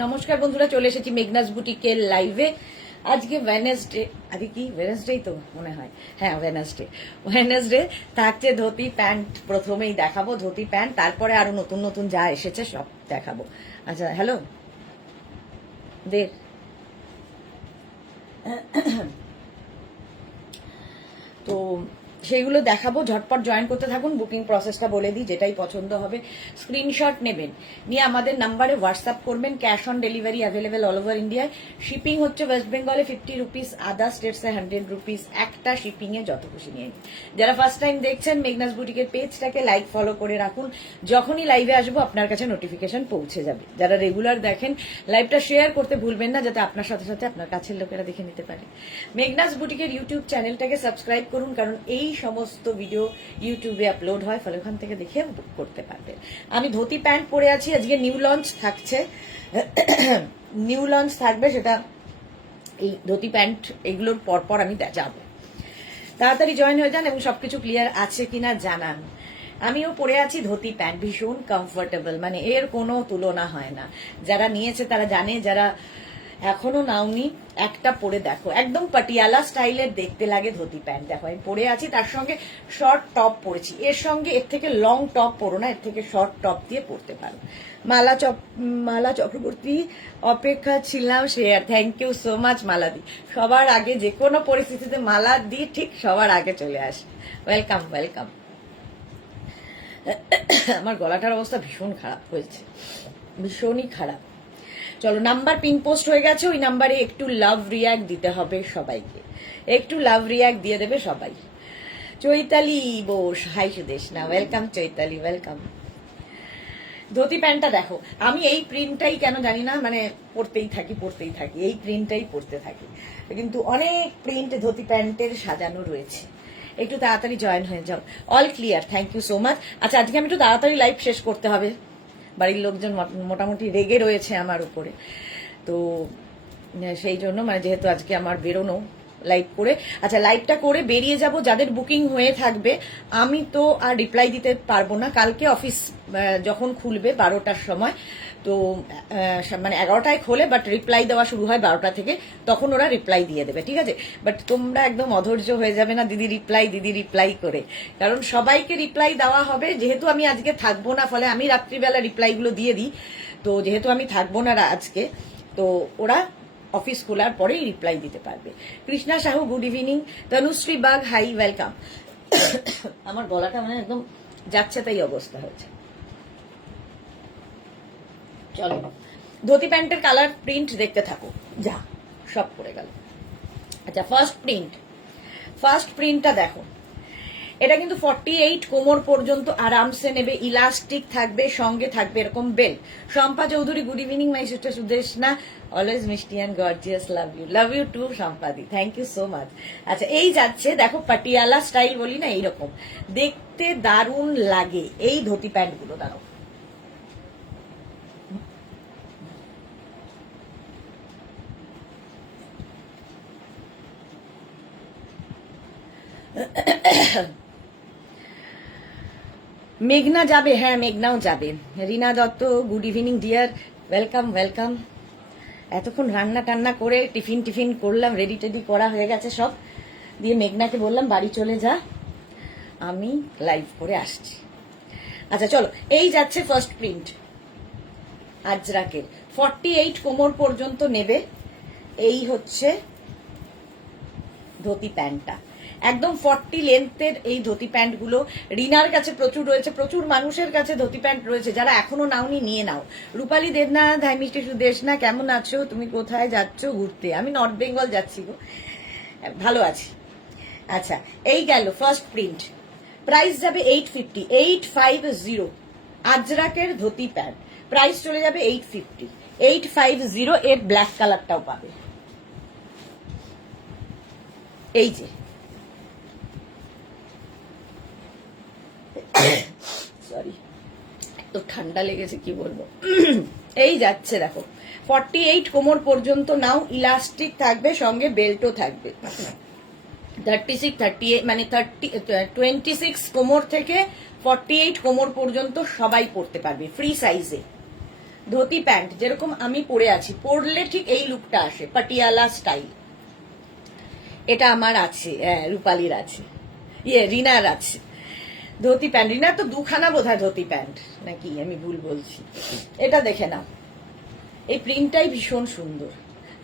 নমস্কার বন্ধুরা, চলে এসেছি মেঘনাস বুটিকের লাইভে। আজকে ওয়েডনেসডে, আজকে কি ওয়েডনেসডেই তো মনে হয়, হ্যাঁ ওয়েডনেসডে থাকছে ধুতি প্যান্ট। প্রথমেই দেখাবো ধুতি প্যান্ট, তারপরে আরো নতুন নতুন যা এসেছে সব দেখাবো। আচ্ছা, হ্যালো দের তো সেইগুলো দেখাবো, ঝটপট জয়েন করতে থাকুন। বুকিং প্রসেসটা বলে দিই, যেটাই পছন্দ হবে স্ক্রিনশট নেবেন, নিয়ে আমাদের নাম্বারে হোয়াটসঅ্যাপ করবেন। Cash on delivery available all over ইন্ডিয়ায়। শিপিং হচ্ছে ওয়েস্ট বেঙ্গলে 50 রুপিস, আদার স্টেটসে 100 রুপিস। একটা শিপিংয়ে যত খুশি নিয়ে নিন। যারা ফার্স্ট টাইম দেখছেন মেঘনাস বুটিকের পেজটাকে লাইক ফলো করে রাখুন, যখনই লাইভে আসবো আপনার কাছে নোটিফিকেশন পৌঁছে যাবে। যারা রেগুলার দেখেন লাইভটা শেয়ার করতে ভুলবেন না, যাতে আপনার সাথে সাথে আপনার কাছের লোকেরা দেখে নিতে পারে। মেঘনাস বুটিকের ইউটিউব চ্যানেলটাকে সাবস্ক্রাইব করুন, কারণ এই সমস্ত ভিডিও ইউটিউবে আপলোড হয়, ফলে ওখান থেকে দেখে বুক করতে পারবেন। আমি ধুতি প্যান্ট পরে আছি, আজকে নিউ লঞ্চ থাকছে, নিউ লঞ্চ থাকবে, সেটা এই ধুতি প্যান্ট এগুলোর পরপর আমি যাবো। তাড়াতাড়ি জয়েন হয়ে যান এবং সবকিছু ক্লিয়ার আছে কিনা জানান। আমিও পরে আছি ধুতি প্যান্ট, ভীষণ কমফোর্টেবল, মানে এর কোনো তুলনা হয় না। যারা নিয়েছে তারা জানে, যারা এখনো নাওনি একটা পরে দেখো, একদম পাটিয়ালা স্টাইলের দেখতে লাগে ধুতি প্যান্ট। দেখো আমি পরে আছি, তার সঙ্গে শর্ট টপ পরেছি। এর সঙ্গে এর থেকে লং টপ পরো না, এর থেকে শর্ট টপ দিয়ে পরতে পারো। মালা চক্রবর্তী, অপেক্ষা ছিলাম share, thank you so much মালাদি। সবার আগে যে কোনো পরিস্থিতিতে মালা দি ঠিক সবার আগে চলে আসে। Welcome welcome. আমার গলাটার অবস্থা ভীষণ খারাপ হয়েছে, ভীষণই খারাপ। চলো, নাম্বার পিন পোস্ট হয়ে গেছে, ওই নাম্বারে একটু লাভ রিয়াক্ট দিতে হবে সবাইকে, একটু লাভ রিয়াক্ট দিয়ে দেবে সবাই। চৈতালি বোস, হাই সুদেশ না, ওয়েলকাম চৈতালি, ওয়েলকাম। ধুতি প্যান্টটা দেখো, আমি এই প্রিন্টটাই কেন জানি না, মানে পরতেই থাকি এই প্রিন্টটাই পরতে থাকি, কিন্তু অনেক প্রিন্ট ধুতি প্যান্টের সাজানো রয়েছে। একটু তাড়াতাড়ি জয়েন হয়ে যাও। All clear, thank you so much. আচ্ছা, আজকে আমি একটু তাড়াতাড়ি লাইভ শেষ করতে হবে, বাড়ির লোকজন মোটামুটি রেগে রয়েছে আমার উপরে, তো সেই জন্য, মানে যেহেতু আজকে আমার বেরোনো লাইভ করে, আচ্ছা লাইভটা করে বেরিয়ে যাব। যাদের বুকিং হয়ে থাকবে আমি তো আর রিপ্লাই দিতে পারবো না, কালকে অফিস যখন খুলবে 12টার সময়, তো মানে 11টায় খোলে, বাট রিপ্লাই দেওয়া শুরু হয় 12টা থেকে, তখন ওরা রিপ্লাই দিয়ে দেবে, ঠিক আছে? বাট তোমরা একদম অধৈর্য হয়ে যাবে না দিদি রিপ্লাই করে, কারণ সবাইকে রিপ্লাই দেওয়া হবে। যেহেতু আমি আজকে থাকবো না, ফলে আমি রাত্রিবেলা রিপ্লাইগুলো দিয়ে দিই, তো যেহেতু আমি থাকবো না আজকে, তো ওরা অফিস খোলার পরেই রিপ্লাই দিতে পারবে। Krishna Sahu, good evening. Tanushree Bag, hi, welcome. আমার গলাটা মানে একদম যাচ্ছে তাই অবস্থা হয়েছে। চলো, ধুতি প্যান্টের কালার প্রিন্ট দেখতে থাকো। যা সব পড়ে গেল। আচ্ছা, ফার্স্ট প্রিন্টটা দেখো, এটা কিন্তু 48 কোমর পর্যন্ত আরামসে নেবে, ইলাস্টিক থাকবে, সঙ্গে থাকবে এরকম belt. Shampa Chowdhury, good evening my sister Sudeshna, always মিষ্টি and gorgeous, love you too শম্পাদি, থ্যাংক ইউ সো মাচ। আচ্ছা, এই যাচ্ছে দেখো, পাটিয়ালা স্টাইল বলি না, এইরকম দেখতে দারুণ লাগে এই ধুতি প্যান্ট গুলো। দাঁড়ো, মেঘনা যাবে, হ্যাঁ মেঘনাও যাবে। Rina Dutta, good evening dear, welcome. এতক্ষণ রান্না টান্না করে টিফিন করলাম, রেডি টেডি করা হয়ে গেছে সব, দিয়ে মেঘনাকে বললাম বাড়ি চলে যা, আমি লাইভ করে আসছি। আচ্ছা চলো, এই যাচ্ছে ফার্স্ট প্রিন্ট আজরাকের, 48 কোমর পর্যন্ত নেবে। এই হচ্ছে ধুতি প্যান্টটা, একদম 40 লেন্থের এই ধুতি প্যান্ট গুলো রিনার কাছে প্রচুর রয়েছে, প্রচুর মানুষের কাছে ধুতি প্যান্ট রয়েছে। যারা এখনো নাওনি নিয়ে নাও। রূপালী দেবনাথ, হাই মিষ্টি সুদেশ না, কেমন আছো তুমি, কোথায় যাচ্ছ ঘুরতে? আমি নর্থ বেঙ্গল যাচ্ছি গো, ভালো আছি। আচ্ছা, এই গেল ফার্স্ট প্রিন্ট, প্রাইস যাবে 850 আজরাকের ধুতি প্যান্ট, প্রাইস চলে যাবে 850। এর ব্ল্যাক কালারটাও পাবে, এই যে সরি এত ঠান্ডা লেগেছে কি বলবো। এই যাচ্ছে দেখো, 48 কোমর পর্যন্ত নাও, ইলাস্টিক থাকবে, সঙ্গে বেল্টও থাকবে। 38 মানে 26 কোমর থেকে 48 কোমর পর্যন্ত সবাই পরতে পারবে, ফ্রি সাইজে। ধুতি প্যান্ট যেরকম আমি পরে আছি, পরলে ঠিক এই লুকটা আসে, পাটিয়ালা স্টাইল। এটা আমার আছে, রূপালির আছে, রিনার আছে ধুতি প্যান্ট। রিনার তো দুখানা বোধহয় ধুতি প্যান্ট, নাকি আমি ভুল বলছি? এটা দেখে নাও, এই প্রিন্টটাই ভীষণ সুন্দর।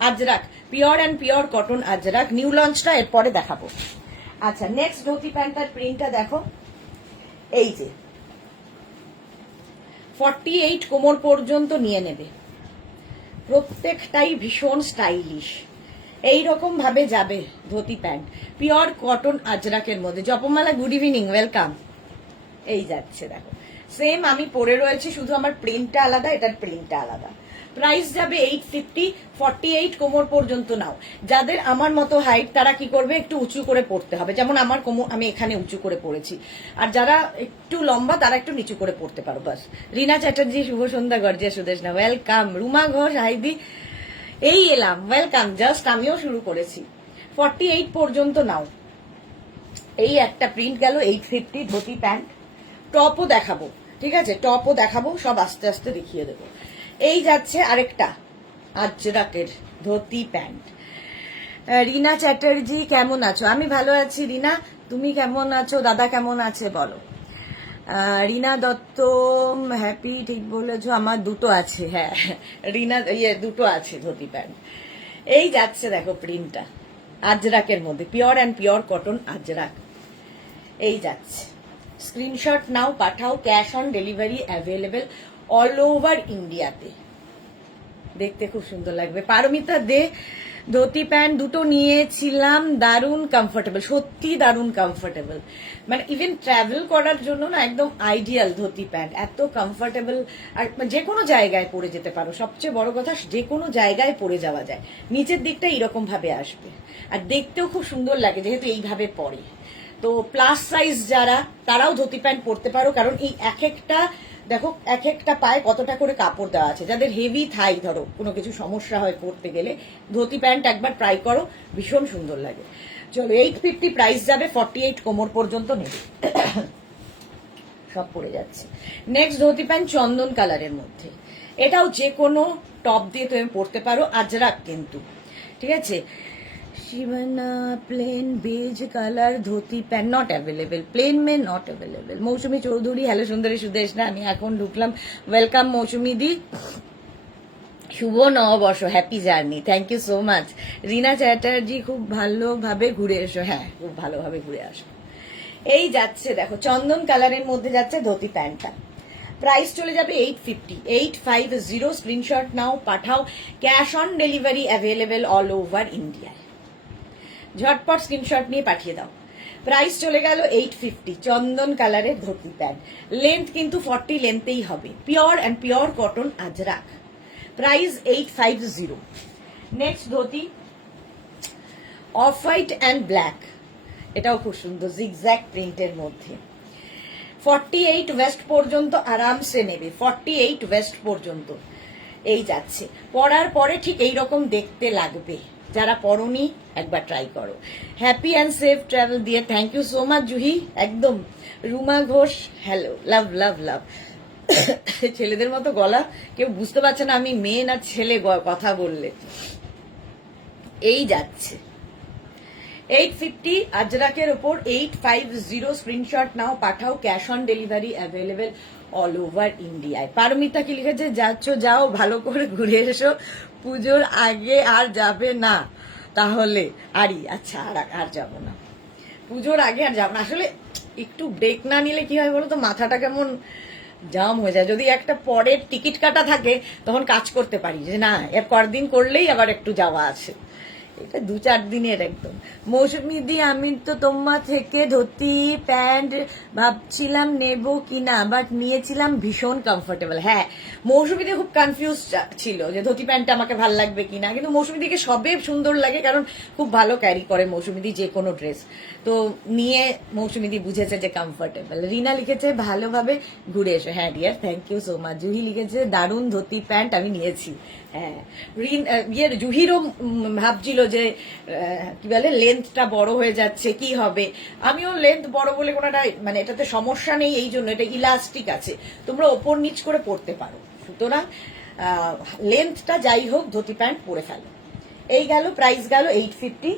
Ajrak, pure and pure cotton Ajrak, new লঞ্চটা এরপরে দেখাবো। আচ্ছা, নেক্সট ধুতি প্যান্টটার প্রিন্টটা দেখো, এই যে 48 কোমর পর্যন্ত নিয়ে নেবে, প্রত্যেকটাই ভীষণ স্টাইলিশ। এইরকম ভাবে যাবে ধুতি প্যান্ট, পিওর কটন আজরাকের মধ্যে। জপমালা, গুড ইভিনিং, ওয়েলকাম। এই যাচ্ছে দেখো, সেম আমি পরে রয়েছি, শুধু আমার প্রিন্টটা আলাদা, এটার প্রিন্টটা আলাদা। প্রাইস যাবে 850, 48 কোমর পর্যন্ত নাও। যাদের আমার মতো হাইট তারা কি করবে, একটু উঁচু করে পড়তে হবে, যেমন আমার কোমর আমি এখানে উঁচু করে পড়েছি। আর যারা একটু লম্বা তারা একটু নিচু করে পড়তে পারো, বাস। রিনা চ্যাটার্জি, শুভ সন্ধ্যা, গর্জিয়া সুদেশনা, ওয়েলকাম। রুমা ঘোষ, হাইদি, এই এলাম, ওয়েলকাম। জাস্ট আমিও শুরু করেছি। 48 পর্যন্ত নাও। এই একটা প্রিন্ট গেল, 850 ধুতি প্যান্ট। টপও দেখাবো, ঠিক আছে, টপও দেখাবো, সব আস্তে আস্তে দেখিয়ে দেবো। এই যাচ্ছে আরেকটা আজরাকের ধুতি প্যান্ট। রিনা চ্যাটার্জি, কেমন আছো? আমি ভালো আছি রিনা, তুমি কেমন আছো? দাদা কেমন আছে বলো? রিনা দত্ত, হ্যাপি, ঠিক বলেছো, আমার দুটো আছে। হ্যাঁ, রিনা দুটো আছে ধুতি প্যান্ট। এই যাচ্ছে দেখো প্রিন্টটা, আজরাকের মধ্যে, pure and pure cotton Ajrak. এই যাচ্ছে, স্ক্রিনশট নাও, পাঠাও, cash on delivery available all over ইন্ডিয়াতে। দেখতে খুব সুন্দর লাগবে। পারমিতা দে, ধুতি প্যান্ট দুটো নিয়েছিলাম, দারুণ কমফোর্টেবল, সত্যি দারুণ কমফোর্টেবল। মানে ইভেন ট্রাভেল করার জন্য না একদম আইডিয়াল ধুতি প্যান্ট, এত কমফোর্টেবল। আর যে কোনো জায়গায় পরে যেতে পারো, সবচেয়ে বড় কথা যে কোনো জায়গায় পরে যাওয়া যায়। নিচের দিকটা এরকম ভাবে আসবে, আর দেখতেও খুব সুন্দর লাগে যেহেতু এইভাবে পরে। তো প্লাস সাইজ যারা, তারাও ধুতি প্যান্ট পরতে পারো, কারণ এই এক একটা দেখো, এক একটা পায়ে কতটা করে কাপড় দেওয়া আছে। যাদের হেভি থাই, ধরো কোনো কিছু সমস্যা হয় পরতে গেলে, ধুতি প্যান্ট একবার ট্রাই করো, ভীষণ সুন্দর লাগে। চলো, 850 প্রাইস যাবে, 48 কোমর পর্যন্ত নেবে। সব পড়ে যাচ্ছে। নেক্সট ধুতি প্যান্ট চন্দন কালারের মধ্যে, এটাও যে কোনো টপ দিয়ে তুমি পরতে পারো, আজরাক কিন্তু, ঠিক আছে। Shivna plain beige colour dhoti pant not available, plain में not available. Mousumi Chowdhury, hello सुंदरी सुदेशना, আমি এখন ঢুকলাম, ওয়েলকাম মৌসুমি দি, শুভ নববর্ষ, happy journey, thank you so much. Rina Chatterjee, খুব ভালোভাবে ঘুরে এসো। হ্যাঁ, খুব ভালোভাবে ঘুরে আসো। এই যাচ্ছে দেখো, চন্দন কালারের মধ্যে যাচ্ছে ধুতি প্যান্টটা। প্রাইস চলে যাবে 850, 850। স্ক্রিনশট নাও, পাঠাও, cash on delivery available all over ইন্ডিয়ায়। ঝটপট স্ক্রিনশট নিয়ে পাঠিয়ে দাও। প্রাইস চলে গেল 850, চন্দন কালারের ধুতি প্যান্ট। লেন্থ কিন্তু 40 লেন্থেই হবে, pure and pure cotton Ajrak. Price 850। Next dhoti, off white and black, এটাও খুব সুন্দর, জিগজ্যাগ প্রিন্টের মধ্যে। 48 ওয়েস্ট পর্যন্ত আরামসে নেবে, 48 ওয়েস্ট পর্যন্ত। এই যাচ্ছে, পরার পরে ঠিক এইরকম দেখতে লাগবে। যারা পরনি একবার ট্রাই করো। হ্যাপি অ্যান্ড সেফ ট্রাভেল দিয়ে thank you so much Juhi, একদম। Ruma Ghosh, hello, love love love. ছেলেদের মতো গলা, কেউ বুঝতে পারছে না আমি মেয়ে না ছেলে কথা বললে। এই যাচ্ছে 850 আজরাকের ওপর, 850। স্ক্রিনশট নাও, পাঠাও, cash on delivery available all over ইন্ডিয়ায়। পারমিতা কি লিখেছে, যাচ্ছ যাও, ভালো করে ঘুরে এসো, পুজোর আগে আর যাবে না তাহলে? আরই আচ্ছা, আর যাব না, পুজোর আগে আর যাব না। আসলে একটু ব্রেক না নিলে কি হয় বলো তো, মাথাটা কেমন জাম হয়ে যায়। যদি একটা পরের টিকিট কাটা থাকে তখন কাজ করতে পারি, যে না এর পরদিন করলেই আবার একটু যাওয়া আছে। এটা 2-4 দিনের একদম। মৌসুমি দি, আমি তো তোমার থেকে ধুতি প্যান্ট ভাবছিলাম নেব কিনা, বাট নিয়েছিলাম, ভীষণ কমফোর্টেবল। হ্যাঁ, মৌসুমি দি খুব কনফিউজ ছিল যে ধুতি প্যান্টটা আমাকে ভাল লাগবে কিনা, কিন্তু মৌসুমি দিকে সবে সুন্দর লাগে, কারণ খুব ভালো ক্যারি করে মৌসুমি দি যে কোনো ড্রেস। তো নিয়ে মৌসুমি দি বুঝেছে যে কমফোর্টেবল। রিনা লিখেছে ভালোভাবে ঘুরে এসো। হ্যাঁ dear, thank you so much. Juhi লিখেছে দারুণ ধুতি প্যান্ট, আমি নিয়েছি। হ্যাঁ, জুহিরও ভাবছিল যে কি বলে, লেন্থটা বড় হয়ে যাচ্ছে, কি হবে। আমিও লেন্থ বড় বলে কোনোটা, মানে এটাতে সমস্যা নেই, এই জন্য এটা ইলাস্টিক আছে, তোমরা ওপর নিচ করে পড়তে পারো। সুতরাং লেন্থটা যাই হোক ধুতি প্যান্ট পরে ফেলো। এই গেল, প্রাইস গেল 850।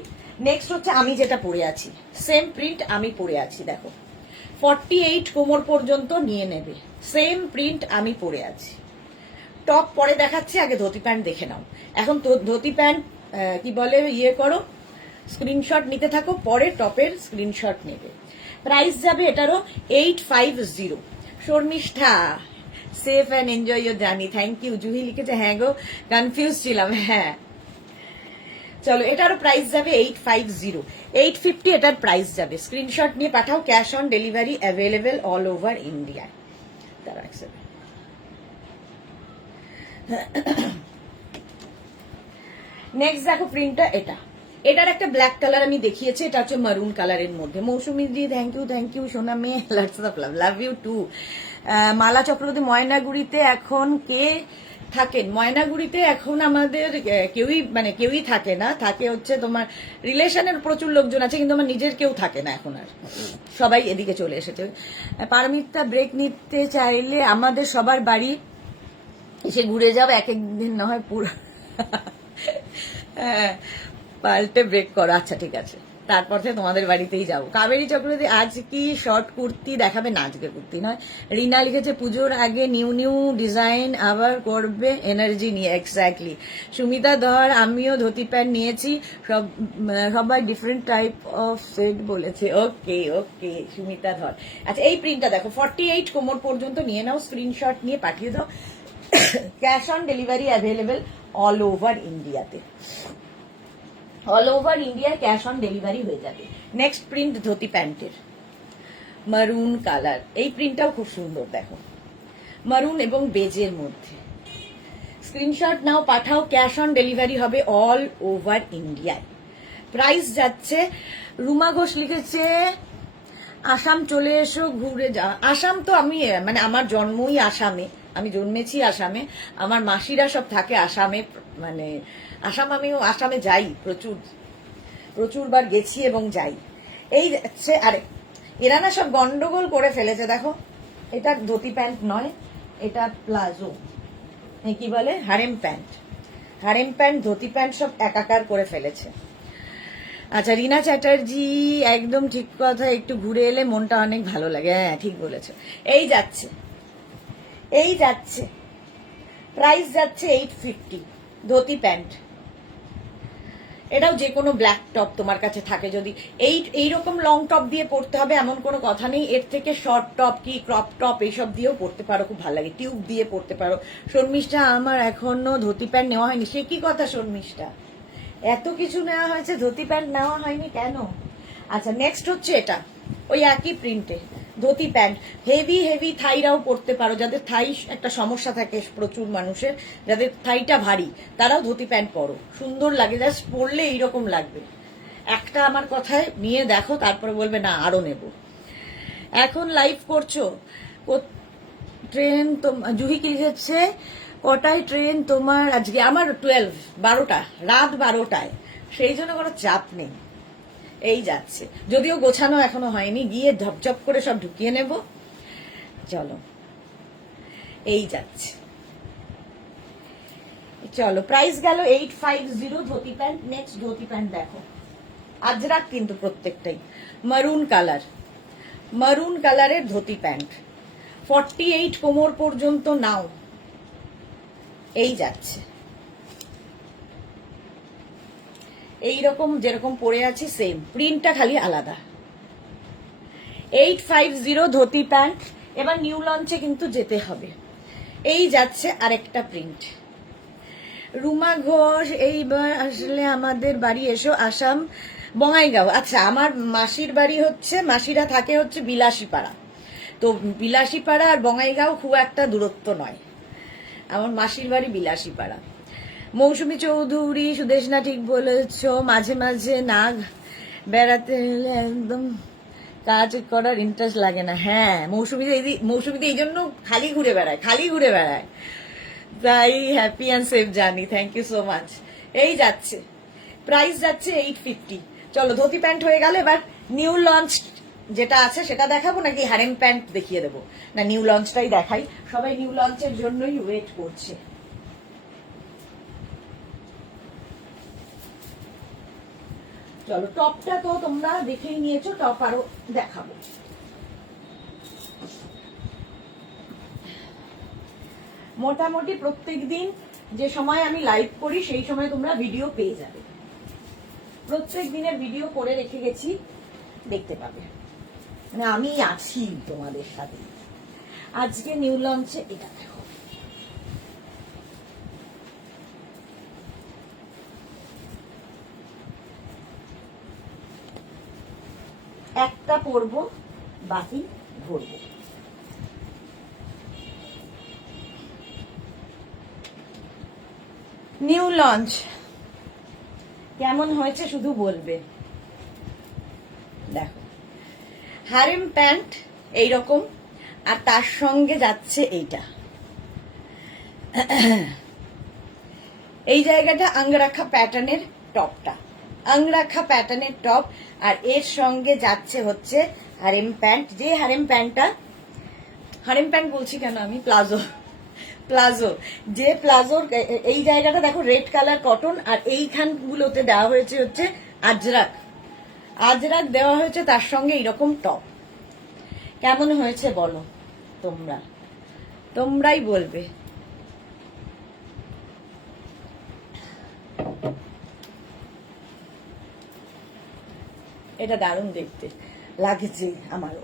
নেক্সট হচ্ছে আমি যেটা পরে আছি, সেম প্রিন্ট আমি পরে আছি, দেখো 48 কোমর পর্যন্ত নিয়ে নেবে, সেম প্রিন্ট আমি পরে আছি। টপ পরে দেখাচ্ছি, আগে ধুতি প্যান্ট দেখে নাও। এখন তো ধুতি প্যান্ট কি বলে ইয়ে করো, স্ক্রিনশট নিতে থাকো, পরে টপের স্ক্রিনশট নেবে। প্রাইস যাবে এটারও 850। Sharmistha, safe and enjoy your journey, thank you. Juhi লিখেছে হ্যাঁ গো কনফিউজ ছিলাম, হ্যাঁ। চলো এটারও প্রাইস যাবে 850, 850 এটার প্রাইস যাবে। স্ক্রিনশট নিয়ে পাঠাও, cash on delivery available all over India. তারা নেক্সট দেখো প্রিন্টটা, এটার একটা ব্ল্যাক কালার আমি দেখিয়েছি, এটা হচ্ছে মারুন কালারের মধ্যে। মৌসুমী দি থ্যাংক ইউ সোনা মেয়ে, lots of love, love you too. Mala Chakraborty, ময়নাগুড়িতে এখন কে থাকেন? ময়নাগুড়িতে এখন আমাদের কেউই থাকে না, থাকে হচ্ছে তোমার রিলেশনের প্রচুর লোকজন আছে, কিন্তু আমার নিজের কেউ থাকে না এখন, আর সবাই এদিকে চলে এসেছে। পারমিতা, ব্রেক নিতে চাইলে আমাদের সবার বাড়ি এসে ঘুরে যাও, এক একদিন না হয় পুরো হ্যাঁ পাল্টে ব্রেক করো, আচ্ছা ঠিক আছে, তারপর থেকে তোমাদের বাড়িতেই যাবো। কাবেরী চক্রবর্তী, আজ কি শর্ট কুর্তি দেখাবে? না আজকে কুর্তি নয়। রিনা লিখেছে পুজোর আগে নিউ ডিজাইন আবার করবে এনার্জি নিয়ে, এক্স্যাক্টলি। সুমিতা ধর, আমিও ধুতি প্যান্ট নিয়েছি, সবাই ডিফারেন্ট টাইপ অফ সেট বলেছে। ওকে সুমিতা ধর। আচ্ছা এই প্রিন্টটা দেখো, 48 কোমর পর্যন্ত নিয়ে নাও, স্ক্রিনশট নিয়ে পাঠিয়ে দাও, cash on delivery available all over ইন্ডিয়াতে, অল ওভার ইন্ডিয়ায় ক্যাশ অন ডেলিভারি হয়ে যাবে। নেক্সট প্রিন্ট ধুতি প্যান্টের, মারুন কালার। এই প্রিন্টটাও খুব সুন্দর, দেখো মারুন এবং বেজের মধ্যে। স্ক্রিনশট নাও, পাঠাও, ক্যাশ অন ডেলিভারি হবে অল ওভার ইন্ডিয়ায়। প্রাইস যাচ্ছে, রুমা ঘোষ লিখেছে আসাম চলে এসো ঘুরে যা। আসাম তো আমি আমার জন্মই আসামে, আমি জন্মেছি আসামে, আমার মাসিরা সব থাকে আসামে, মানে আমিও আসামে যাই, প্রচুর বার গেছি এবং যাই। এই যাচ্ছে, আরে এরা না সব গন্ডগোল করে ফেলেছে, দেখো এটা ধুতি প্যান্ট নয়, এটা প্লাজো, কি বলে হারেম প্যান্ট ধুতি প্যান্ট সব একাকার করে ফেলেছে। আচ্ছা রিনা চ্যাটার্জি, একদম ঠিক কথা, একটু ঘুরে এলে মনটা অনেক ভালো লাগে, হ্যাঁ ঠিক বলেছো। এই যাচ্ছে প্রাইস যাচ্ছে 850 ধুতি প্যান্ট। এটাও যে কোনো ব্ল্যাক টপ তোমার কাছে থাকে, যদি এইরকম লং টপ দিয়ে পড়তে হবে এমন কোনো কথা নেই, এর থেকে শর্ট টপ কি ক্রপ টপ এইসব দিয়েও পড়তে পারো, খুব ভালো লাগে, টিউব দিয়ে পড়তে পারো। শর্মিষ্ঠা, আমার এখনো ধুতি প্যান্ট নেওয়া হয়নি। সে কি কথা শর্মিষ্ঠা, এত কিছু নেওয়া হয়েছে, ধুতি প্যান্ট নেওয়া হয়নি কেন? আচ্ছা নেক্সট হচ্ছে এটা, ওই একই প্রিন্টে ধুতি প্যান্ট, হেভি থাইরাও পড়তে পারো, যাদের থাই একটা সমস্যা থাকে প্রচুর মানুষের, যাদের থাইটা ভারী তারাও ধুতি প্যান্ট পরো, সুন্দর লাগে, জাস্ট পরলে এইরকম লাগবে। একটা আমার কথায় নিয়ে দেখো, তারপরে বলবে না আরো নেব। এখন লাইভ করছো, ট্রেন তো জুহি কি লিখেছে, কটায় ট্রেন তোমার আজকে? আমার 12টা, রাত 12টায়, সেই জন্য কোনো চাপ নেই। এই যাচ্ছে, যদিও গোছানো এখনো হয়নি, গিয়ে ঝপঝপ করে সব ঢুকিয়ে নেব। চলো এই যাচ্ছে, চলো প্রাইস গেল 850 dhoti pant. Next dhoti pant দেখো, আজরাক কিন্তু প্রত্যেকটাই মারুন কালারের ধুতি প্যান্ট, 48 কোমর পর্যন্ত নাও। এই যাচ্ছে এইরকম যেরকম পরে আছি সেম, প্রিন্টটা খালি আলাদা। 850 ধুতি প্যান্ট। এবার নিউ লঞ্চে কিন্তু যেতে হবে। এই যাচ্ছে আরেকটা প্রিন্ট, রুমা ঘোষ, এইবার আসলে আমাদের বাড়ি এসো, আসাম বঙ্গাইগাঁও। আচ্ছা আমার মাসির বাড়ি হচ্ছে, মাসিরা থাকে হচ্ছে বিলাসীপাড়া, তো বিলাসীপাড়া আর বঙ্গাইগাঁও খুব একটা দূরত্ব নয়, আমার মাসির বাড়ি বিলাসীপাড়া। মৌসুমী চৌধুরী, সুদেশনা ঠিক বলেছ, মাঝে মাঝে না বেড়াতে এলে একদম কাজ করার ইন্টারেস্ট লাগে না। হ্যাঁ মৌসুমীতে এই জন্য খালি ঘুরে বেড়ায়, তাই happy and safe journey, thank you so much. এই যাচ্ছে, প্রাইস যাচ্ছে 850। চলো ধুতি প্যান্ট হয়ে গেল, এবার নিউ লঞ্চ যেটা আছে সেটা দেখাবো নাকি হারেম প্যান্ট দেখিয়ে দেবো? না নিউ লঞ্চটাই দেখাই, সবাই নিউ লঞ্চের জন্যই ওয়েট করছে। চলো টপটা তো তোমরা দেখেই নিয়েছো, টপ আরো দেখাবো। মোটামুটি প্রত্যেকদিন যে সময় আমি লাইভ করি সেই সময় তোমরা ভিডিও পেয়ে যাবে। প্রত্যেক দিনের ভিডিও করে রেখে গেছি, দেখতে পাবে, মানে আমি আছি তোমাদের সাথে। আজকে নিউ লঞ্চে এটা দেখো, একটা পরবো বাকি ভরবো। নিউ লঞ্চ কেমন হয়েছে শুধু বলবে। দেখো হারেম প্যান্ট এইরকম, আর তার সঙ্গে যাচ্ছে এইটা, এই জায়গাটা আংরাখা প্যাটার্নের টপটা, আংরাখা প্যাটার্নের টপ, আর এর সঙ্গে যাচ্ছে হচ্ছে হারেম প্যান্ট। যে হারেম প্যান্টটা, হারেম প্যান্ট বলছি কেন আমি, প্লাজো, প্লাজো, যে প্লাজোর এই জায়গাটা দেখো রেড কালার কটন, আর এইখানগুলোতে দেওয়া হয়েছে হচ্ছে আজরাক, আজরাক দেওয়া হয়েছে, তার সঙ্গে এইরকম টপ। কেমন হয়েছে বলো তোমরা, তোমরাই বলবে। এটা দারুণ দেখতে লাগছে আমারও।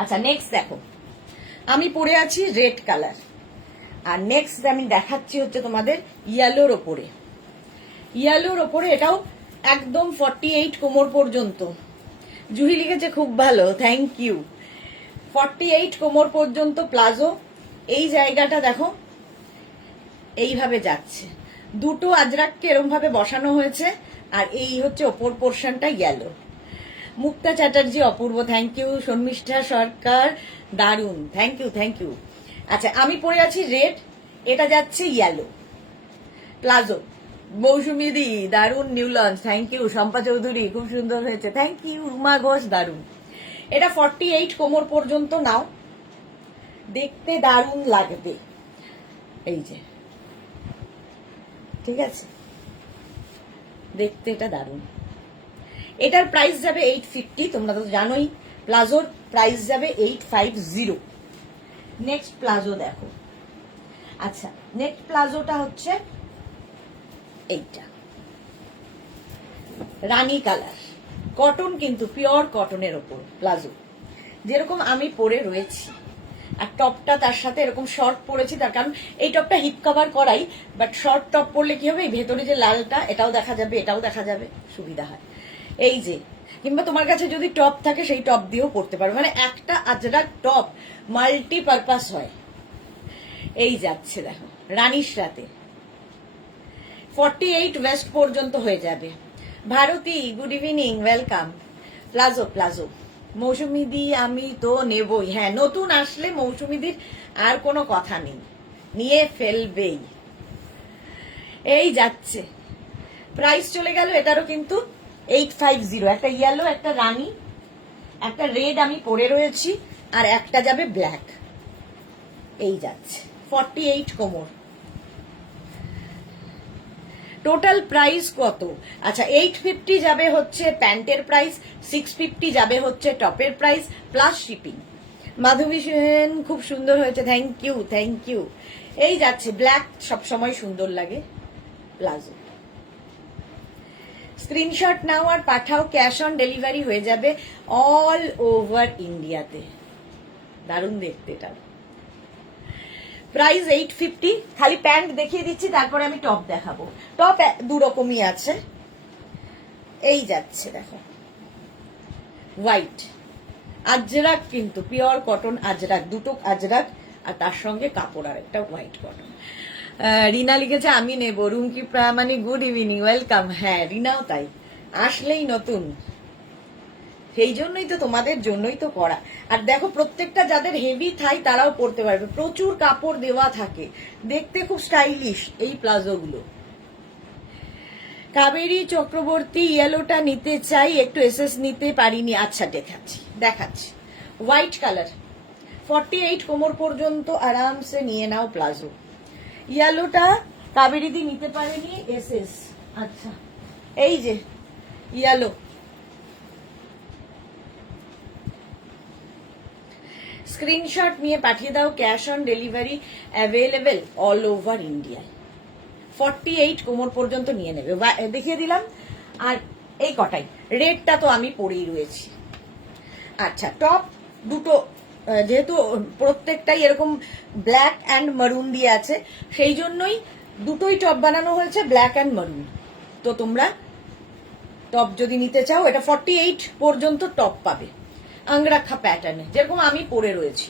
আচ্ছা নেক্সট দেখো, আমি পরে আছি রেড কালার, আর নেক্সট আমি দেখাচ্ছি হচ্ছে তোমাদের ইয়েলোর ওপরে, ইয়েলোর ওপরে, এটাও একদম 48 কোমর পর্যন্ত। জুহি লিখেছে খুব ভালো, থ্যাংক ইউ। 48 কোমর পর্যন্ত প্লাজো, এই জায়গাটা দেখো এইভাবে যাচ্ছে, দুটো আজরাককে এরকম ভাবে বসানো হয়েছে, আর এই হচ্ছে ওপর পোর্শনটা ইয়েলো। মুক্তা চ্যাটার্জি অপূর্ব, থ্যাংক ইউ। শর্মিষ্ঠা সরকার দারুন, থ্যাংক ইউ থ্যাংক ইউ। আচ্ছা আমি পরে আছি রেড, এটা যাচ্ছে ইয়েলো প্লাজো। মৌসুমি দি দারুন, new launch, thank you. Shampa Chowdhury খুব সুন্দর হয়েছে, থ্যাংক ইউ। রুমা ঘোষ দারুন। এটা 48 কোমর পর্যন্ত নাও, দেখতে দারুণ লাগবে, এই যে, ঠিক আছে, দেখতে এটা দারুণ। এটার প্রাইস যাবে 850, তোমরা তো জানোই। প্লাজোর প্রাইস যাবে 850। নেক্সট প্লাজো দেখো। আচ্ছা নেক্সট প্লাজোটা হচ্ছে এইটা, রানী কালার, কটন, কিন্তু পিওর কটনের ওপর প্লাজো, যেরকম আমি পরে রয়েছি। আর টপটা তার সাথে এরকম শর্ট পরেছি, তার কারণ এই টপটা হিপ কভার করাই, বাট শর্ট টপ পরলে কি হবে, এই ভেতরে যে লালটা এটাও দেখা যাবে, এটাও দেখা যাবে, সুবিধা হয়। এই যে, কিংবা তোমার কাছে যদি টপ থাকে সেই টপ দিয়েও পরতে পারো, মানে একটা আজরাক টপ মাল্টিপারপাস হয়। এই যাচ্ছে দেখো রানীর সাথে, 48 ওয়েস্ট পর্যন্ত হয়ে যাবে। Bharati good evening, welcome. Palazzo palazzo Mousumi di আমি তো নেবই, হ্যাঁ নতুন আসলে মৌসুমিদির আর কোনো কথা নেই, নিয়ে ফেলবেই। এই যাচ্ছে, প্রাইস চলে গেল এটারও কিন্তু 850। একটা ইয়েলো, একটা রানী, একটা রেড আমি পরে রয়েছি, আর একটা যাবে ব্ল্যাক। এই যাচ্ছে 48 কোমর। টোটাল প্রাইস কত? আচ্ছা 850 যাবে হচ্ছে প্যান্টের প্রাইস, 650 যাবে হচ্ছে টপের প্রাইস প্লাস শিপিং। মাধবী সেন খুব সুন্দর হয়েছে, থ্যাংক ইউ থ্যাংক ইউ। এই যাচ্ছে ব্ল্যাক, সবসময় সুন্দর লাগে প্লাজো। স্ক্রিনশট নাও আর পাঠাও, ক্যাশ অন ডেলিভারি হয়ে যাবে অল ওভার ইন্ডিয়াতে। দারুণ দেখতে এটা। প্রাইস 850। খালি প্যান্ট দেখিয়ে দিচ্ছি, তারপরে আমি টপ দেখাবো। টপ দু রকমই আছে। এই যাচ্ছে দেখো হোয়াইট আজরাক, কিন্তু পিওর কটন আজরাক, দুটো আজরাক, আর তার সঙ্গে কাপড় আর একটা হোয়াইট কটন। রিনা লিখেছে আমি নেব। রুমকি মানে গুড ইভিনিং, ওয়েলকাম। হ্যাঁ রিনাও তাই, আসলেই নতুন, সেই জন্যই তো, তোমাদের জন্যই তো করা। আর দেখো প্রত্যেকটা যাদের হেভি থাই তারাও পরতে পারবে, প্রচুর কাপড় দেওয়া থাকে, দেখতে খুব স্টাইলিশ এই প্লাজো গুলো। কাবেরী চক্রবর্তী ইয়েলোটা নিতে চাই, একটু এসএস নিতে পারিনি। আচ্ছা দেখাচ্ছি দেখাচ্ছি। হোয়াইট কালার 48 কোমর পর্যন্ত আরামসে নিয়ে নাও প্লাজো। ইয়েলোটা কাবেরিদি নিতে পারেনি, এসএস। আচ্ছা, এই যে ইয়েলো, স্ক্রিনশট নিয়ে পাঠিয়ে দাও। Cash on delivery available all over ইন্ডিয়ায়। 48 কোমর পর্যন্ত নিয়ে নেবে, দেখিয়ে দিলাম। আর এই কটাই, রেডটা তো আমি পরেই রয়েছি। আচ্ছা, টপ দুটো, যেহেতু প্রত্যেকটাই এরকম ব্ল্যাক অ্যান্ড মারুন দিয়ে আছে, সেই জন্যই দুটোই টপ বানানো হয়েছে ব্ল্যাক অ্যান্ড মারুন। তো তোমরা টপ যদি নিতে চাও, এটা 48 পর্যন্ত টপ পাবে আংরাক্ষা প্যাটার্নে, যেরকম আমি পরে রয়েছি।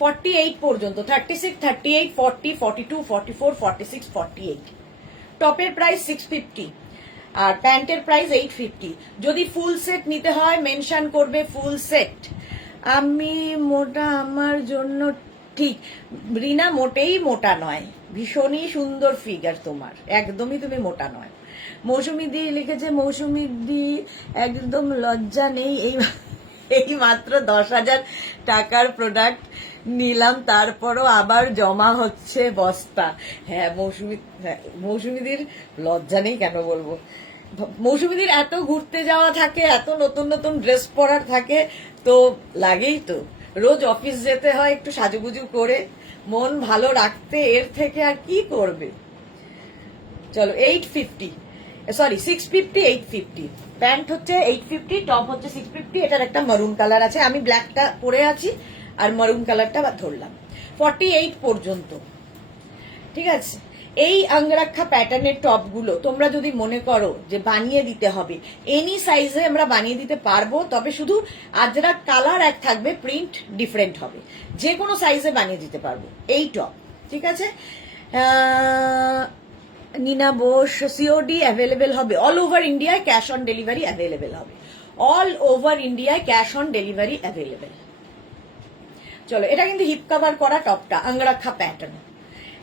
48 পর্যন্ত, 36, 38, 40, 42, 44, 46, 48। টপের প্রাইস 650 আর প্যান্টের প্রাইস 850। যদি ফুল সেট নিতে হয় মেনশন করবে ফুল সেট। আমি মোটা, আমার জন্য ঠিক। রিনা মোটেই মোটা নয়, ভীষণই সুন্দর ফিগার তোমার, একদমই তুমি মোটা নয়। মৌসুমী দি লিখেছে, মৌসুমী দি একদম লজ্জা নেই, এই মাত্র 10,000 টাকার প্রোডাক্ট নিলাম, তারপরও আবার জমা হচ্ছে বস্তা। হ্যাঁ মৌসুমীদির লজ্জা নেই কেন বলবো, মৌসুমীদির এত ঘুরতে যাওয়া থাকে, এত নতুন নতুন ড্রেস পরার থাকে, তো লাগেই তো। রোজ অফিস যেতে হয় একটু সাজুগুজু করে মন ভালো রাখতে, এর থেকে আর কি করবে। চলো 850, সরি 650, 850। প্যান্ট হচ্ছে 850, টপ হচ্ছে 650। এটার একটা মারুন কালার আছে, আমি ব্ল্যাকটা পরে আছি আর মারুন কালারটা ধরলাম। 48 পর্যন্ত, ঠিক আছে। এই আঙ্গরাক্ষা প্যাটার্নের টপগুলো তোমরা যদি মনে করো যে বানিয়ে দিতে হবে, এনি সাইজে আমরা বানিয়ে দিতে পারবো, তবে শুধু আজরাক কালার এক থাকবে, প্রিন্ট ডিফারেন্ট হবে। যে কোনো সাইজে বানিয়ে দিতে পারবো এই টপ, ঠিক আছে। নিনা বোস, সিওডি অ্যাভেলেবেল হবে অল ওভার ইন্ডিয়ায়, ক্যাশ অন ডেলিভারি অ্যাভেলেবেল হবে অল ওভার ইন্ডিয়ায়, ক্যাশ অন ডেলিভারি অ্যাভেলেবেল। চলো, এটা কিন্তু হিপ কভার করা টপটা আঙ্গরাক্ষা প্যাটার্ন।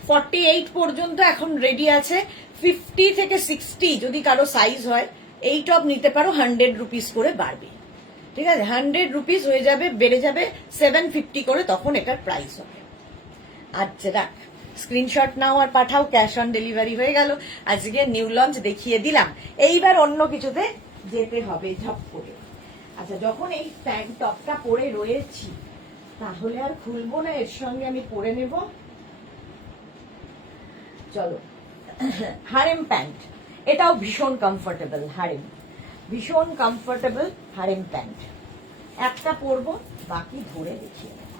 48 পর্যন্ত এখন রেডি আছে। 50 থেকে 60 যদি কারো সাইজ হয়, এই টপ নিতে পারো, 100 রুপিস করে বাড়বে, ঠিক আছে। 100 রুপিস হয়ে যাবে, বেড়ে যাবে 750 করে, তখন এটার প্রাইস হবে। আচ্ছা রাখ, স্ক্রিনশট নাও আর পাঠাও, ক্যাশ অন ডেলিভারি হয়ে গেল। আজকে নিউ লঞ্চ দেখিয়ে দিলাম, এইবার অন্য কিছুতে যেতে হবে ঝপ করে। আচ্ছা, যখন এই প্যান্ট টপটা পরে রয়েছি, তাহলে আর খুলবো না, এর সঙ্গে আমি পরে নেব। চলো, হারেম প্যান্ট, এটাও ভীষণ কমফোর্টেবল। হারেম ভীষণ কমফোর্টেবল হারেম প্যান্ট। একটা পরবো, বাকি ধরে দেখিয়ে দেবো।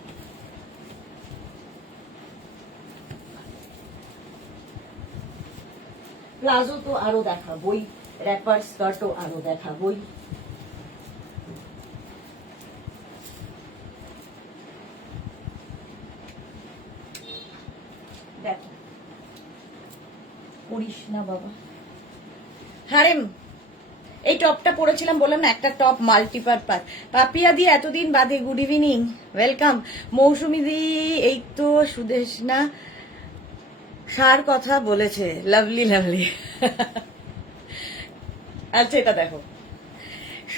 প্লাজো তো আরো দেখাবোই, র্যাপার স্কার্টও আরো দেখাবোই। দেখো, করিস না বাবা। হারেম, এই টপটা পরেছিলাম, বললাম না একটা টপ মাল্টিপারপাস। পাপিয়া দি এতদিন বাদে, গুড ইভিনিং, ওয়েলকাম। মৌসুমী দি, এই তো সুদেশনা সার কথা বলেছে, লাভলি লাভলি। আচ্ছা, এটা দেখো,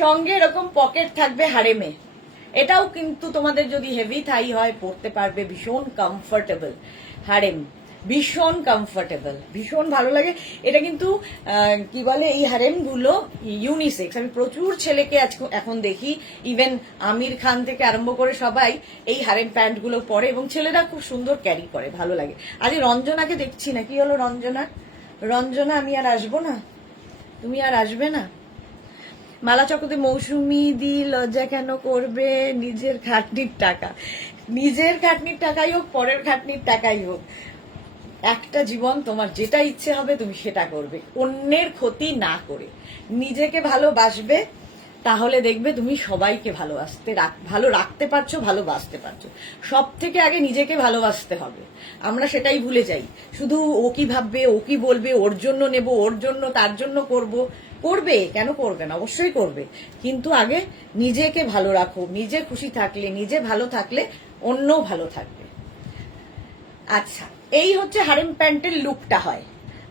সঙ্গে এরকম পকেট থাকবে হারেমে। এটাও কিন্তু তোমাদের যদি হেভি থাই হয় পরতে পারবে, ভীষণ কমফোর্টেবল। হারেম ভীষণ কমফোর্টেবল, ভীষণ ভালো লাগে। এটা কিন্তু কি বলে, এই হারেম গুলো ইউনিসেক্স। আমি প্রচুর ছেলেকে এখন দেখি, ইভেন আমির খান থেকে আরম্ভ করে সবাই এই হারেম প্যান্ট গুলো পরে, এবং ছেলেরা খুব সুন্দর ক্যারি করে, ভালো লাগে। আজ রঞ্জনাকে দেখছি না, কি হলো রঞ্জনা? রঞ্জনা, আমি আর আসবো না, তুমি আর আসবে না? মালা চক্রবর্তী, মৌসুমী দি লজ্জা কেন করবে, নিজের খাটনির টাকা, নিজের খাটনির টাকাই হোক, পরের খাটনির টাকাই হোক, একটা জীবন, তোমার যেটা ইচ্ছে হবে তুমি সেটা করবে, অন্যের ক্ষতি না করে। নিজেকে ভালোবাসবে, তাহলে দেখবে তুমি সবাইকে ভালো রাখতে পারছো, ভালোবাসতে পারছো। সব থেকে আগে নিজেকে ভালোবাসতে হবে, আমরা সেটাই ভুলে যাই। শুধু ও কি ভাববে, ও কি বলবে, ওর জন্য নেব, ওর জন্য, তার জন্য করব। করবে, কেন করবে না, অবশ্যই করবে, কিন্তু আগে নিজেকে ভালো রাখো। নিজে খুশি থাকলে, নিজে ভালো থাকলে অন্যও ভালো থাকবে। আচ্ছা, এই হচ্ছে হারেম প্যান্টের লুকটা হয়।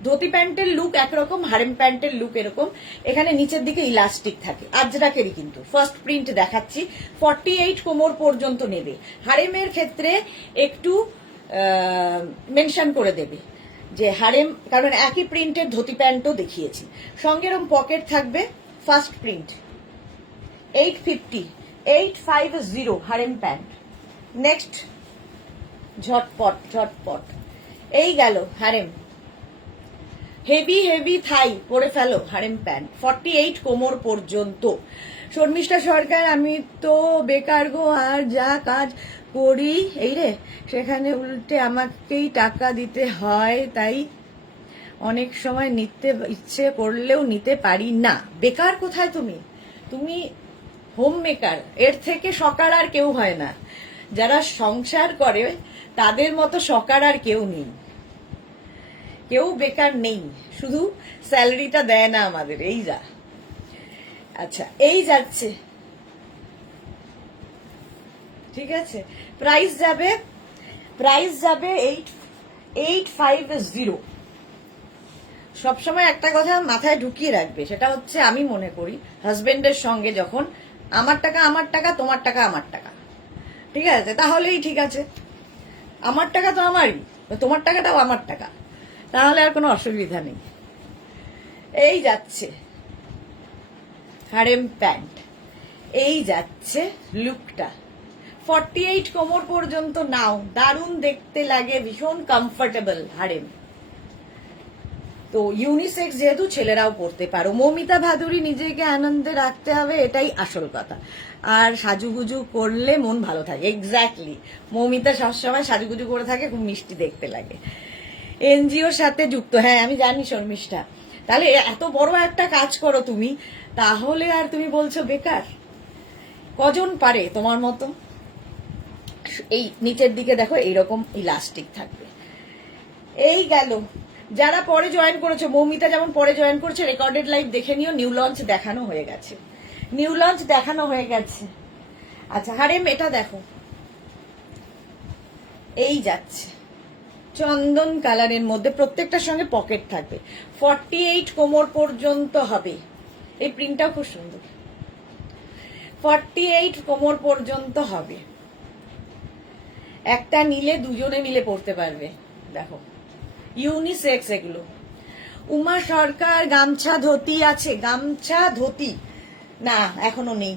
ধুতি প্যান্টের লুক একরকম, হারেম প্যান্টের লুক এরকম। এখানে নিচের দিকে ইলাস্টিক থাকে, আজরাকেরই কিন্তু ফার্স্ট প্রিন্ট দেখাচ্ছি। 48 কোমর পর্যন্ত নেবে। হারেমের ক্ষেত্রে একটু মেনশন করে দেবে যে হারেম, কারণ একই প্রিন্টের ধুতি প্যান্টও দেখিয়েছি। সঙ্গে এরকম পকেট থাকবে। First print 850, 850 harem pant. Next ঝটপট ঝটপট, এই গেল হারেম। হেভি হেভি থাই পরে ফেলো হারেম প্যান্ট, 48 কোমর পর্যন্ত। শর্মিষ্ঠা সরকার, আমি তো বেকার গো, আর যা কাজ করি এই রে সেখানে উল্টে আমাকেই টাকা দিতে হয়, তাই অনেক সময় নিতে ইচ্ছে করলেও নিতে পারি না। বেকার কোথায় তুমি? তুমি হোম মেকার, এর থেকে সকার আর কেউ হয় না। যারা সংসার করে তাদের মতো সকার আর কেউ নেই, কেউ বেকার নেই, শুধু স্যালারিটা দেয় না আমাদের, এই যা। আচ্ছা, এই যাচ্ছে, ঠিক আছে। প্রাইস যাবে 850। সবসময় একটা কথা মাথায় ঢুকিয়ে রাখবে, সেটা হচ্ছে আমি মনে করি হাজবেন্ডের সঙ্গে যখন আমার টাকা আমার টাকা, তোমার টাকা আমার টাকা, ঠিক আছে, তাহলেই ঠিক আছে। আমার টাকা তো আমারই, তোমার টাকাটাও আমার টাকা, তাহলে আর কোনো অসুবিধা নেই। এই যাচ্ছে হারেম প্যান্ট, এই যাচ্ছে লুকটা। 48 কোমর পর্যন্ত নাও, দারুণ দেখতে লাগে, ভীষণ কমফোর্টেবল হারেম। তো ইউনিসেক্স যেহেতু, ছেলেরাও পড়তে পারো। মৌমিতা ভাদুরী, নিজেকে আনন্দে রাখতে হবে, এটাই আসল কথা। আর সাজুগুজু করলে মন ভালো থাকে। এক্স্যাক্টলি, মৌমিতা সবসময় সাজুগুজু করে থাকে, খুব মিষ্টি দেখতে লাগে। এনজিওর সাথে যুক্ত, হ্যাঁ আমি জানি শর্মিষ্ঠা। তাহলে এত বড় একটা কাজ করো তুমি, তাহলে আর তুমি বলছো বেকার? কজন পারে তোমার মতো? এই নিচের দিকে দেখো এইরকম ইলাস্টিক থাকবে। এই গেল। যারা পরে জয়েন করেছো, মৌমিতা যেমন পরে জয়েন করছে, রেকর্ডেড লাইভ দেখে নিও। নিউ লঞ্চ দেখানো হয়ে গেছে, নিউ লঞ্চ দেখানো হয়ে গেছে। আচ্ছা, হারেম এটা দেখো, এই যাচ্ছে চন্দন কালারের মধ্যে, প্রত্যেকটার সঙ্গে পকেট থাকবে। 48 কোমর পর্যন্ত হবে। এই প্রিন্টটাও খুব সুন্দর। 48 কোমর পর্যন্ত হবে। একটা নিলে দুজনে মিলে পড়তে পারবে। দেখো ইউনিসেক্স এগুলো। উমা সরকার, গামছা ধুতি আছে? গামছা ধুতি না, এখনো নেই।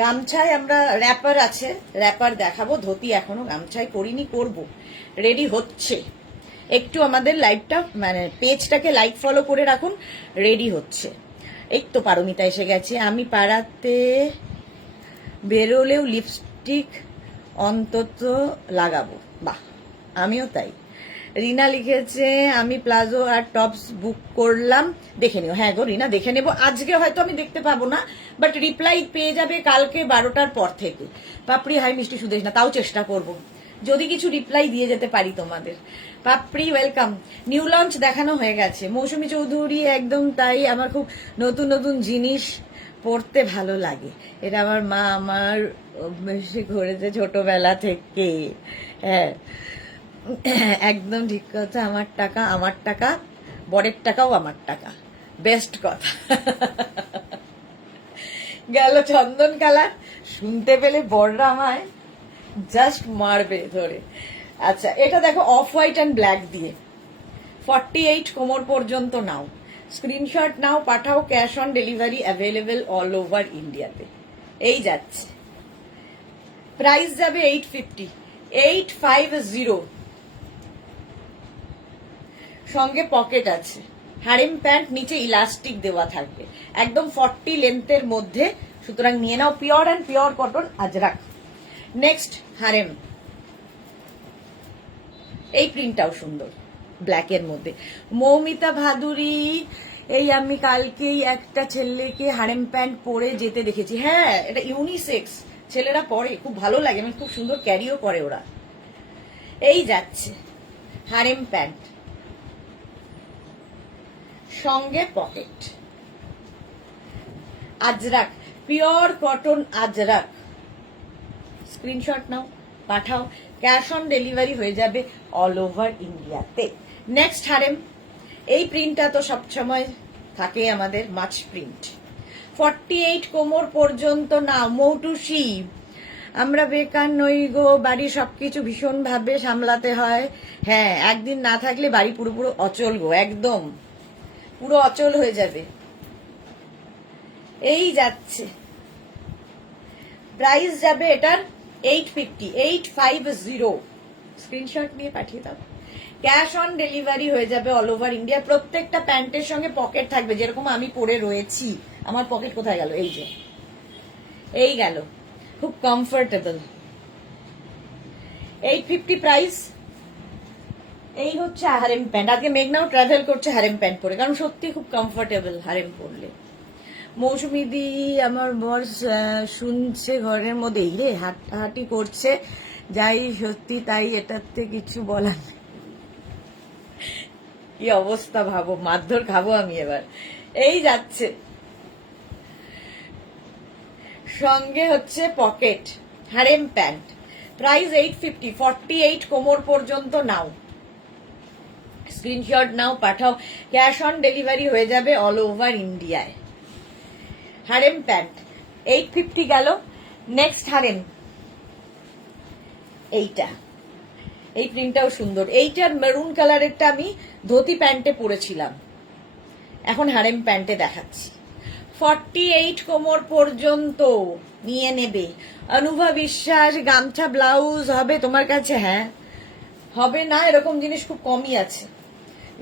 গামছায় আমরা র্যাপার আছে, র্যাপার দেখাবো। ধুতি এখনো গামছায় করিনি, করব, রেডি হচ্ছে। একটু আমাদের লাইভটা মানে পেজটাকে লাইক ফলো করে রাখুন, রেডি হচ্ছে। এই তো পারমিতা এসে গেছে। আমি পাড়াতে বেরোলেও লিপস্টিক অন্তত লাগাবো। বাহ, আমিও তাই। রিনা লিখেছে, আমি প্লাজো আর টপস বুক করলাম, দেখে নিও। হ্যাঁ গো রিনা, দেখে নেবো। আজকে হয়তো আমি দেখতে পাবো না, বাট রিপ্লাই পেয়ে যাবে কালকে 12টার পর থেকে। পাপড়ি, হাই মিষ্টি সুদেশ না, তাও চেষ্টা করব যদি কিছু রিপ্লাই দিয়ে যেতে পারি তোমাদের। পাপড়ি ওয়েলকাম। নিউ লঞ্চ দেখানো হয়ে গেছে। মৌসুমী চৌধুরী, একদম তাই, আমার খুব নতুন নতুন জিনিস পড়তে ভালো লাগে। এটা আমার মা আমার অভ্যেসে করেছে ছোটবেলা থেকে। হ্যাঁ একদম ঠিক কথা। আমার টাকা আমার টাকা, বরের টাকাও আমার টাকা, বেস্ট কথা। গেল চন্দন কালার, শুনতে পেলে বড়রা আমায় জাস্ট মারবে ধরে। আচ্ছা, এটা দেখো অফ হোয়াইট অ্যান্ড ব্ল্যাক দিয়ে। 48 কোমর পর্যন্ত নাও, স্ক্রিনশট নাও, পাঠাও। Cash on delivery available all over ইন্ডিয়াতে। এই যাচ্ছে, প্রাইস যাবে 850, 850। সঙ্গে পকেট আছে। হারেম প্যান্ট, নিচে ইলাস্টিক দেওয়া থাকবে, একদম 40 লেন্থের মধ্যে। সুতরাং নিয়ে নাও, pure and pure cotton Ajrak. Next harem, এই প্রিন্টটাও সুন্দর, ব্ল্যাকের মধ্যে। মৌমিতা ভাদুরী, এই আমি কালকেই একটা ছেলেকে হারেম প্যান্ট পরে যেতে দেখেছি। হ্যাঁ, এটা ইউনিসেক্স, ছেলেরা পরে, খুব ভালো লাগে, মানে খুব সুন্দর ক্যারিও করে ওরা। এই যাচ্ছে হারেম প্যান্ট, সঙ্গে pocket, Ajrak, pure cotton Ajrak. Screenshot নাও, পাঠাও। ক্যাশ অন ডেলিভারি হয়ে যাবে অল ওভার ইন্ডিয়াতে। নেক্সট হারেম, এই প্রিন্টটা তো সবসময় থাকে আমাদের মাছ প্রিন্ট। 48 কোমর পর্যন্ত না মৌটুসি, আমরা বেকার নই গো, বাড়ির সবকিছু ভীষণ ভাবে সামলাতে হয়। হ্যাঁ, একদিন না থাকলে বাড়ি পুরো পুরো অচল গো, একদম পুরো অচল হয়ে যাবে। এই যাচ্ছে, প্রাইস যাবে এটার 850, 850। স্ক্রিনশট নিয়ে পাঠিয়ে দাও। ক্যাশ অন ডেলিভারি হয়ে যাবে অল ওভার ইন্ডিয়া। প্রত্যেকটা প্যান্টের সঙ্গে পকেট থাকবে, যেরকম আমি পরে রয়েছি। আমার পকেট কোথায় গেল? এই যে, এই গেল, খুব কমফোর্টেবল। 850 প্রাইস। এই হচ্ছে হারেম প্যান্ট। আজকে মেঘনাও ট্রাভেল করছে হারেম প্যান্ট পরে, কারণ সত্যি খুব কমফোর্টেবল হারেম পরলে। মৌসুমি দি, আমার বর শুনছে ঘরের মধ্যে, এই রে হাঁটাহাঁটি করছে, যাই সত্যি তাই, এটাতে কিছু বলার নেই। কি অবস্থা ভাবো, মারধর খাবো আমি এবার। এই যাচ্ছে, সঙ্গে হচ্ছে পকেট, হারেম প্যান্ট, প্রাইস 850, 48 কোমর পর্যন্ত নাও। স্ক্রিনশট নাও, পাঠাও। ক্যাশ অন ডেলিভারি হয়ে যাবে অল ওভার ইন্ডিয়ায়। হারেম প্যান্ট 850 গেল। নেক্সট হারেম, এইটা, এই প্রিন্টটাও সুন্দর। এইটার মেরুন কালারেরটা আমি ধুতি প্যান্টে পরেছিলাম, এখন হারেম প্যান্টে দেখাচ্ছি। 48 কোমর পর্যন্ত নিয়ে নেবে। অনুভা বিশ্বাস, গামছা ব্লাউজ হবে তোমার কাছে? হ্যাঁ, হবে না এরকম জিনিস খুব কমই আছে।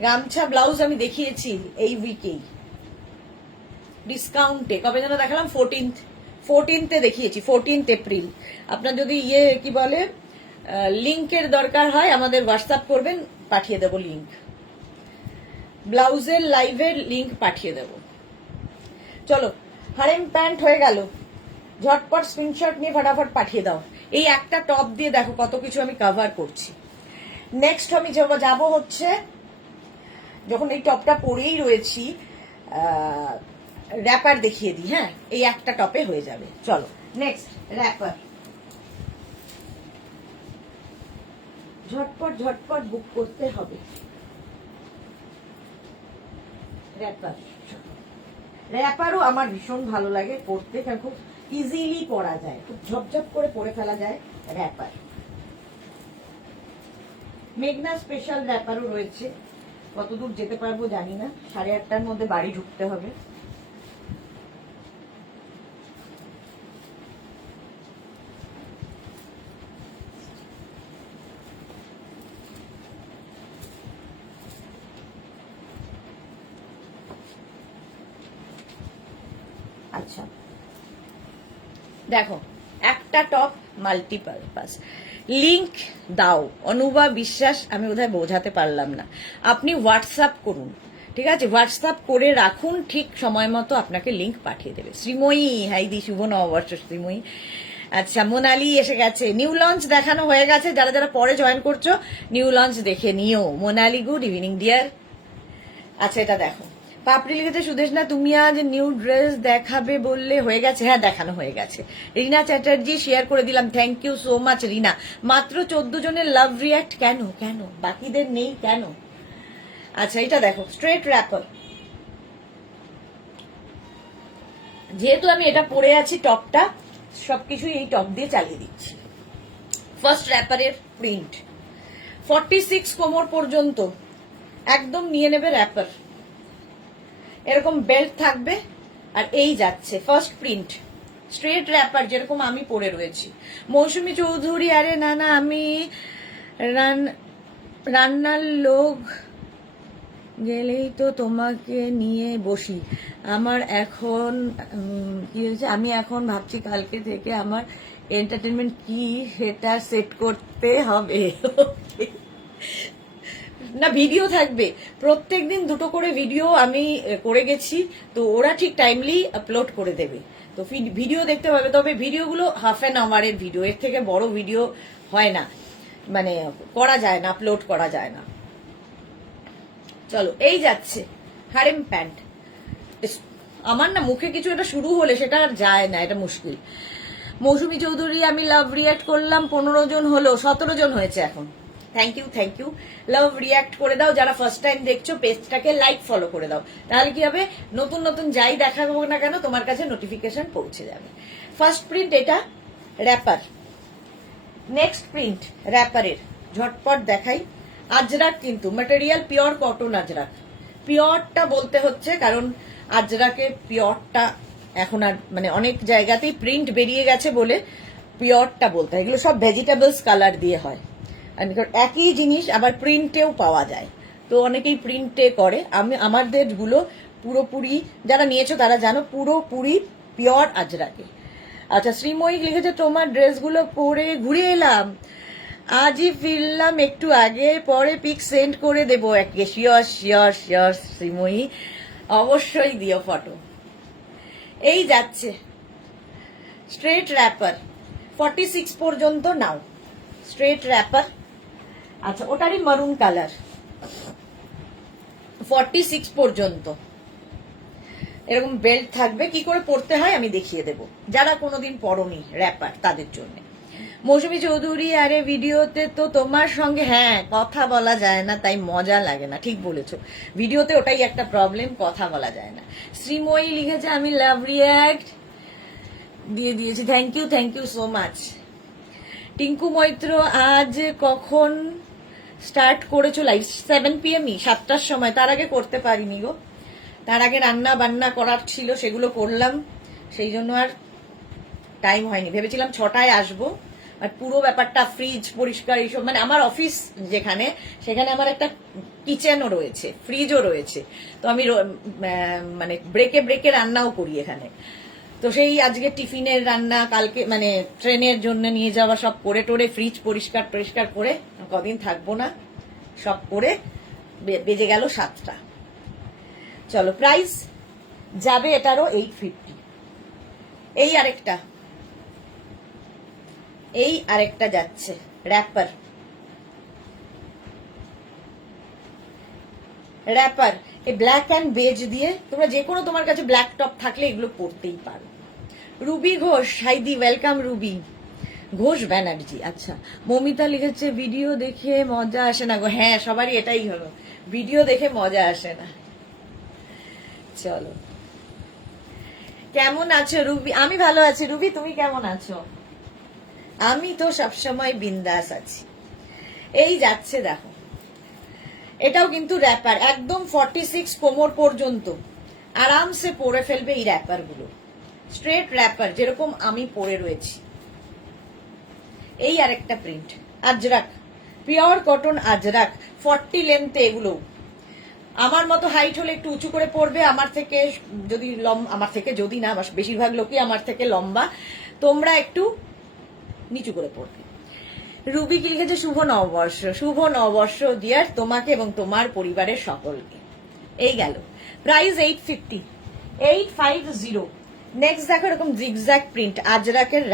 গামছা ব্লাউজ আমি দেখিয়েছি এই উইকেই ডিসকাউন্টে। কবে যেন দেখালাম? 14th দেখিয়েছি, 14 এপ্রিল। আপনার যদি কি বলে লিংকের দরকার হয় আমাদের হোয়াটসঅ্যাপ করবেন, পাঠিয়ে দেব লিংক। ব্লাউজের লাইভের লিংক পাঠিয়ে দেব। চলো, হারেম প্যান্ট হয়ে গেল। ঝটপট স্ক্রিনশট নিয়ে ফটাফট পাঠিয়ে দাও। এই একটা টপ দিয়ে দেখো কত কিছু আমি কভার করছি। নেক্সট আমি যাব হচ্ছে, যখন এই টপটা পরেই রয়েছি, র্যাপার দেখিয়ে দিই। হ্যাঁ, এই একটা টপে হয়ে যাবে। চলো নেক্সট র্যাপার, ঝটপট ঝটপট বুক করতে হবে। র্যাপারও আমার ভীষণ ভালো লাগে পরতে, কারণ খুব ইজিলি পরা যায়, খুব ঝপঝপ করে পরে ফেলা যায় র্যাপার। মেঘনা স্পেশাল র্যাপারও রয়েছে, কতদূর যেতে পারবো জানি না, 8:30টার মধ্যে বাড়ি ঢুকতে হবে। আচ্ছা দেখো, একটা টপ মাল্টিপারপাস। লিংক দাও অনুভা বিশ্বাস, আমি বোধহয় বোঝাতে পারলাম না। আপনি হোয়াটসঅ্যাপ করুন, ঠিক আছে? হোয়াটসঅ্যাপ করে রাখুন, ঠিক সময় মতো আপনাকে লিংক পাঠিয়ে দেবে। শ্রীময়ী, হাইদি, শুভ নববর্ষ শ্রীময়ী। আচ্ছা, মোনালি এসে গেছে। নিউ লঞ্চ দেখানো হয়ে গেছে, যারা যারা পরে জয়েন করছো নিউ লঞ্চ দেখে নিও। Monali, good evening deer. আচ্ছা, এটা দেখো, পাপড়ি লিখেছে সুদেশ না, তুমি আজ নিউ ড্রেস দেখাবে বললে হয়ে গেছে? হ্যাঁ, দেখানো হয়ে গেছে। রিনা চ্যাটার্জি শেয়ার করে দিলাম, থ্যাংক ইউ সো মাচ রিনা। মাত্র 14 জনের লাভ রিয়াক্ট, কেন কেন বাকিদের নেই কেন? আচ্ছা, এটা দেখো, স্ট্রেট র্যাপার। যেহেতু আমি এটা পরে আছি, টপটা সবকিছু এই টপ দিয়ে চালিয়ে দিচ্ছি। ফার্স্ট র্যাপারের প্রিন্ট, 46 কোমর পর্যন্ত একদম নিয়ে নেবে র্যাপার। এরকম বেল্ট থাকবে, আর এই যাচ্ছে ফার্স্ট প্রিন্ট, স্ট্রেট র্যাপার, যেরকম আমি পরে রয়েছি। মৌসুমী চৌধুরী, আরে না না, আমি রান্নার লোক গেলেই তো তোমাকে নিয়ে বসি। আমার এখন কি হয়েছে, আমি এখন ভাবছি কালকে থেকে আমার এন্টারটেনমেন্ট কি সেটা সেট করতে হবে। না, ভিডিও থাকবে প্রত্যেকদিন, 2টো করে ভিডিও আমি করে গেছি, তো ওরা ঠিক টাইমলি আপলোড করে দেবে। তো ভিডিও দেখতে পাবে, তবে ভিডিওগুলো হাফ অ্যান আওয়ারের ভিডিও, এর থেকে বড় ভিডিও হয় না, মানে করা যায় না, আপলোড করা যায় না। চলো, এই যাচ্ছে হারেম প্যান্ট। আমার না মুখে কিছু এটা শুরু হলে সেটা আর যায় না, এটা মুশকিল। মৌসুমী চৌধুরী, আমি লাভ রিয়াক্ট করলাম, 15 জন হলো, 17 জন হয়েছে এখন। থ্যাংক ইউ লাভ রিয়াক্ট করে দাও। যারা ফার্স্ট টাইম দেখছো পেজটাকে লাইক ফলো করে দাও, তাহলে কি হবে, নতুন নতুন যাই দেখাবো না কেন তোমার কাছে নোটিফিকেশন পৌঁছে যাবে। ফার্স্ট প্রিন্ট এটা র্যাপার, নেক্সট প্রিন্ট র্যাপারের, ঝটপট দেখাই। আজরাক কিন্তু ম্যাটেরিয়াল পিওর কটন আজরাক, পিওরটা বলতে হচ্ছে কারণ আজরাকের পিওরটা এখন আর মানে অনেক জায়গাতেই প্রিন্ট বেরিয়ে গেছে বলে পিওরটা বলতে হয়। এগুলো সব ভেজিটেবলস কালার দিয়ে হয়, একই জিনিস আবার প্রিন্টেও পাওয়া যায়, তো অনেকেই প্রিন্টে করে। আমাদের গুলো পুরোপুরি, যারা নিয়েছো তারা জানো, পুরোপুরি পিওর আজরাকে। আচ্ছা, শ্রীময়ী লিখেছে তোমার ড্রেসগুলো পরে ঘুরে এলাম, আজই ফিরলাম একটু আগে, পরে পিক সেন্ড করে দেবো একে। শিওর শিওর শিওর শ্রীময়ী, অবশ্যই দিও ফটো। এই যাচ্ছে স্ট্রেট র্যাপার, 46 পর্যন্ত নাও, স্ট্রেট র্যাপার। আচ্ছা, ওটারই মারুন কালার, 46 পর্যন্ত এরকম বেল্ট থাকবে। কি করে পরতে হয় আমি দেখিয়ে দেব, যারা কোনোদিন পরনি র্যাপার তাদের জন্য। মৌসুমী চৌধুরী, আরে ভিডিওতে তো তোমার সঙ্গে হ্যাঁ কথা বলা যায় না, তাই মজা লাগে না। ঠিক বলেছো, ভিডিওতে ওটাই একটা প্রবলেম, কথা বলা যায় না। শ্রীময়ী লিখেছে আমি লাভ রিয়াক্ট দিয়ে দিয়েছি, thank you so much. Tinku Maitra, আজ কখন স্টার্ট করেছো লাইভ? 7 PM, 7টার সময়, তার আগে করতে পারিনি গো, তার আগে রান্না বান্না করার ছিল, সেগুলো করলাম, সেই জন্য আর টাইম হয়নি। ভেবেছিলাম 6টায় আসবো, আর পুরো ব্যাপারটা ফ্রিজ পরিষ্কার এইসব, মানে আমার অফিস যেখানে, সেখানে আমার একটা কিচেনও রয়েছে, ফ্রিজও রয়েছে, তো আমি মানে ব্রেকে ব্রেকে রান্নাও করি এখানে। তো সেই আজকে টিফিনের রান্না, কালকে মানে ট্রেনের জন্য নিয়ে যাওয়া, সব করে টোরে ফ্রিজ পরিষ্কার করে, কদিন থাকবো না, সব করে বেজে গেল 7টা। চলো, প্রাইস যাবে এটারও 850। এই আরেকটা যাচ্ছে র্যাপার, এই ব্ল্যাক অ্যান্ড বেজ দিয়ে, তোমরা যে কোনো, তোমার কাছে ব্ল্যাক টপ থাকলে এগুলো পরতেই পারো। রুবি ঘোষ, হাইদি ওয়েলকাম রুবি ঘোষ ব্যানার্জি। আচ্ছা, মমিতা লিখেছে ভিডিও দেখে মজা আসে না গো। হ্যাঁ, সবারই এটাই হলো, ভিডিও দেখে মজা আসে না। চলো, কেমন আছো রুবি? আমি ভালো আছি রুবি, তুমি কেমন আছো? আমি তো সবসময় বিন্দাস আছি। এই যাচ্ছে দেখো, এটাও কিন্তু র্যাপার, একদম 46 কোমর পর্যন্ত আরামসে পরে ফেলবে এই র্যাপার গুলো, স্ট্রেট র্যাপার যেরকম আমি পরে রয়েছি। এই আরেকটা print Ajrak, pure cotton Ajrak, 40 লেন্থে এগুলো। আমার মতো হাইট হলে একটু উঁচু করে পড়বে, আমার থেকে যদি না, বেশিরভাগ লোকই আমার থেকে লম্বা, তোমরা একটু নিচু করে পড়বে। রুবি কি লিখেছে শুভ নববর্ষ ডিয়ার, তোমাকে এবং তোমার পরিবারের সকলকে। এই গেল, প্রাইস 850। নেক্সট দেখো, এরকম জিগজ্যাগ প্রিন্ট আজরাকের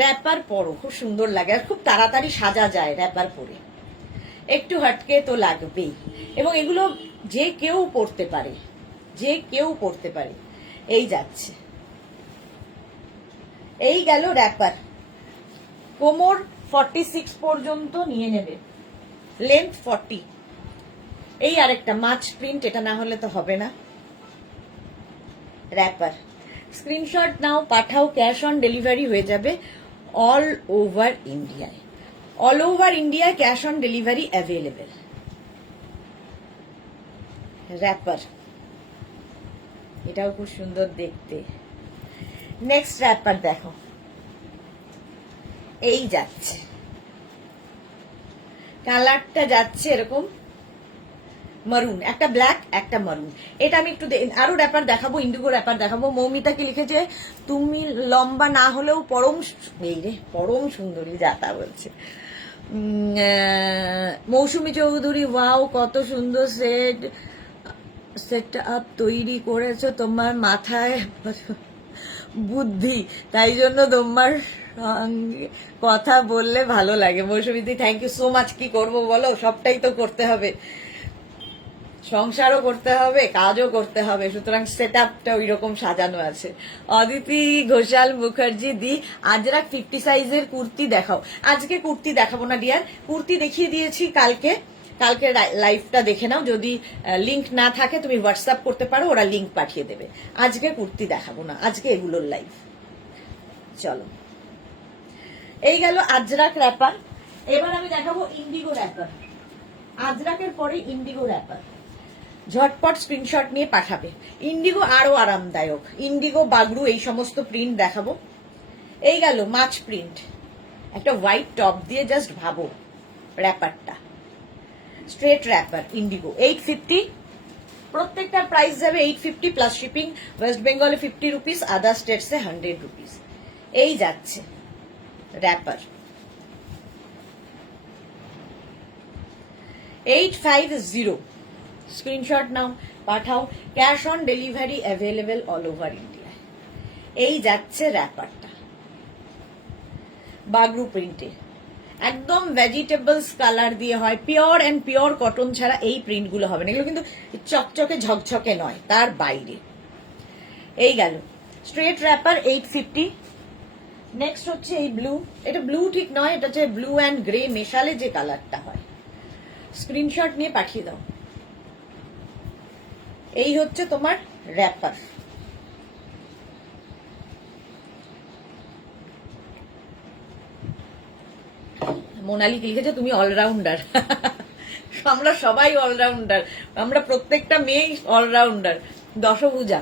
র্যাপার পরো, খুব সুন্দর লাগে, আর খুব তাড়াতাড়ি সাজা যায় র্যাপার পরে, একটু হটকে তো লাগবেই, এবং এগুলো যে কেউ পরতে পারে। এই যাচ্ছে, এই গেল র্যাপার, কোমর 46 পর্যন্ত নিয়ে নেবে, লেন্থ 40। এই আরেকটা মাছ প্রিন্ট, এটা না হলে তো হবে না, র্যাপার। স্ক্রিনশট নাও, পাঠাও, ক্যাশ অন ডেলিভারি হয়ে যাবে all over India, cash on delivery available. Wrapper, এটাও খুব সুন্দর দেখতে। নেক্সট র্যাপার দেখো, এই যাচ্ছে, কালারটা যাচ্ছে এরকম মারুন, একটা ব্ল্যাক একটা মারুন। এটা আমি একটু আরো র্যাপার দেখাবো, ইন্ডিগো র্যাপার দেখাবো। মৌমিতা কি লিখেছে, তুমি লম্বা না হলেও পরম সুন্দরী, যাতা বলছে। মৌসুমী চৌধুরী, ওয়াও কত সুন্দর সেট আপ তৈরি করেছো, তোমার মাথায় বুদ্ধি, তাই জন্য তোমার সঙ্গে কথা বললে ভালো লাগে। মৌসুমীদি, থ্যাংক ইউ সো মাচ। কি করবো বলো, সবটাই তো করতে হবে। সংসারও করতে হবে, কাজও করতে হবে, সুতরাং সেট আপটা ওই রকম সাজানো আছে। অদিতি ঘোষাল মুখার্জি দি, আজরাক 50 সাইজের কুর্তি দেখাও। আজকে কুর্তি দেখাবো না ডিয়ার, কুর্তি দেখিয়ে দিয়েছি কালকে লাইভটা দেখে নাও, যদি লিংক না থাকে তুমি হোয়াটসঅ্যাপ করতে পারো, ওরা লিংক পাঠিয়ে দেবে। আজকে কুর্তি দেখাবো না, আজকে এগুলোর লাইভ। চলো, এই গেল আজরাক র্যাপার। এবার আমি দেখাবো ইন্ডিগো র্যাপার। আজরাকের পরে ইন্ডিগো র্যাপার। ঝটপট স্ক্রিনশট নিয়ে পাঠাবে। ইন্ডিগো আরো আরামদায়ক, ইন্ডিগো বাগরু এই সমস্ত প্রিন্ট দেখাবো। এই গেল মাছ প্রিন্ট, একটা হোয়াইট টপ দিয়ে জাস্ট ভাবো র্যাপারটা, স্ট্রেট র্যাপার ইন্ডিগো 850। প্রত্যেকটার প্রাইস যাবে 850 প্লাস শিপিং। ওয়েস্ট বেঙ্গলে 50 রুপিস, আদার স্টেটসে 100 রুপিস। এই যাচ্ছে র্যাপার 850। স্ক্রিনশট নাও, পাঠাও। Cash on delivery available all over India. এই যাচ্ছে র্যাপারটা বাগরু প্রিন্টে, একদম ভেজিটেবলস কালার দিয়ে হয়, পিওর এন্ড পিওর কটন ছাড়া এই প্রিন্টগুলো হবে না। এগুলো কিন্তু চকচকে ঝকঝকে নয়, তার বাইরে। এই গেল স্ট্রেট র্যাপার 850। নেক্সট হচ্ছে এই ব্লু, এটা ব্লু ঠিক নয়, এটা হচ্ছে ব্লু অ্যান্ড গ্রে মেশালে যে কালারটা হয়। স্ক্রিনশট নিয়ে পাঠিয়ে দাও। এই হচ্ছে তোমার র্যাপার। মোনালি লিখেছে তুমি অলরাউন্ডার। আমরা সবাই অলরাউন্ডার, আমরা প্রত্যেকটা মেয়েই অলরাউন্ডার, দশভুজা,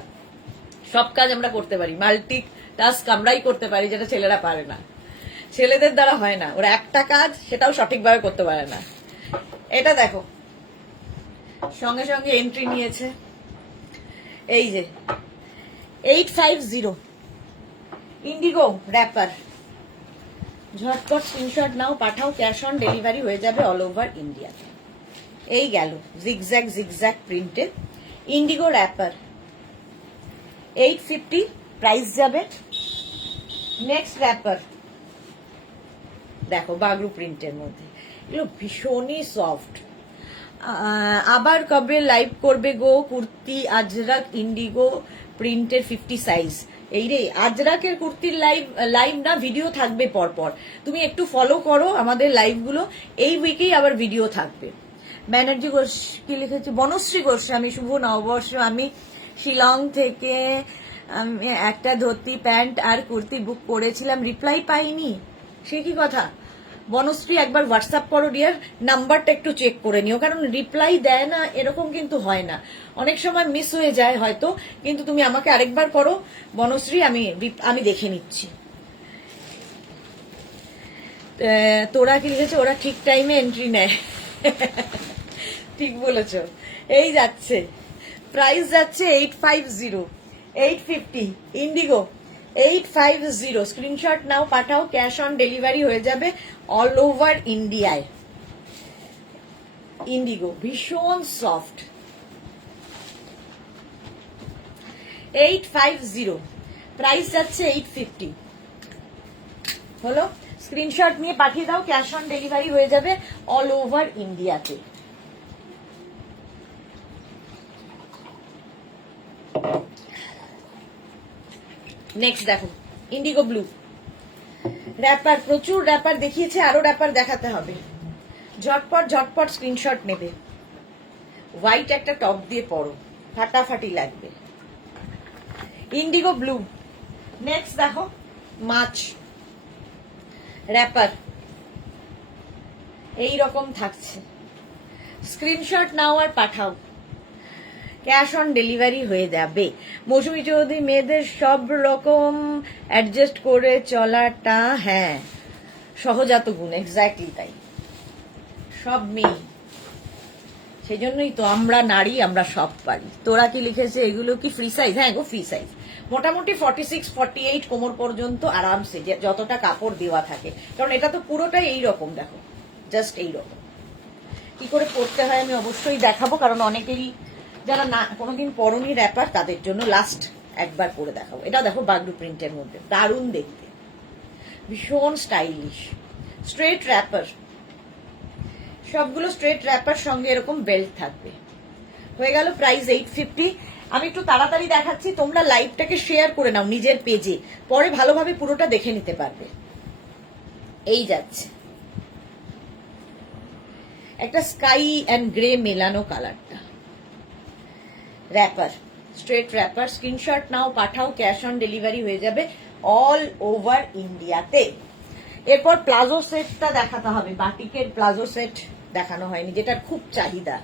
সব কাজ আমরা করতে পারি, মাল্টি টাস্ক আমরাই করতে পারি, যেটা ছেলেরা পারে না, ছেলেদের দ্বারা হয় না। ওরা একটা কাজ সেটাও সঠিকভাবে করতে পারে না। এটা দেখো, সঙ্গে সঙ্গে এন্ট্রি নিয়েছে। এই যে 850 ইন্ডিগো র্যাপার। ঝটপট স্ক্রিনশট নাও, পাঠাও। ক্যাশ অন ডেলিভারি হয়ে যাবে অল ওভার ইন্ডিয়া। এই গেল জিগজ্যাগ জিগজ্যাগ প্রিন্টে ইন্ডিগো র্যাপার 850 প্রাইস যাবে। নেক্সট র্যাপার দেখো বাগরু প্রিন্টের মধ্যে, এগুলো ভীষণই সফট। আবার কবে লাইভ করবে গো? কুর্তি আজরাক ইন্ডিগো প্রিন্টের 50 সাইজ। এই রে, আজরাকের কুর্তির লাইভ না, ভিডিও থাকবে পরপর, তুমি একটু ফলো করো আমাদের লাইভগুলো। এই উইকেই আবার ভিডিও থাকবে। ব্যানার্জি ঘোষ কি লিখেছে? বনশ্রী গোস্বামী, শুভ নববর্ষ। আমি শিলং থেকে আমি একটা ধুতি প্যান্ট আর কুর্তি বুক করেছিলাম, রিপ্লাই পাইনি। সে কি কথা? বনশ্রী একবার হোয়াটসঅ্যাপ করো ডিয়ার, নাম্বারটা একটু চেক করে নিও, কারণ রিপ্লাই দেয় না এরকম কিন্তু হয় না, অনেক সময় মিস হয়ে যায় হয়তো, কিন্তু তুমি আমাকে আরেকবার করো বনশ্রী, আমি দেখে নিচ্ছি। তোরা কি লিখেছে? ওরা ঠিক টাইমে এন্ট্রি নেয়। ঠিক বলেছ। এই যাচ্ছে প্রাইস যাচ্ছে 850, 850 ইন্ডিগো 850। স্ক্রিনশট নাও, পাঠাও। ক্যাশ অন ডেলিভারি হয়ে যাবে অল ওভার ইন্ডিয়ায়। ইন্ডিগো ভীষণ সফট। 850 প্রাইস যাচ্ছে 850। হলো, স্ক্রিনশট নিয়ে পাঠিয়ে দাও। ক্যাশ অন ডেলিভারি হয়ে যাবে অল ওভার ইন্ডিয়াতে। নেক্সট দেখো ইন্ডিগো ব্লু র্যাপার। প্রচুর র্যাপার দেখিয়েছে, আরো র্যাপার দেখাতে হবে। ঝটপট ঝটপট স্ক্রিনশট নেবে। হোয়াইট একটা টপ দিয়ে পরো, ফাটাফাটি লাগবে। Indigo blue. নেক্সট দেখো মাছ র্যাপার, এই রকম থাকছে। স্ক্রিনশট নাও আর পাঠাও। ক্যাশ অন ডেলিভারি হয়ে যাবে। মৌসুমী চৌধুরী, মেয়েদের সব রকম অ্যাডজাস্ট করে চলাটা, হ্যাঁ, সহজাত গুণ, এক্স্যাক্টলি তাই। সব মেয়ে, সেই জন্যই তো আমরা নারী, আমরা সব পারি। তোরা কি লিখেছে? এগুলো কি ফ্রি সাইজ? হ্যাঁ গো, ফ্রি সাইজ। মোটামুটি 46, 48 কোমর পর্যন্ত আরামসে, যতটা কাপড় দেওয়া থাকে, কারণ এটা তো পুরোটাই এইরকম। দেখো জাস্ট এইরকম। কি করে পরতে হয় আমি অবশ্যই দেখাবো, কারণ অনেকেরই যারা না কোনোদিন পরনি র্যাপার, তাদের জন্য লাস্ট একবার পরে দেখাবো। এটা দেখো বাগরু প্রিন্টের মধ্যে, দারুণ দেখতে, ভীষণ স্টাইলিশ। স্ট্রেট র্যাপার, সবগুলো স্ট্রেট র্যাপার, সঙ্গে এরকম বেল্ট থাকবে। হয়ে গেল প্রাইস 850। আমি একটু তাড়াতাড়ি দেখাচ্ছি, তোমরা লাইভটাকে শেয়ার করে নাও নিজের পেজে, পরে ভালোভাবে পুরোটা দেখে নিতে পারবে। এই যাচ্ছে একটা স্কাই অ্যান্ড গ্রে মেলানো কালারটা, র্যাপার, স্ট্রেট র্যাপার। স্ক্রিনশট নাও, পাঠাও, ক্যাশ অন ডেলিভারি হয়ে যাবে অল ওভার ইন্ডিয়াতে। এরপর প্লাজো সেটটা দেখাতে হবে, বাটিকের প্লাজো সেট দেখানো হয়নি, যেটার খুব চাহিদা।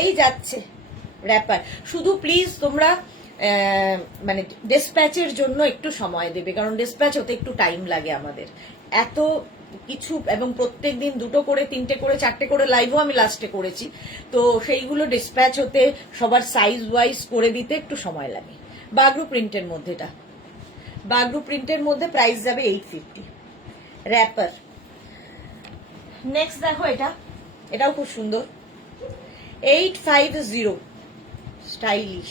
এই যাচ্ছে র্যাপার। শুধু প্লিজ তোমরা মানে ডিসপ্যাচের জন্য একটু সময় দেবে, কারণ ডিসপ্যাচ হতে একটু টাইম লাগে আমাদের, এত কিছু, এবং প্রত্যেক দিন 2টো করে 3টে করে 4টে করে লাইভও আমি লাস্টে করেছি, তো সেইগুলো ডিসপ্যাচ হতে সবার সাইজ ওয়াইজ করে দিতে একটু সময় লাগে। বাগরু প্রিন্টের মধ্যে, এটা বাগরু প্রিন্টের মধ্যে প্রাইস যাবে 850, র্যাপার। নেক্সট দেখো এটাও খুব সুন্দর, 850, স্টাইলিশ,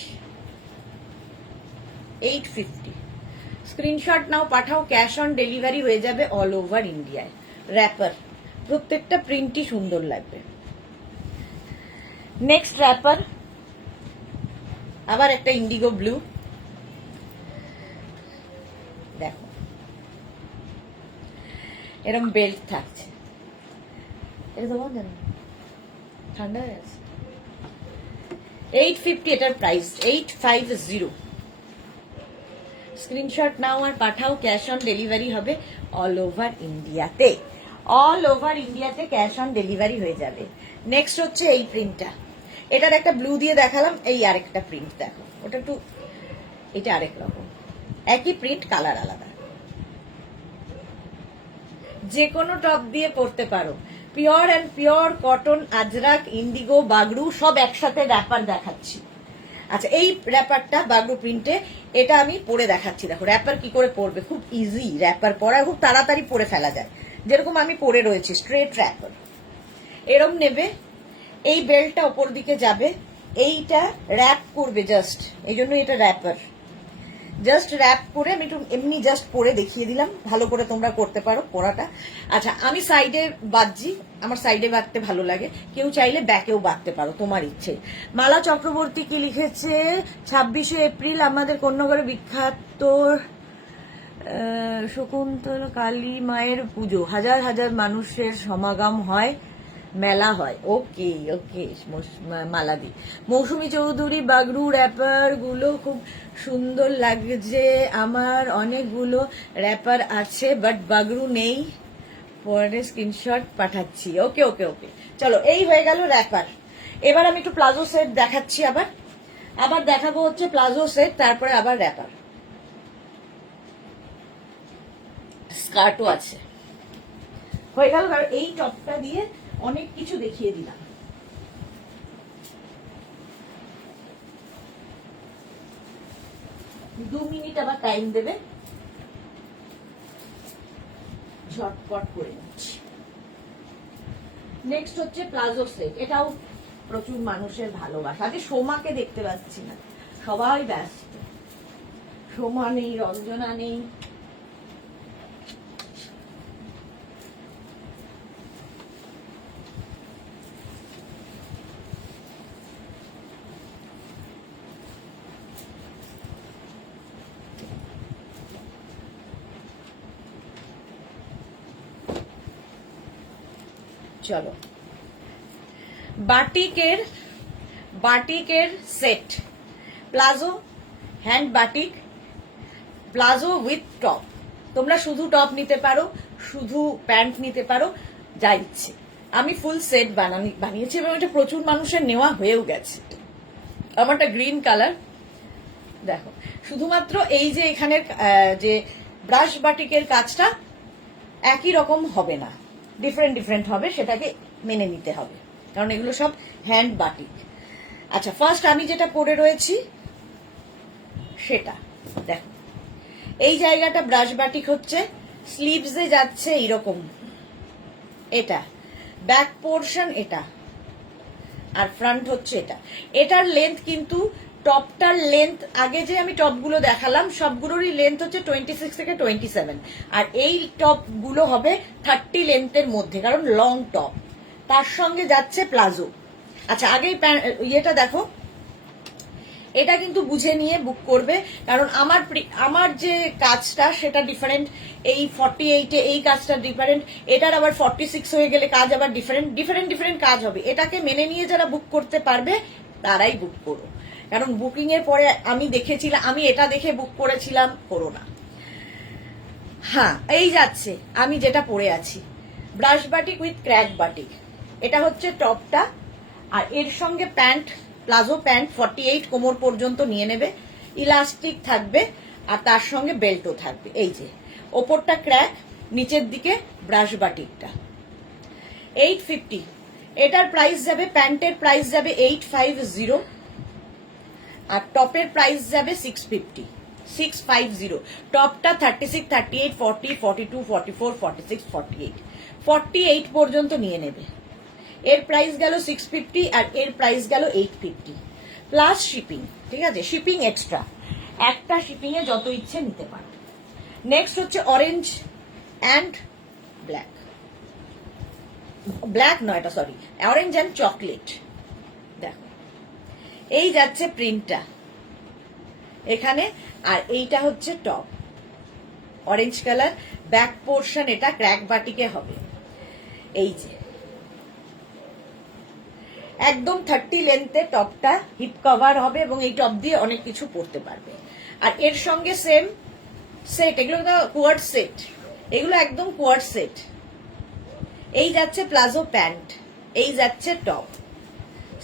850। স্ক্রিনশট নাও, পাঠাও, ক্যাশ অন ডেলিভারি হয়ে যাবে অল ওভার ইন্ডিয়ায়। র্যাপার, প্রত্যেকটা প্রিন্টই সুন্দর লাগবে। নেক্সট র্যাপার, আবার একটা ইন্ডিগো ব্লু, দেখো এরকম বেল্ট থাকছে, এটা তোমার জানো ঠান্ডা হয়ে আছে। 850 এটার প্রাইস, 850। স্ক্রিনশট নাও আর পাঠাও, ক্যাশ অন ডেলিভারি হবে অল ওভার ইন্ডিয়াতে, অল ওভার ইন্ডিয়াতে ক্যাশ অন ডেলিভারি হয়ে যাবে। নেক্সট হচ্ছে এই প্রিন্টটা, এটার একটা ব্লু দিয়ে দেখালাম, এই আরেকটা প্রিন্ট দেখো, ওটা একটু, এটা আরেক রকম, একই প্রিন্ট, কালার আলাদা। যে কোনো টপ দিয়ে পরতে পারো, pure and pure cotton, Ajrak, Indigo, Bagru সব একসাথে র্যাপার দেখাচ্ছি। আচ্ছা, এই র্যাপারটা বাগরু প্রিন্টে, এটা আমি পরে দেখাচ্ছি। দেখো র্যাপার কি করে পরবে, খুব ইজি র্যাপার পরা, খুব তাড়াতাড়ি পরে ফেলা যায়, যেরকম আমি পরে রয়েছি, স্ট্রেট র্যাপার। এরম নেবে, এই বেল্টটা ওপর দিকে যাবে, এইটা র্যাপ করবে জাস্ট, এই জন্য এটা র্যাপার। জাস্ট র্যাপ করে আমি একটু এমনি জাস্ট পরে দেখিয়ে দিলাম, ভালো করে তোমরা করতে পারো পরাটা। আচ্ছা, আমি সাইডে বাঁধছি, আমার সাইডে বাঁধতে ভালো লাগে, কেউ চাইলে ব্যাকেও বাঁধতে পারো, তোমার ইচ্ছে। মালা চক্রবর্তী কি লিখেছে, 26শে এপ্রিল আমাদের কন্যাগড়ে বিখ্যাত শকুন্তলা কালী মায়ের পুজো, হাজার হাজার মানুষের সমাগম হয়, মেলা হয়। ওকে ওকে মালাদি। মৌসুমী চৌধুরী, বাগরু র্যাপার গুলো খুব সুন্দর লাগছে, আমার অনেকগুলো র্যাপার আছে বাট বাগরু নেই, পরে স্ক্রিনশট পাঠাচ্ছি। ওকে ওকে ওকে, চলো এই হয়ে গেল র্যাপার। এবার আমি একটু প্লাজো সেট দেখাচ্ছি, আবার দেখাবো হচ্ছে প্লাজো সেট, তারপরে আবার র্যাপার, স্কার্টও আছে। হয়ে গেল, এই টপটা দিয়ে অনেক কিছু দেখিয়ে দিলাম। দু মিনিট আবার টাইম দেবে, ঝটপট করে নিচ্ছি। নেক্সট হচ্ছে প্লাজো সেট, এটাও প্রচুর মানুষের ভালোবাসা। আজকে সোমাকে দেখতে পাচ্ছি না, সবাই ব্যস্ত, সোমা নেই, রঞ্জনা নেই। চলো, বাটিকের set, palazzo, hand batik, palazzo with top. তোমরা শুধু টপ নিতে পারো, শুধু প্যান্ট নিতে পারো, যা ইচ্ছে। আমি ফুল সেট বানিয়েছি এবং এটা প্রচুর মানুষের নেওয়া হয়েও গেছে। আমারটা গ্রিন কালার, দেখো শুধুমাত্র এই যে এখানের যে ব্রাশ বাটিকের কাজটা একই রকম হবে না, ডিফারেন্ট ডিফারেন্ট হবে, সেটাকে মেনে নিতে হবে, কারণ এগুলো সব হ্যান্ড বাটিক। আচ্ছা, ফার্স্ট আমি যেটা পরে রয়েছি সেটা দেখো, এই জায়গাটা ব্রাশ বাটিক হচ্ছে, স্লিভসে যাচ্ছে এইরকম, এটা ব্যাক পোর্শন, এটা আর ফ্রন্ট হচ্ছে এটা। এটার লেন্থ কিন্তু টপটার লেন্থ, আগে যে আমি টপগুলো দেখালাম সবগুলোরই লেন্থ হচ্ছে 26 থেকে 27, আর এই টপগুলো হবে 30 লেন্থের মধ্যে, কারণ লং টপ। তার সঙ্গে যাচ্ছে প্লাজো, আচ্ছা আগে ইয়েটা দেখো, এটা কিন্তু বুঝে নিয়ে বুক করবে, কারণ আমার যে কাজটা সেটা ডিফারেন্ট, এই 48-এ এই কাজটা ডিফারেন্ট, এটার আবার 46 হয়ে গেলে কাজ আবার ডিফারেন্ট কাজ হবে। এটাকে মেনে নিয়ে যারা বুক করতে পারবে তারাই বুক করো, কারণ বুকিং এর পরে আমি দেখেছিলাম, আমি এটা দেখে বুক করেছিলাম, করো না। হ্যাঁ, এই যাচ্ছে আমি যেটা পরে আছি, brush batik with crack batik, এটা হচ্ছে টপটা, আর এর সঙ্গে প্যান্ট, প্লাজো প্যান্ট 48 কোমর পর্যন্ত নিয়ে নেবে, ইলাস্টিক থাকবে, আর তার সঙ্গে বেল্টও থাকবে। এই যে ওপরটা ক্র্যাক, নিচের দিকে ব্রাশ বাটিকটা 850। এটার প্রাইস যাবে, প্যান্টের প্রাইস যাবে 850, আর টপের প্রাইস যাবে 650। টপটা 36, 38, 40, 42, 44, 46, 48, 48 পর্যন্ত নিয়ে নেবে। এর প্রাইস গেল 650 আর এর প্রাইস গেল 850 প্লাস শিপিং। ঠিক আছে, শিপিং এক্সট্রা, একটা শিপিং এ যত ইচ্ছে নিতে পারো। নেক্সট হচ্ছে অরেঞ্জ অ্যান্ড ব্ল্যাক, ব্ল্যাক নয় এটা, সরি, অরেঞ্জ অ্যান্ড চকলেট। দেখো এই যাচ্ছে প্রিন্টটা এখানে, আর এইটা হচ্ছে top, orange colour, back portion এটা ক্র্যাক বাটিকে হবে। এই যে একদম 30 লেন্থে টপটা, হিপ কভার হবে, এবং এই টপ দিয়ে অনেক কিছু পরতে পারবে। আর এর সঙ্গে সেম সেট, এগুলো তো কোয়ার্ড সেট, এগুলো একদম কোয়ার্ড সেট। এই যাচ্ছে প্লাজো প্যান্ট, এই যাচ্ছে টপ,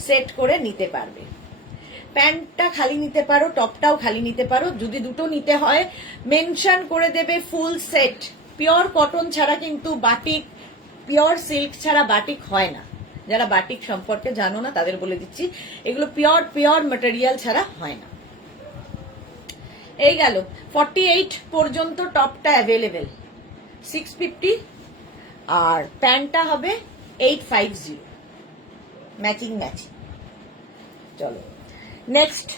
সেট করে নিতে পারবে। প্যান্টটা খালি নিতে পারো, টপটাও খালি নিতে পারো, যদি দুটো নিতে হয় মেনশন করে দেবে ফুল সেট। পিওর কটন ছাড়া কিন্তু বাটিক, পিওর সিল্ক ছাড়া বাটিক হয় না। যারা বাটিক সম্পর্কে জানো না তাদের বলে দিচ্ছি, এগুলো পিওর ম্যাটেরিয়াল ছাড়া হয় না। এই গেল 48 পর্যন্ত টপটা অ্যাভেলেবেল 650, আর প্যান্টটা হবে 850, ম্যাচিং। চলো নেক্সট,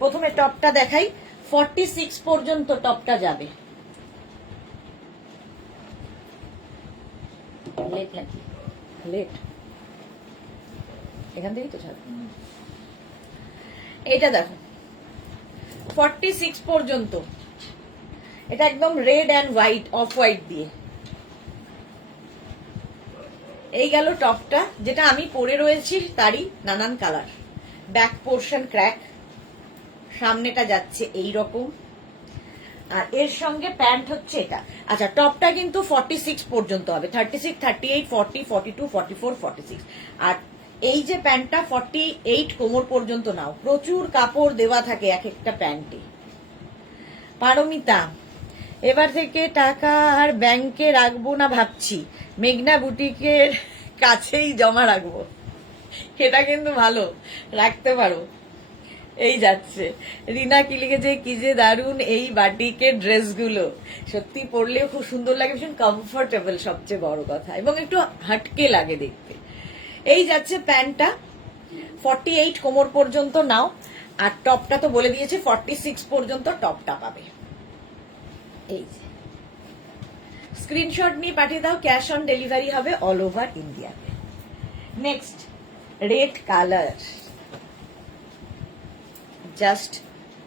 প্রথমে টপটা দেখাই, 46 পর্যন্ত টপটা যাবে। লেট নাকি? লেট, এখান থেকেই তো ছাড়বে। এটা দেখো 46 পর্যন্ত, এটা একদম red and white, off white দিয়ে। এই গেল টপটা, যেটা আমি পরে রয়েছি তারই নানান কালার। ব্যাক পোর্শন ক্র্যাক, সামনেটা যাচ্ছে এই রকম, আর এর সঙ্গে প্যান্ট হচ্ছে এটা। আচ্ছা, টপটা কিন্তু 46 পর্যন্ত হবে, 36, 38, 40, 42, 44, 46, আর এই যে প্যান্টটা 48 কোমর পর্যন্ত নাও। প্রচুর কাপড় দেওয়া থাকে এক একটা প্যান্টে। পারমিতা, এবার থেকে টাকা আর ব্যাংকে রাখবো না ভাবছি, মেঘনা বুটিকের কাছেই জমা রাখবো। এটা কিন্তু ভালো, রাখতে পারো। এই যাচ্ছে রিনা কি লিখেছে, কি যে দারুন এই বাটিকের ড্রেসগুলো, সত্যি পরলেও খুব সুন্দর লাগে, ভীষণ কমফোর্টেবল সবচেয়ে বড় কথা, এবং একটু হাটকে লাগে দেখতে। এই যাচ্ছে প্যান্টটা 48 কোমর পর্যন্ত নাও, আর টপটা তো বলে দিয়েছে 46 পর্যন্ত টপটা পাবে। এই যে স্ক্রিনশট নিয়ে পাঠিয়ে দাও, ক্যাশ অন ডেলিভারি হবে অল ওভার ইন্ডিয়াতে। নেক্সট রেড কালার, জাস্ট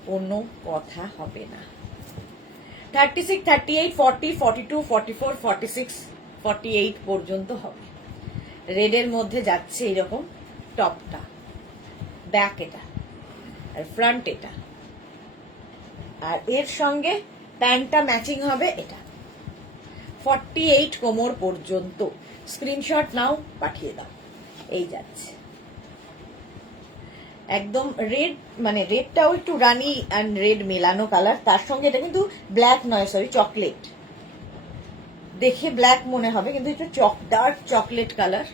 কোনো কথা হবে না। 36, 38, 40, 42, 44, 46, 48 পর্যন্ত হবে। রেডের মধ্যে যাচ্ছে এরকম টপটা, ব্যাক এটা, আর ফ্রন্ট এটা, আর এর সঙ্গে প্যান্টটা ম্যাচিং হবে এটা। 48 কোমর পর্যন্ত। স্ক্রিনশট নাও, পাঠিয়ে দাও। এই যাচ্ছে একদম রেড, মানে রেডটাও একটু রানি অ্যান্ড রেড মেলানো কালার, তার সঙ্গে এটা কিন্তু ব্ল্যাক নয়, সরি চকলেট, দেখে ব্ল্যাক মনে হবে কিন্তু এটা ডার্ক চকলেট কালার,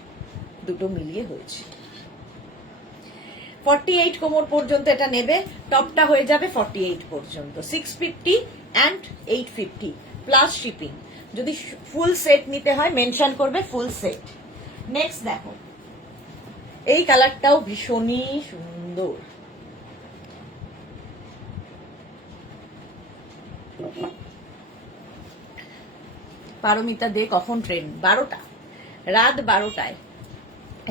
দুটো মিলিয়ে হয়েছে। 48 কোমর পর্যন্ত এটা নেবে, টপটা হয়ে যাবে 48 পর্যন্ত, 650 অ্যান্ড 850 প্লাস শিপিং। যদি ফুল সেট নিতে হয় মেনশন করবে ফুল সেট। নেক্সট দেখো, এই কালারটাও ভীষণই সুন্দর, পারমিতা দে কখন ট্রেন? 12টা, রাত 12টায়।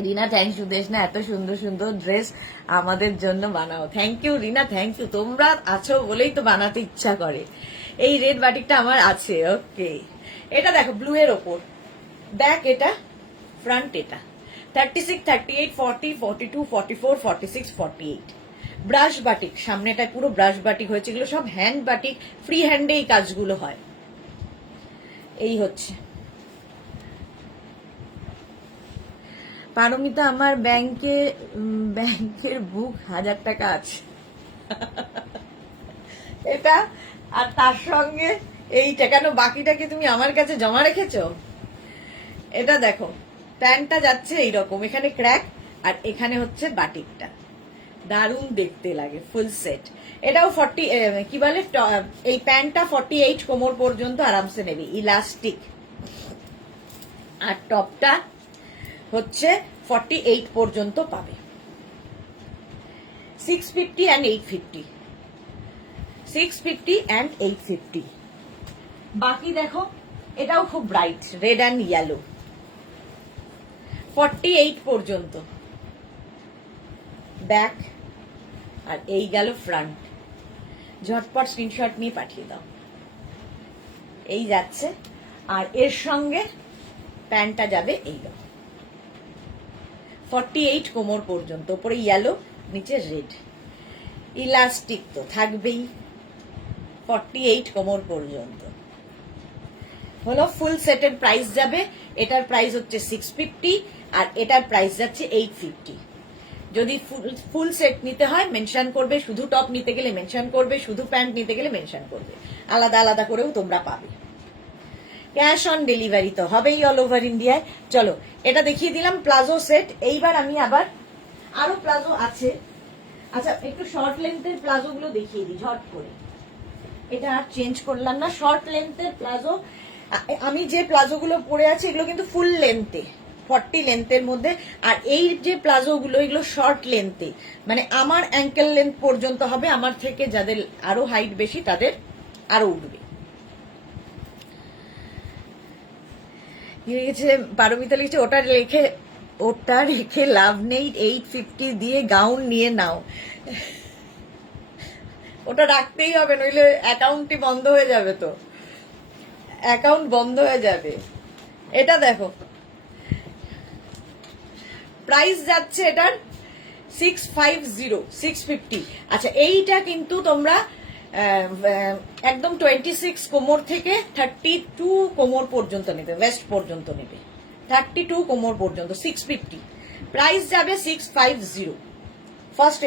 রিনা থ্যাংক ইউ দেশ না, এত সুন্দর সুন্দর ড্রেস আমাদের জন্য বানাও। Thank you Rina, thank you. তোমরা আছো বলেই তো বানাতে ইচ্ছা করে। এই রেড বাটিকটা আমার আছে। ওকে, এটা দেখো ব্লু এর ওপর, দেখ এটা ফ্রন্ট, এটা 36, 38, 40, 42, 44, 46, 48 ব্রাশ বাটিক। সামনেটা পুরো ব্রাশ বাটিক হয়েছে, এগুলো সব হ্যান্ড বাটিক, ফ্রি হ্যান্ডে এই কাজগুলো হয়। এই হচ্ছে পারমিতা, আমার ব্যাংকের বুক 1000 টাকা আছে এটা, আর তার সঙ্গে এইটা। কেন বাকিটা কি তুমি আমার কাছে জমা রেখেছো? এটা দেখো, প্যান্টটা যাচ্ছে এইরকম, এখানে ক্র্যাক আর এখানে হচ্ছে বাটিকটা, দারুণ দেখতে লাগে, ফুল সেট। এটাও 40, কি বলে, এই প্যান্টটা 48 কোমর পর্যন্ত আরামসে নেবে, ইলাস্টিক। আর টপটা হচ্ছে 48 পর্যন্ত পাবে। 650 and 850, 650 and 850। বাকি দেখো, এটাও খুব ব্রাইট, রেড অ্যান্ড ইয়েলো, 48 পর্যন্ত ব্যাক। আর এই গেল ফ্রন্ট। ঝটপট স্ক্রিনশট নিয়ে পাঠিয়ে দাও। এই যাচ্ছে, আর এর সঙ্গে প্যান্টটা যাবে এইরকম, 48 কোমর পর্যন্ত, উপরে ইয়েলো, নিচে রেড, ইলাস্টিক তো থাকবেই, 48 কোমর পর্যন্ত হলো। ফুল সেটের প্রাইস যাবে, এটার প্রাইস হচ্ছে 650 আর এটার প্রাইস যাচ্ছে 850। যদি ফুল সেট নিতে হয় মেনশন করবে, শুধু টপ নিতে গেলে মেনশন করবে, শুধু প্যান্ট নিতে গেলে মেনশন করবে, আলাদা আলাদা করেও তোমরা পাবে। ক্যাশ অন ডেলিভারি তো হবেই অল ওভার ইন্ডিয়ায়। চলো, এটা দেখিয়ে দিলাম প্লাজো সেট। এইবার আমি আবার আরো প্লাজো আছে। আচ্ছা, একটু শর্ট লেন্থের প্লাজো গুলো দেখিয়ে দিই ঝট করে। এটা আর চেঞ্জ করলাম না, শর্ট লেন্থের প্লাজো। আমি যে প্লাজো গুলো পরে আছি এগুলো কিন্তু ফুল লেন্থে, 40 লেন্থের মধ্যে। আর এই যে প্লাজো গুলো এগুলো শর্ট লেন্থে, মানে আমার অ্যাঙ্কেল লেন্থ পর্যন্ত হবে, আমার থেকে যাদের আরো হাইট বেশি তাদের আরো উঠবে। পারমিতা লিখছে, ওটা রেখে লাভ নেই, 850 দিয়ে গাউন নিয়ে নাও। ওটা রাখতেই হবে, নইলে অ্যাকাউন্টই বন্ধ হয়ে যাবে, তো অ্যাকাউন্ট বন্ধ হয়ে যাবে। এটা দেখো, প্রাইস যাচ্ছে এটার 650, 650। আচ্ছা, এইটা কিন্তু তোমরা একদম 26 কোমর থেকে 32 কোমর পর্যন্ত নেবে, ওয়েস্ট পর্যন্ত নেবে, 32 কোমর পর্যন্ত 650। প্রাইস যাবে 650 ফার্স্ট।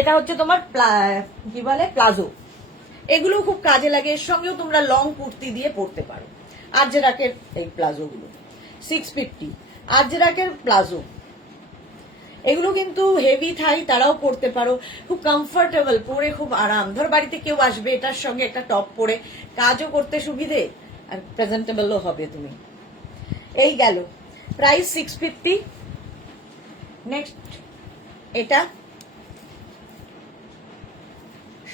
এটা হচ্ছে তোমার কি বলে প্লাজো, এগুলো খুব কাজে লাগে। এর সঙ্গেও তোমরা লং কুর্তি দিয়ে পরতে পারো। আজরাকের এই প্লাজো গুলো 650, আজরাকের প্লাজো, এগুলো কিন্তু হেভি থাই, তারাও পরতে পারো, খুব কমফোর্টেবল, পরে খুব আরাম। ধর বাড়িতে কেউ আসবে, এটার সঙ্গে একটা টপ পরে কাজও করতে সুবিধে, আর প্রেজেন্টেবলও হবে তুমি। এই গেল প্রাইস 650। নেক্সট, এটা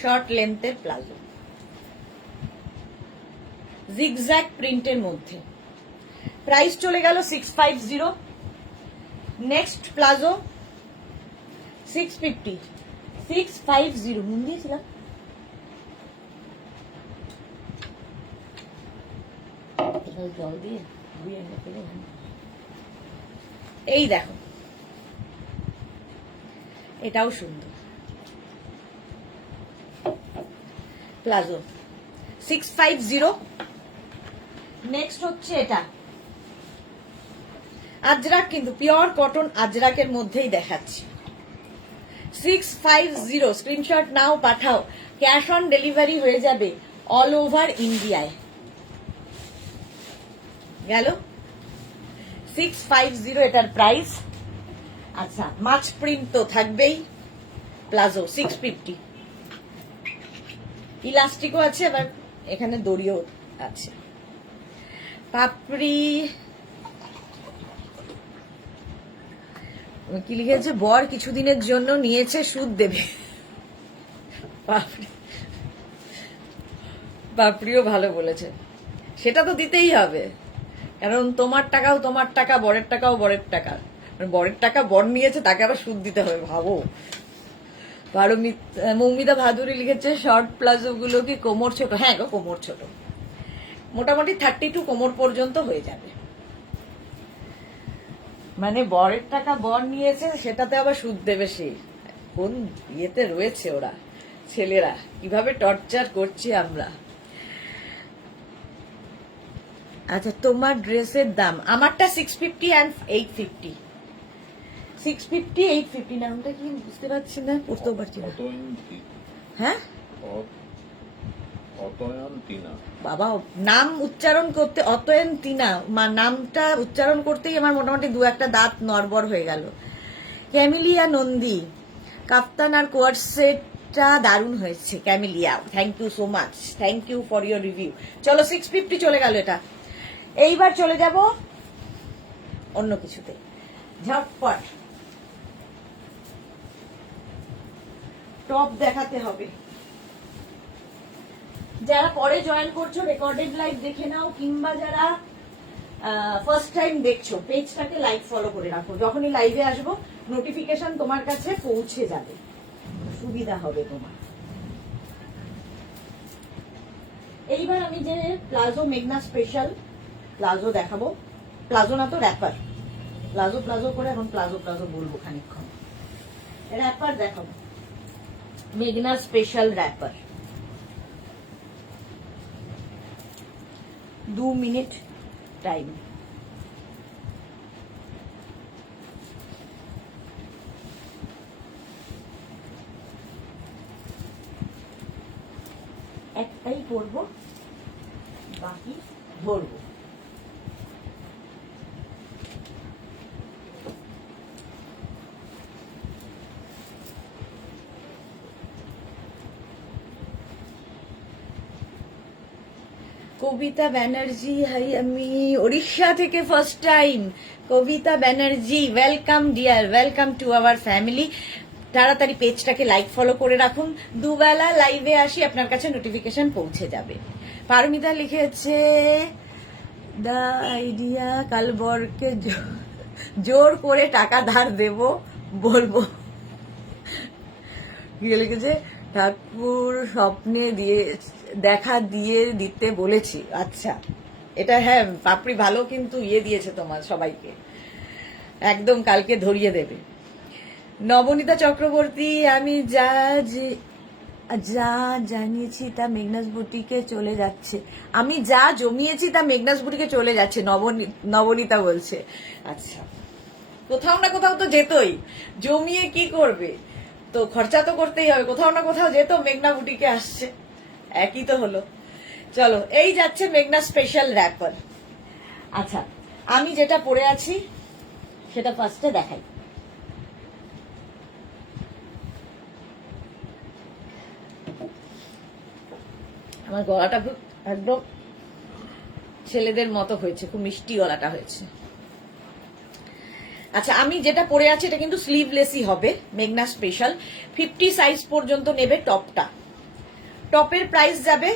শর্ট লেন্থের প্লাজো, জিগজ্যাগ প্রিন্টের মধ্যে, প্রাইস চলে গেল 650। নেক্সট প্লাজো 650, 650 নুন দিয়েছিলাম। জল দিয়ে এই দেখো, এটাও সুন্দর প্লাজো, 650। নেক্সট হচ্ছে এটা আজরাক, কিন্তু পিওর কটন আজরাকের মধ্যেই দেখাচ্ছি, 650। স্ক্রিনশট নাও, পাঠাও, ক্যাশ অন ডেলিভারি হয়ে যাবে অল ওভার ইন্ডিয়ায়। গেল 650 এটার প্রাইস। আচ্ছা, মাছ প্রিন্ট তো থাকবেই, প্লাজো 650, ইলাস্টিকও আছে, আবার এখানে দড়িও আছে। পাপড়ি কি লিখেছে, বর কিছুদিনের জন্য নিয়েছে, সুদ দেবে। পাপড়িও ভালো বলেছে, সেটা তো দিতেই হবে, কারণ তোমার টাকাও তোমার টাকা, বরের টাকাও বরের টাকা, মানে বরের টাকা বর নিয়েছে, তাকে আবার সুদ দিতে হবে, ভাবো। মৌমিতা ভাদুরী লিখেছে শর্ট প্লাজো গুলো কি কোমর ছোট? হ্যাঁ গো, কোমর ছোট, মোটামুটি 32 কোমর পর্যন্ত হয়ে যাবে। মানে বরের টাকা বর নিয়েছে, সেটাতে আবার সুদ দেবে সে। কোন ইয়েতে রয়েছে ওরা ছেলেরা, কিভাবে টর্চার করছি আমরা। আচ্ছা, তোমার ড্রেসের দাম? আমারটা 650 and 850। 650 850 নামটা কি বুঝতে পারছি না, পড়তেও পারছি না। হ্যাঁ বাবা, নাম উচ্চারণ করতে অতএন তিনা নামটা উচ্চারণ করতেই আমার মোটামুটি দু একটা দাঁত নড়বড় হয়ে গেল। ক্যামিলিয়া নন্দী, কাপ্তান আর কোয়ার সেটটা দারুণ হয়েছে Camellia, thank you so much, thank you for your review. চলো 650 চলে গেল এটা। এইবার চলে যাব অন্য কিছুতে, ঝটপট টপ দেখাতে হবে। যারা পরে জয়েন করছো রেকর্ডেড লাইভ দেখে নাও, কিংবা যারা ফার্স্ট টাইম দেখছো পেজটাকে লাইক ফলো করে রাখো, যখনই লাইভে আসবো নোটিফিকেশন তোমার কাছে পৌঁছে যাবে, সুবিধা হবে তোমার। এইবার আমি যে প্লাজো মেঘনা স্পেশাল প্লাজো দেখাবো, প্লাজো না তো র্যাপার, প্লাজো প্লাজো করে এখন প্লাজো প্লাজো বলবো খানিকক্ষণ, র্যাপার দেখাবো, মেঘনা স্পেশাল র্যাপার। 2 minute time. একটাই করবো, বাকি ধরবো। কবিতা ব্যানার্জি, হাই, আমি ওড়িশা থেকে first time. Kabita Banerjee, welcome dear, welcome to our family. তাড়াতাড়ি পেজটাকে লাইক ফলো করে রাখুন, দুবেলা লাইভে আসি, আপনার কাছে নোটিফিকেশন পৌঁছে যাবে। পারমিতা লিখেছে দা আইডিয়া, কাল বরকে জোর করে টাকা ধার দেব বলবো। লিখেছে ঠাকুর স্বপ্নে দিয়ে দেখা দিয়ে দিতে বলেছি। আচ্ছা, এটা হ্যাঁ পাপড়ি ভালো কিন্তু ইয়ে দিয়েছে তোমার সবাইকে, একদম কালকে ধরিয়ে দেবে। নবনীতা চক্রবর্তী, আমি যা জানিয়েছি তা মেঘনাস বুটিকে চলে যাচ্ছে, আমি যা জমিয়েছি তা মেঘনাস বুটিকে চলে যাচ্ছে, নবনীতা বলছে। আচ্ছা, কোথাও না কোথাও তো যেতই, জমিয়ে কি করবে, তো খরচা তো করতেই হবে, কোথাও না কোথাও যেত, মেঘনা বুটিকে আসছে, একই তো হলো। চলো, এই যাচ্ছে মেঘনা স্পেশাল র্যাপার। আচ্ছা, আমি যেটা পরে আছি সেটা ফার্স্টে দেখাই। আমার গলাটা খুব একদম ছেলেদের মতো হয়েছে, খুব মিষ্টি গলাটা হয়েছে। আচ্ছা, আমি যেটা পরে আছি এটা কিন্তু স্লিভলেসই হবে, মেঘনা স্পেশাল। 50 সাইজ পর্যন্ত নেবে টপটা। টপের প্রাইস যাবে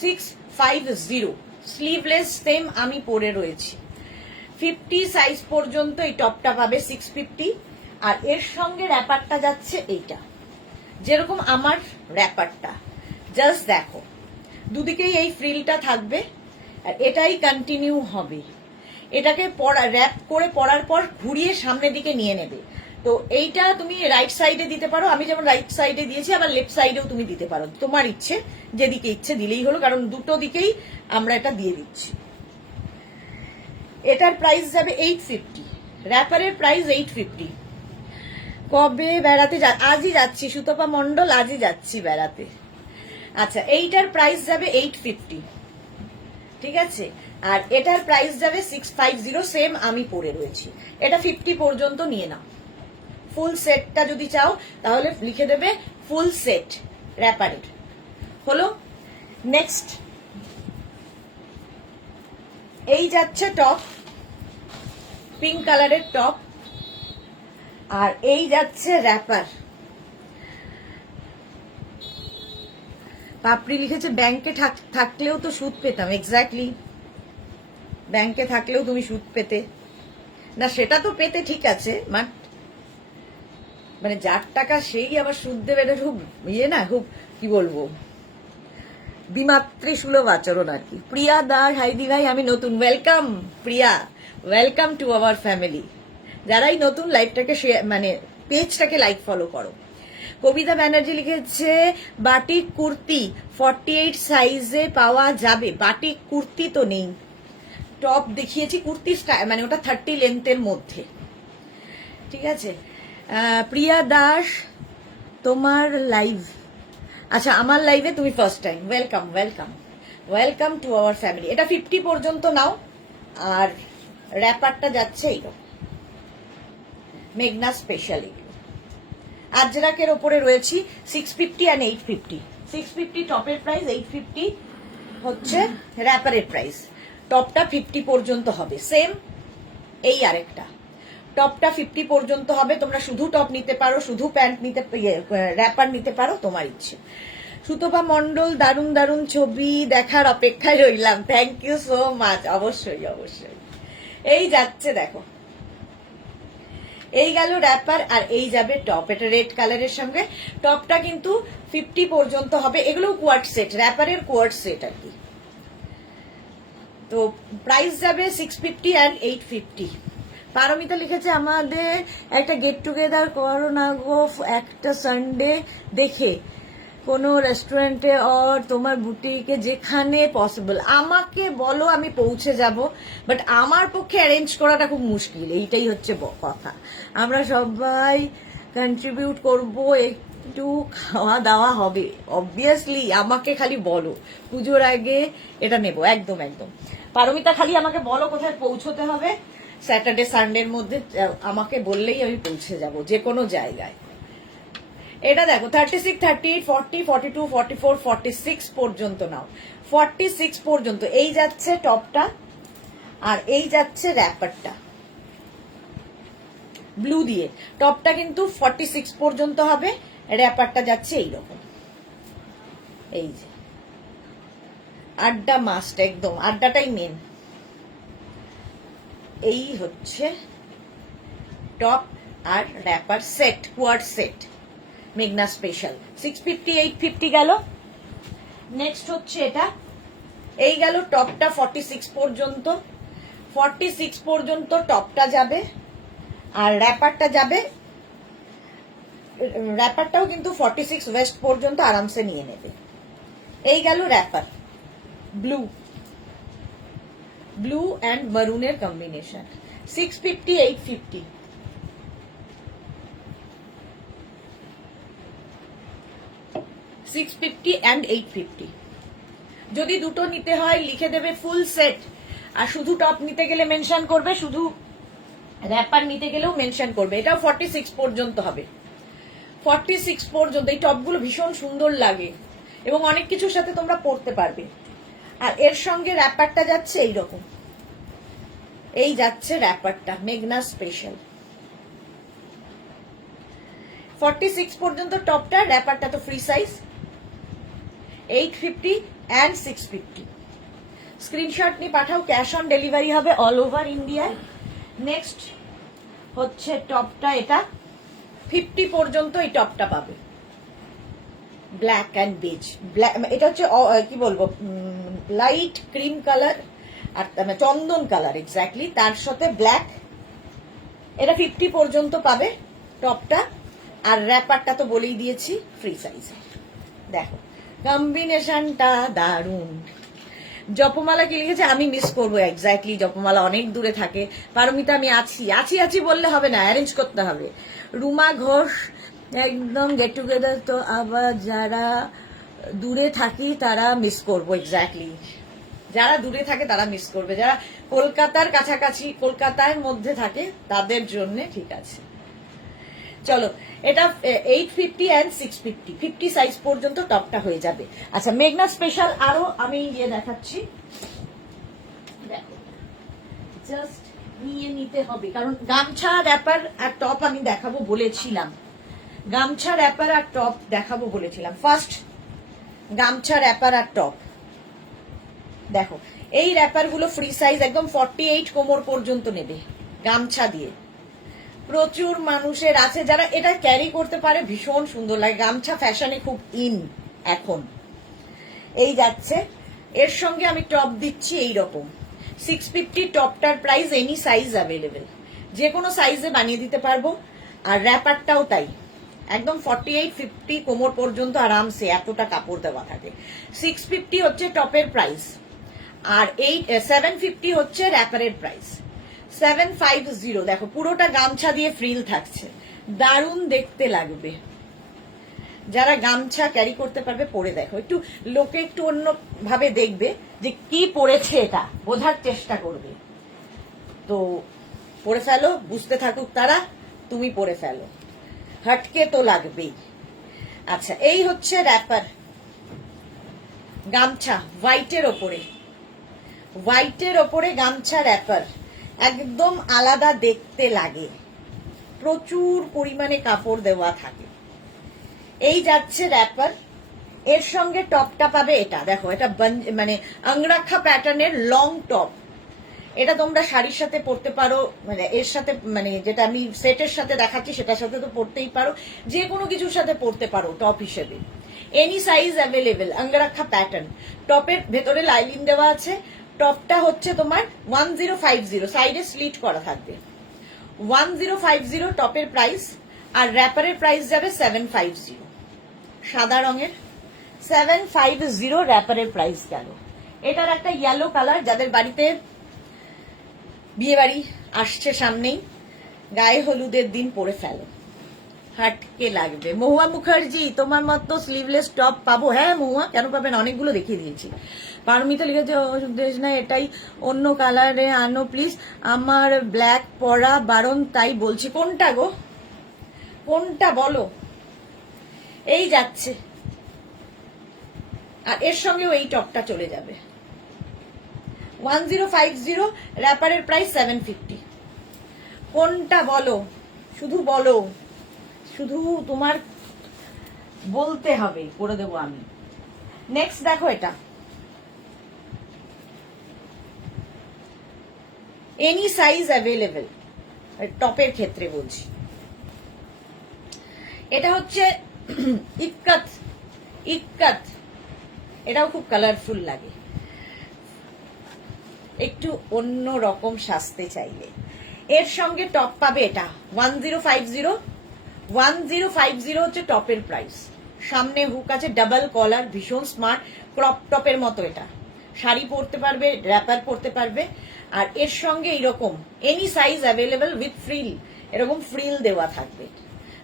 650, স্লিভলেস সেম আমি পরে রয়েছি। 50 সাইজ পর্যন্ত এই টপটা পাবে 650, আর এর সঙ্গে র্যাপারটা যাচ্ছে এইটা, যেরকম আমার র্যাপারটা, জাস্ট দেখো দুদিকেই এই ফ্রিলটা থাকবে, আর এটাই কন্টিনিউ হবে। এটাকে র্যাপ করে পরার পর ঘুরিয়ে সামনের দিকে নিয়ে নেবে। তো এইটা তুমি রাইট সাইডে দিতে পারো, আমি যেমন রাইট সাইডে দিয়েছি, আবার লেফট সাইডেও তুমি দিতে পারো, তোমার ইচ্ছে, যেদিকে ইচ্ছে দিলেই হলো, কারণ দুটো দিকেই আমরা এটা দিয়ে দিচ্ছি। এটার প্রাইস যাবে 850, র্যাপারের প্রাইস 850। কবে বেড়াতে আজই যাচ্ছি, সুতপা মন্ডল, আজই যাচ্ছি বেড়াতে। আচ্ছা, এইটার প্রাইস যাবে 850, ঠিক আছে, আর এটার প্রাইস যাবে 650, সেম আমি পরে রয়েছি। এটা 50 পর্যন্ত নিয়ে নাও। ফুল সেটটা যদি চাও তাহলে লিখে দেবে ফুল সেট র্যাপারের। হলো, নেক্সট এই যাচ্ছে টপ, পিঙ্ক কালারের টপ, আর এই যাচ্ছে র্যাপার। পাপড়ি লিখেছে ব্যাংকে থাকলেও তো সুদ পেতাম, এক্স্যাক্টলি, ব্যাংকে থাকলেও তুমি সুদ পেতে, না সেটা তো পেতে ঠিক আছে, মানে যার টাকা সেই আবার সুদ দেবে, এটা খুব ইয়ে না, খুব কি বলবো, বিমাতৃ সুলভ আচরণ আর কি। প্রিয়া দাস, হাইদি ভাই আমি নতুন, welcome Priya, welcome to our family. যারাই নতুন লাইভটাকে মানে পেজটাকে লাইক ফলো করো। কবিতা ব্যানার্জি লিখেছে বাটিক কুর্তি 48 সাইজে পাওয়া যাবে। বাটিক কুর্তি তো নেই, টপ দেখিয়েছি, কুর্তি মানে ওটা 30 লেন্থের মধ্যে, ঠিক আছে। প্রিয়া দাস তোমার লাইভ, আচ্ছা আমার লাইভে তুমি first time, welcome welcome welcome to our family. এটা 50 পর্যন্ত নাও, আর র্যাপারটা যাচ্ছে এইরকম মেঘনা স্পেশাল। আজরাকের ওপরে রয়েছি 650 অ্যান্ড 850। 650 টপের প্রাইস, 850 হচ্ছে র্যাপারের প্রাইস। টপটা 50 পর্যন্ত হবে, সেম এই আরেকটা টপটা 50 পর্যন্ত হবে। তোমরা শুধু টপ নিতে পারো, শুধু প্যান্ট নিতে, র্যাপার নিতে পারো, তোমার ইচ্ছে। সুতপা মন্ডল, দারুণ দারুণ ছবি দেখার অপেক্ষায় রইলাম, থ্যাংক ইউ সো মাচ। অবশ্যই অবশ্যই। এই যাচ্ছে দেখো, এই গেল র্যাপার, আর এই যাবে টপ। এটা রেড কালারের সঙ্গে টপটা কিন্তু 50 পর্যন্ত হবে। এগুলো কোয়ার্ট সেট, র্যাপারের কোয়ার্ট সেট আর কি। তো প্রাইস যাবে 650 অ্যান্ড 850। পারমিতা লিখেছে আমাদের একটা গেট টুগেদার করো না গো, একটা সানডে দেখে কোনো রেস্টুরেন্টে অর তোমার বুটিকে, যেখানে পসিবল। আমাকে বলো, আমি পৌঁছে যাব, বাট আমার পক্ষে অ্যারেঞ্জ করাটা খুব মুশকিল, এইটাই হচ্ছে কথা। আমরা সবাই কন্ট্রিবিউট করব, একটু খাওয়া দাওয়া হবে অবভিয়াসলি। আমাকে খালি বলো, পুজোর আগে এটা নেব, একদম একদম। পারমিতা খালি আমাকে বলো কোথায় পৌঁছতে হবে, স্যাটারডে সানডের মধ্যে আমাকে বললেই আমি পৌঁছে যাব যে কোনো জায়গায়। এটা দেখো 36, 38, 40, 42, 44, 46 পর্যন্ত নাও, 46 পর্যন্ত। এই যাচ্ছে টপটা, আর এই যাচ্ছে র্যাপারটা ব্লু দিয়ে। টপটা কিন্তু 46 পর্যন্ত হবে, র্যাপারটা যাচ্ছে এইরকম। এই যে আড্ডা মাস্ট, একদম আড্ডাটাই মেন। এই হচ্ছে টপ আর র্যাপার সেট, কোয়ার্ড সেট, মেঘনা স্পেশাল। 650, 850 গেল। নেক্সট হচ্ছে এটা, এই গেল টপটা 46 পর্যন্ত। 46 পর্যন্ত টপটা যাবে, আর র্যাপারটা যাবে, র্যাপারটাও কিন্তু 46 ওয়েস্ট পর্যন্ত আরামসে নিয়ে নেবে। এই গেল র্যাপার, ব্লু, ব্লু অ্যান্ড মারুনের কম্বিনেশন। 650, 850। and 850। যদি দুটো নিতে হয় লিখে দেবে ফুল সেট, আর শুধু টপ নিতে গেলে মেনশন করবে, শুধু র্যাপার নিতে গেলেও মেনশন করবে। এটাও 46 পর্যন্ত হবে, 46 পর্যন্ত। এই টপগুলো ভীষণ সুন্দর লাগে এবং অনেক কিছুর সাথে তোমরা পরতে পারবে। আর এর সঙ্গে র্যাপারটা যাচ্ছে এইরকম, এই যাচ্ছে র্যাপারটা মেঘনা স্পেশাল। 46 পর্যন্ত টপটা, র্যাপারটা তো ফ্রি সাইজ। 850 and 650। স্ক্রিনশট নিয়ে পাঠাও, ক্যাশ অন ডেলিভারি হবে অল ওভার ইন্ডিয়ায়। নেক্সট হচ্ছে টপটা, এটা 50 পর্যন্ত এই টপটা পাবে, ব্ল্যাক অ্যান্ড বেজ। এটা হচ্ছে কি বলবো, লাইট ক্রিম কালার আর চন্দন কালার এক্স্যাক্টলি, তার সাথে ব্ল্যাক। এটা 50 পর্যন্ত পাবে টপটা, আর র্যাপারটা তো বলেই দিয়েছি ফ্রি সাইজে। দেখো কম্বিনেশনটা দারুণ। জপমালা কি লিখেছে, আমি মিস করবো, এক্স্যাক্টলি। জপমালা অনেক দূরে থাকে। পারমিতা আমি আছি আছি আছি বললে হবে না, অ্যারেঞ্জ করতে হবে। রুমা ঘোষ একদম গেট টুগেদার, তো আবার যারা দূরে থাকি তারা মিস করবো, এক্স্যাক্টলি। যারা দূরে থাকে তারা মিস করবে, যারা কলকাতার কাছাকাছি, কলকাতার মধ্যে থাকে তাদের জন্য ঠিক আছে। চলো, এটা 850 and 650, 50 সাইজ পর্যন্ত টপটা হয়ে যাবে। আচ্ছা, মেঘনা স্পেশাল আরো আমি ইয়ে দেখাচ্ছি, দেখো জাস্ট নিয়ে নিতে হবে, কারণ গামছা র্যাপার আর টপ আমি দেখাবো বলেছিলাম। গামছা র্যাপার আর টপ দেখাবো বলেছিলাম। ফার্স্ট গামছা র্যাপার আর টপ দেখো, এই র্যাপার গুলো ফ্রি সাইজ, একদম 48 কোমর পর্যন্ত নেবে। গামছা দিয়ে। প্রচুর মানুষের আছে যারা এটা ক্যারি করতে পারে, ভীষণ সুন্দর লাগে। গামছা ফ্যাশনে খুব ইন এখন। এই যাচ্ছে, এর সঙ্গে আমি টপ দিচ্ছি এইরকম 650। টপটার প্রাইস এনি সাইজ অ্যাভেলেবেল, যে কোনো সাইজে বানিয়ে দিতে পারবো। আর র্যাপারটাও তাই, একদম 48-50 কোমর পর্যন্ত আরামসে এতটা কাপড় দেওয়া থাকে। 650 হচ্ছে টপের প্রাইস, আর 750 হচ্ছে র্যাপারের প্রাইস। 750 দেখো, পুরোটা গামছা দিয়ে ফ্রিল থাকছে, দারুণ দেখতে লাগবে। যারা গামছা ক্যারি করতে পারবে পরে দেখো, একটু লোকে একটু অন্য ভাবে দেখবে যে কি পরেছে, এটা বোঝার চেষ্টা করবে। তো পরে ফেলো, বুঝতে থাকুক তারা, তুমি পরে ফেলো, হটকে তো লাগবেই। আচ্ছা, এই হচ্ছে র্যাপার গামছা, হোয়াইটের ওপরে, হোয়াইটের ওপরে গামছা র্যাপার, একদম আলাদা দেখতে লাগে, প্রচুর পরিমাণে কাপড় দেওয়া থাকে। এই যাচ্ছে র্যাপার, এর সঙ্গে টপটা পাবে এটা দেখো, এটা মানে অঙ্গরাক্ষা প্যাটার্নের লং টপ। এটা তোমরা শাড়ির সাথে পরতে পারো, মানে এর সাথে, মানে যেটা আমি সেটের সাথে দেখাচ্ছি সেটার সাথে তো পরতেই পারো, যে কোনো কিছুর সাথে পরতে পারো টপ হিসেবে। Any size available, angrakha pattern. টপের ভেতরে লাইলিন দেওয়া আছে। টপটা হচ্ছে তোমার 1050, সাইডে স্লিট করা থাকবে। 1050 টপের প্রাইস, আর র্যাপারের প্রাইস যাবে 750, সাদা রঙের 750 র্যাপারের প্রাইস গেল। এটার একটা ইয়েলো কালার, যাদের বাড়িতে বিয়ে বাড়ি আসছে সামনেই, গায়ে হলুদের দিন পরে ফেলো, হাটকে লাগবে। মহুয়া মুখার্জি, তোমার মতো স্লিভলেস টপ পাবো? হ্যাঁ মহুয়া, কেন পাবেন, অনেকগুলো দেখিয়ে দিয়েছি। পারমিতা লিখেছে দেশ না, এটাই অন্য কালারে আনো প্লিজ, আমার ব্ল্যাক পরা বারণ তাই বলছি। কোনটা গো, কোনটা বলো? এই যাচ্ছে, আর এর সঙ্গেও এই টপটা চলে যাবে। 1050, র্যাপারের প্রাইস 750। কোনটা বলো, শুধু বলো, শুধু তোমার বলতে হবে, করে দেবো আমি। নেক্সট দেখো, এটা এনি সাইজ অ্যাভেলেবেল, টপের ক্ষেত্রে বলছি। এটা হচ্ছে ইক্কাত, ইক্কাত, এটাও খুব কালারফুল লাগে, একটু অন্য রকম সাজতে চাইলে। এর সঙ্গে টপ পাবে এটা 1050। 1050 হচ্ছে টপের প্রাইস। সামনে হুক আছে, ডাবল কলার, ভীষণ স্মার্ট, ক্রপ টপের মতো। এটা শাড়ি পরতে পারবে, র্যাপার পরতে পারবে। আর এর সঙ্গে এইরকম any size available with frill, এরকম ফ্রিল দেওয়া থাকবে,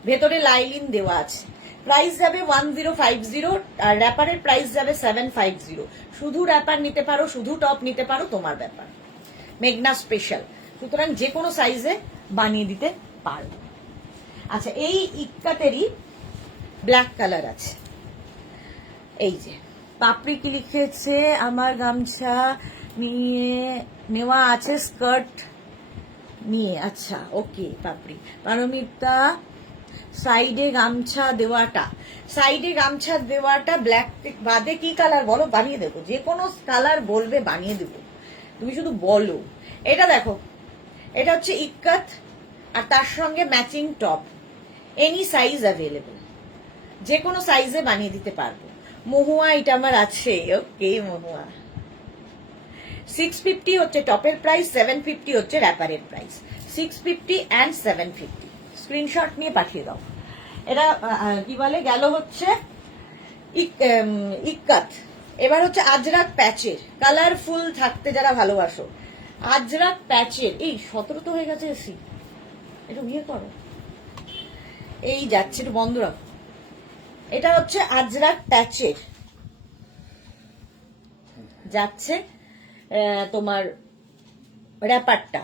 ভেতরে লাইলিন দেওয়া আছে। প্রাইস যাবে 1050, আর র্যাপারের প্রাইস যাবে 750। শুধু র্যাপার নিতে পারো, শুধু টপ নিতে পারো, তোমার ব্যাপার। মেঘনা স্পেশাল, সুতরাং যে কোনো সাইজে বানিয়ে দিতে পারো। আচ্ছা, এই ইক্কাতেরই ব্ল্যাক কালার আছে। এই যে পাপড়ি কি লিখেছে, আমার গামছা নিয়ে নেওয়া আছে স্কার্ট নিয়ে। আচ্ছা ওকে পাপড়ি। পারমিতা, সাইডে গামছা দেওয়াটা, সাইডে গামছা দেওয়াটা ব্ল্যাক বাদে কি কালার বলো, বানিয়ে দেবো, যে কোনো কালার বলবে বানিয়ে দেবো, তুমি শুধু বলো। এটা দেখো, এটা হচ্ছে ইক্কাত, আর তার সঙ্গে matching top, any size available, যে কোনো সাইজে বানিয়ে দিতে পারবো। মহুয়া, এটা আমার আছে, ওকে মহুয়া। 650 হচ্ছে টপের প্রাইস, 750 হচ্ছে র্যাপারের প্রাইস। 650 and 750, স্ক্রিনশট নিয়ে পাঠিয়ে দাও। এটা কি বলে, গেল হচ্ছে ইক্কাত। এবার হচ্ছে আজরাক প্যাচের, কালারফুল থাকতে যারা ভালোবাসো, আজরাক প্যাচের। এই 17 তো হয়ে গেছে এসি, একটু বিয়ে করো। এই যাচ্ছে, একটু বন্ধ রাখো। এটা হচ্ছে আজরাক প্যাচের, যাচ্ছে তোমার র্যাপারটা,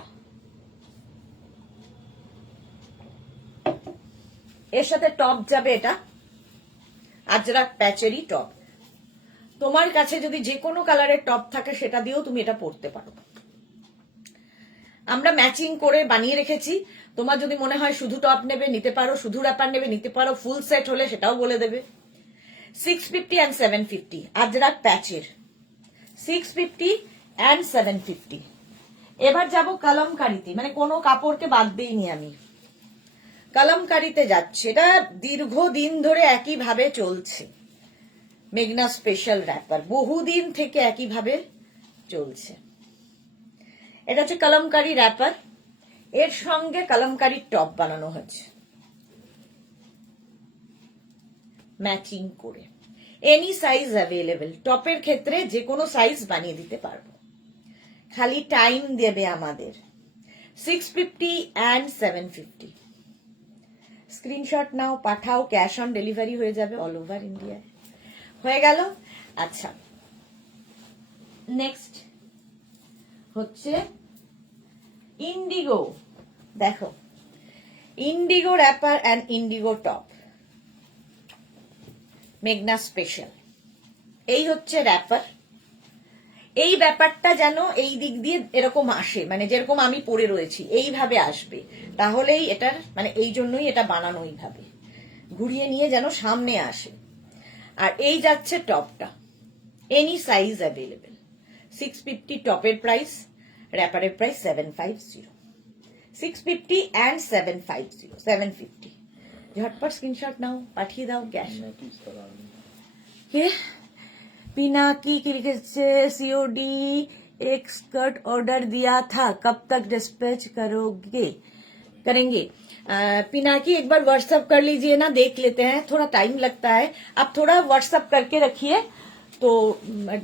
এর সাথে টপ যাবে, এটা আজরাক প্যাচেরই টপ। তোমার কাছে যদি যে কোনো কালারের টপ থাকে সেটা দিয়েও তুমি এটা পরতে পারো। আমরা ম্যাচিং করে বানিয়ে রেখেছি, তোমার যদি মনে হয় শুধু টপ নেবে নিতে পারো, শুধু র্যাপার নেবে নিতে পারো, ফুল সেট হলে সেটাও বলে দেবে। 650 and 750 আজরাক প্যাচের, 650 and 750। এবার যাব কলমকারিতে, মানে কোনো কাপড়কে বাদ দিইনি আমি, কলমকারিতে যাচ্ছে। এটা দীর্ঘদিন ধরে একইভাবে চলছে, মেঘনা স্পেশাল র্যাপার, বহুদিন থেকে একইভাবে চলছে। এটা হচ্ছে কলমকারি র্যাপার, এর সঙ্গে কলমকারির টপ বানানো হয়েছে ম্যাচিং করে। এনি সাইজ অ্যাভেলেবেল, টপের ক্ষেত্রে যে কোনো সাইজ বানিয়ে দিতে পারবো, খালি টাইম দেবে আমাদের। 650 অ্যান্ড 750। স্ক্রিনশট নাও, পাঠাও, ক্যাশ অন ডেলিভারি হয়ে যাবে অল ওভার ইন্ডিয়ায়। হয়ে গেল। আচ্ছা, নেক্সট হচ্ছে ইন্ডিগো। দেখো, indigo wrapper and indigo top, মেঘনা স্পেশাল। এই হচ্ছে র্যাপার। এই ব্যাপারটা যেন এই দিক দিয়ে এরকম আসে, মানে যেরকম আমি পরে রয়েছি এইভাবে আসবে, তাহলেই এটার মানে এই জন্যই এটা বানানো এইভাবে, ঘুরিয়ে নিয়ে যেন সামনে আসে। আর এই যাচ্ছে টপটা, এনি সাইজ অ্যাভেলেবেল। 650 টপের প্রাইস, র্যাপারের প্রাইস 750। 650 অ্যান্ড 750। ঝটপট স্ক্রিনশট নাও, পাঠিয়ে দাও ক্যাশ। पिनाकी की लिखे से सीओडी एक स्कर्ट ऑर्डर दिया था, कब तक डिस्पैच करेंगे? पिनाकी एक बार व्हाट्सएप कर लीजिए ना, देख लेते हैं, थोड़ा टाइम लगता है। आप थोड़ा व्हाट्सएप करके रखिए, तो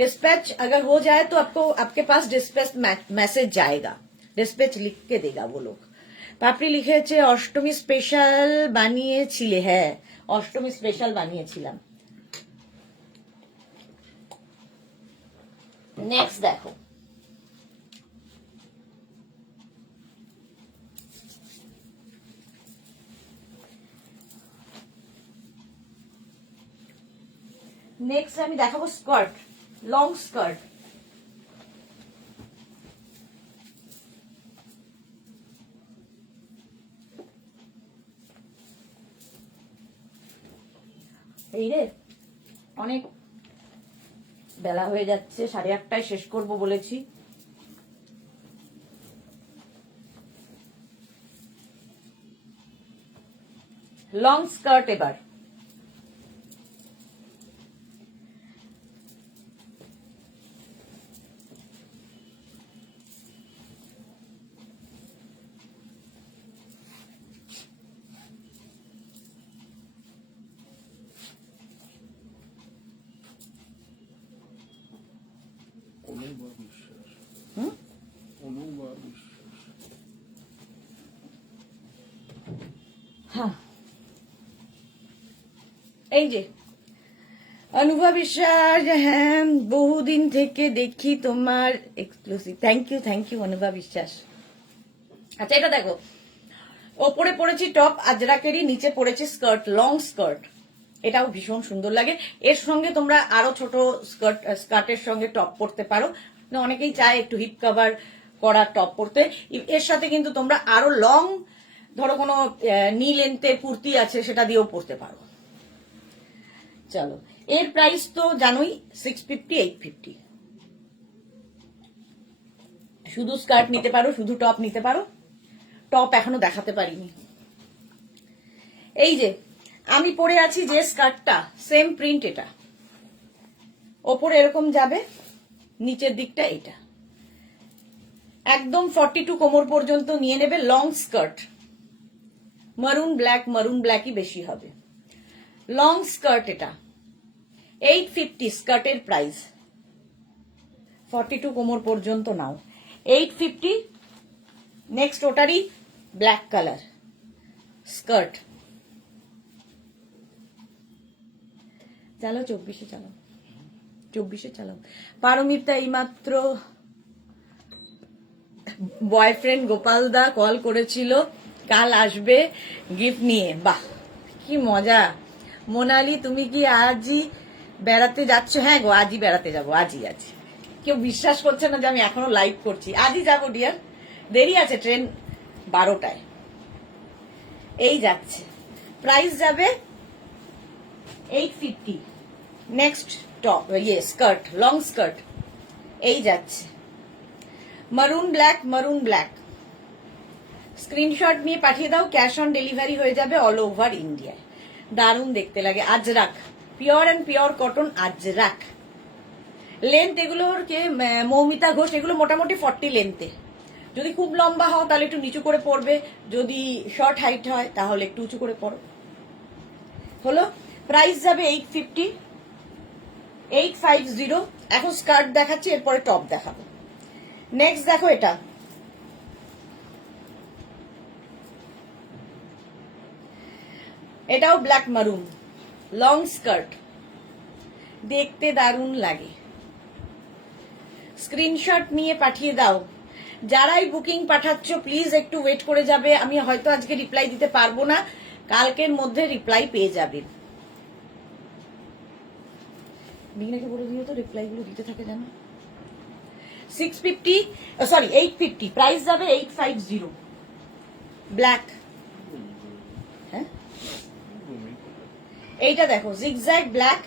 डिस्पैच अगर हो जाए तो आपको आपके पास डिस्पैच मैसेज जाएगा, डिस्पैच लिख के देगा वो लोग। পাপড়ি লিখেছে অষ্টমী স্পেশাল বানিয়েছিলে। হ্যাঁ, অষ্টমী স্পেশাল বানিয়েছিলাম। নেক্সট দেখো, নেক্সট আমি দেখাবো স্কার্ট, লং স্কার্ট। এই রে, অনেক বেলা হয়ে যাচ্ছে, 8:30টায় শেষ করব বলেছি। লং স্কার্ট এবার হ্যাঁ, এই যে অনুভা বিশ্বাস। হ্যাঁ, বহুদিন থেকে দেখি তোমার এক্সক্লুসিভ। থ্যাংক ইউ অনুভা বিশ্বাস। আচ্ছা, এটা দেখো, ওপরে পরেছি টপ আজরাকেরই, নিচে পরেছি স্কার্ট, লং স্কার্ট। এটাও ভীষণ সুন্দর লাগে। এর সঙ্গে তোমরা আরো ছোট স্কার্টের সঙ্গে টপ পরতে পারো, অনেকেই চায় একটু হিপ কভার করা টপ পরতে। এর সাথে কিন্তু তোমরা আরো লং, ধরো কোনো নি লেন্থের কুর্তি আছে, সেটা দিয়েও পরতে পারো। চলো, এর প্রাইস তো জানোই, 650 850। শুধু স্কার্ট নিতে পারো, শুধু টপ নিতে পারো। টপ এখনো দেখাতে পারিনি। এই যে আমি পরে আছি যে স্কার্টটা, সেম প্রিন্ট, এটা ওপরে এরকম যাবে, নিচের দিকটা এটা একদম 42 কোমর পর্যন্ত নিয়ে নেবে। লং স্কার্ট, মারুন ব্ল্যাকই বেশি হবে। লং স্কার্ট এটা 850 স্কার্টের প্রাইস, 42 কোমর পর্যন্ত নাও, 850। নেক্সট ওটারই ব্ল্যাক কালার স্কার্ট। চালো 24-এ চালাও, 24-এ চালাও। পারমিতা এইমাত্র বয়ফ্রেন্ড গোপাল দা কল করেছিল, কাল আসবে গিফট নিয়ে। বাহ, কি মজা। মোনালি, তুমি কি আজই বেড়াতে যাচ্ছ? হ্যাঁ গো, আজই বেড়াতে যাবো, আজই। কেউ বিশ্বাস করছে না যে আমি এখনো লাইভ করছি। আজই যাবো ডিয়ার, দেরি আছে, ট্রেন 12টায়। এই যাচ্ছে, প্রাইস যাবে 850। Next top, skirt, long skirt, এই যাচ্ছে মারুন ব্ল্যাক স্ক্রিনশট নিয়ে পাঠিয়ে দাও, ক্যাশ অন ডেলিভারি হয়ে যাবে অল ওভার ইন্ডিয়ায়। দারুণ দেখতে লাগে। Ajrak, pure and pure cotton Ajrak. Length এগুলোর মৌমিতা ঘোষ, এগুলো মোটামুটি 40 লেন্থে। যদি খুব লম্বা হও তাহলে একটু নিচু করে পড়বে, যদি শর্ট হাইট হয় তাহলে একটু উঁচু করে পড়ো। হলো, প্রাইস যাবে 850, 850। এখন স্কার্ট দেখাচ্ছি, এরপরে টপ দেখাবো। নেক্সট দেখো, এটাও ব্ল্যাক মারুন, লং স্কার্ট, দেখতে দারুণ লাগে। স্ক্রিনশট নিয়ে পাঠিয়ে দাও। যারাই বুকিং পাঠাচ্ছ প্লিজ একটু ওয়েট করে যাবে, আমি হয়তো আজকে রিপ্লাই দিতে পারবো না, কালকের মধ্যে রিপ্লাই পেয়ে যাবে। বিঘ্নাকে বলে দিও তো রিপ্লাই গুলো দিতে থাকে জানো। 650, সরি 850, প্রাইস যাবে 850। ব্ল্যাক, হ্যাঁ এইটা দেখো zigzag black,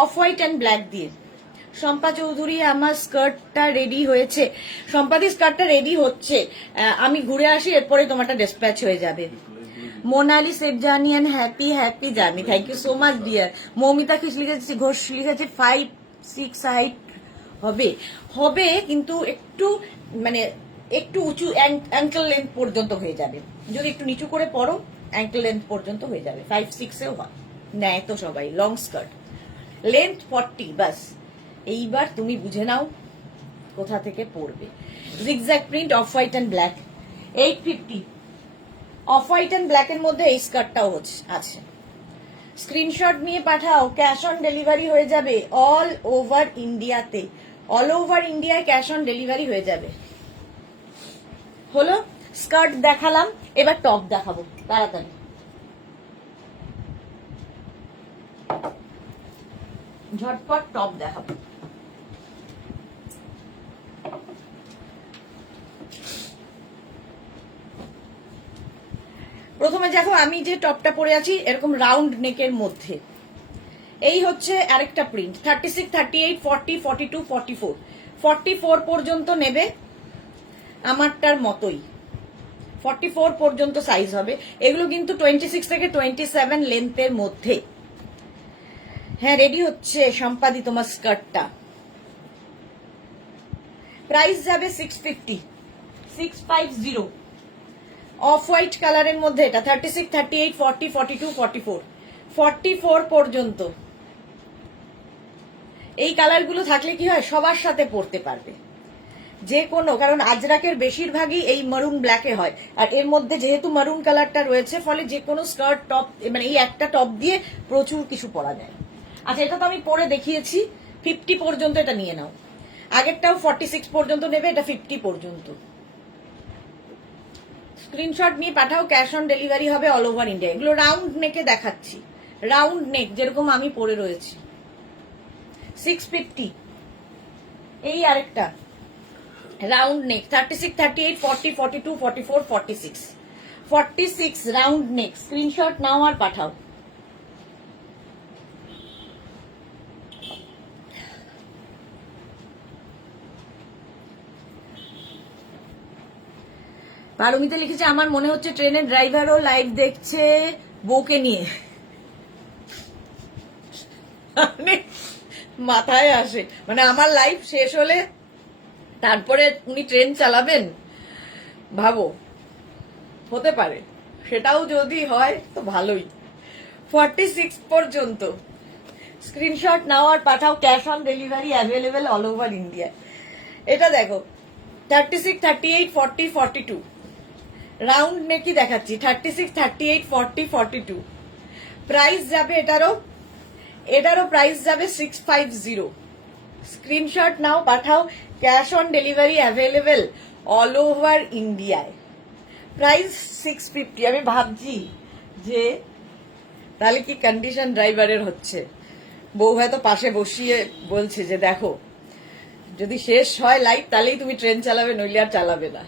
off white and black দিয়ে। শম্পা চৌধুরী, আমার স্কার্টটা রেডি হয়েছে। শম্পাদি স্কার্টটা রেডি হচ্ছে, আমি ঘুরে আসি, এরপরে তোমারটা ডিসপ্যাচ হয়ে যাবে। Monali Sebjani and happy journey, thank you so much dear. Moumita Ghosh লিখেছে 5-6 হাইট হবে কিন্তু একটু মানে একটু উঁচু অ্যাঙ্কেল লেন্থ পর্যন্ত হয়ে যাবে। যদি একটু নিচু করে পড়ো অ্যাঙ্কেল লেন্থ পর্যন্ত হয়ে যাবে। 5-6-এও হয়, নেয় তো সবাই। লং স্কার্ট, লেন্থ 40 বাস। এইবার তুমি বুঝে নাও কোথা থেকে পড়বে। Zigzag print, off white and black, 850। Off white and black এর মধ্যে এই স্কার্টটাও আছে। স্ক্রিনশট নিয়ে পাঠাও, ক্যাশ অন ডেলিভারি হয়ে যাবে অল ওভার ইন্ডিয়াতে। অল ওভার ইন্ডিয়ায় ক্যাশ অন ডেলিভারি হয়ে যাবে। হলো, স্কার্ট দেখালাম, এবার টপ দেখাবো তাড়াতাড়ি। ঝটপট টপ দেখাবো। প্রথমে দেখো, আমি যে টপটা পরে আছি এরকম রাউন্ড নেকের মধ্যে। এই হচ্ছে আরেকটা প্রিন্ট, 36, 38, 40, 42, 44, 44 পর্যন্ত নেবে আমারটার মতোই। 44 পর্যন্ত সাইজ হবে। এগুলো কিন্তু 26 থেকে 27 লেন্থের মধ্যে। হ্যাঁ, রেডি হচ্ছে সম্পাদি তোমার স্কার্টটা। প্রাইস যাবে 650, 650। অফ হোয়াইট কালারের মধ্যে এটা 36, 38, 40, 42, 44, 44 পর্যন্ত। এই কালারগুলো থাকলে কি হয়, সবার সাথে পরতে পারবে যে কোনো, কারণ আজরাকের বেশিরভাগই এই মারুন ব্ল্যাকে হয়, আর এর মধ্যে যেহেতু মারুন কালারটা রয়েছে ফলে যে কোনো স্কার্ট টপ, মানে এই একটা টপ দিয়ে প্রচুর কিছু পরা যায়। আচ্ছা, এটা তো আমি পরে দেখিয়েছি। 50 পর্যন্ত এটা নিয়ে নাও। আগেরটাও 46 পর্যন্ত নেবে, এটা 50 পর্যন্ত। স্ক্রিনশট নিয়ে পাঠাও, ক্যাশ অন ডেলিভারি হবে অল ওভার ইন্ডিয়া। এগুলো রাউন্ড নেকে দেখাচ্ছি, রাউন্ড নেক যেরকম আমি পরে রয়েছি। 650। এই আরেকটা round neck, 36, 38, 40, 42, 44, 46, 46 round neck. Screenshot নাও আর পাঠাও। পারমিতা লিখেছে, আমার মনে হচ্ছে ট্রেনের ড্রাইভারও লাইভ দেখছে বউকে নিয়ে। মাথায় আসে, মানে আমার লাইভ শেষ হলে তারপরে উনি ট্রেন চালাবেন, ভাবো, হতে পারে। সেটাও যদি হয় তো ভালোই। 46 পর্যন্ত স্ক্রিনশট নাও আর পাঠাও, cash on delivery available all over India. এটা দেখো 36, 38, 40, 42 রাউন্ড নেকি দেখাচ্ছি। 36, 38, 40, 42 প্রাইস যাবে এটারও প্রাইস যাবে 650। স্ক্রিনশট নাও পাঠাও, cash on delivery available all over ইন্ডিয়ায়। প্রাইস 650। আমি ভাবছি যে তাহলে কি কন্ডিশন ড্রাইভারের হচ্ছে, বউ হয়তো পাশে বসিয়ে বলছে যে দেখো যদি শেষ হয় লাইভ তাহলেই তুমি ট্রেন চালাবে, নইলে আর চালাবে না।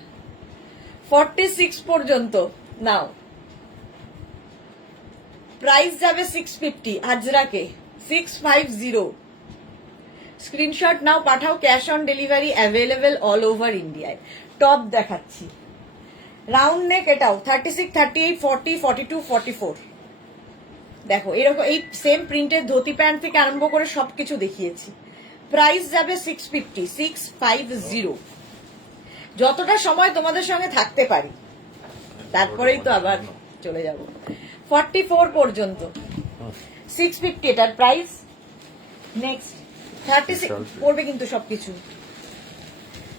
46 পর্যন্ত নাও। প্রাইস যাবে 650 আজরাকে, 650। স্ক্রিনশট নাও, পাঠাও, cash on delivery available all over ইন্ডিয়ায়। টপ দেখাচ্ছি, রাউন্ড নেক, এটাও 36, 38, 40, 42, 44। দেখো এরকম এই সেম প্রিন্টের ধুতি প্যান্ট থেকে আরম্ভ করে সবকিছু দেখিয়েছি। প্রাইস যাবে 650, 650। যতটা সময় তোমাদের সঙ্গে থাকতে পারি, তারপরেই তো আবার চলে যাব। 44 পর্যন্ত 650 এটার প্রাইস। নেক্সট 36 পড়বে কিন্তু সবকিছু।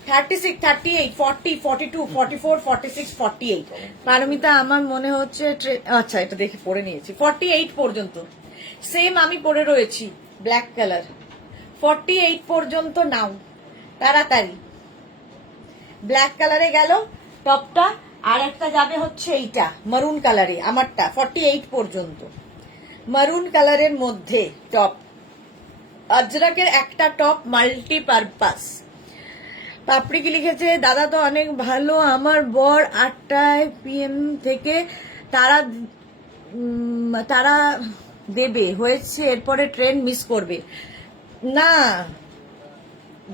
36, 38, 40, 42, 44, 46, 48। পারমিতা আমার মনে হচ্ছে আচ্ছা এটা দেখে পরে নিয়েছি। 48 পর্যন্ত সেম আমি পরে রয়েছি, ব্ল্যাক কালার। 48 পর্যন্ত নাও তাড়াতাড়ি। ব্ল্যাক কালারে গেল টপটা, আর একটা যাবে হচ্ছে এইটা মারুন কালারে, আমারটা 48 পর্যন্ত মারুন কালারের মধ্যে টপ। আজরাকের একটা টপ মাল্টিপারপাস। পাপড়ি কি লিখেছে, দাদা তো অনেক ভালো, আমার বর 8টায় PM থেকে তারা দেবে হয়েছে, এরপরে ট্রেন মিস করবে না।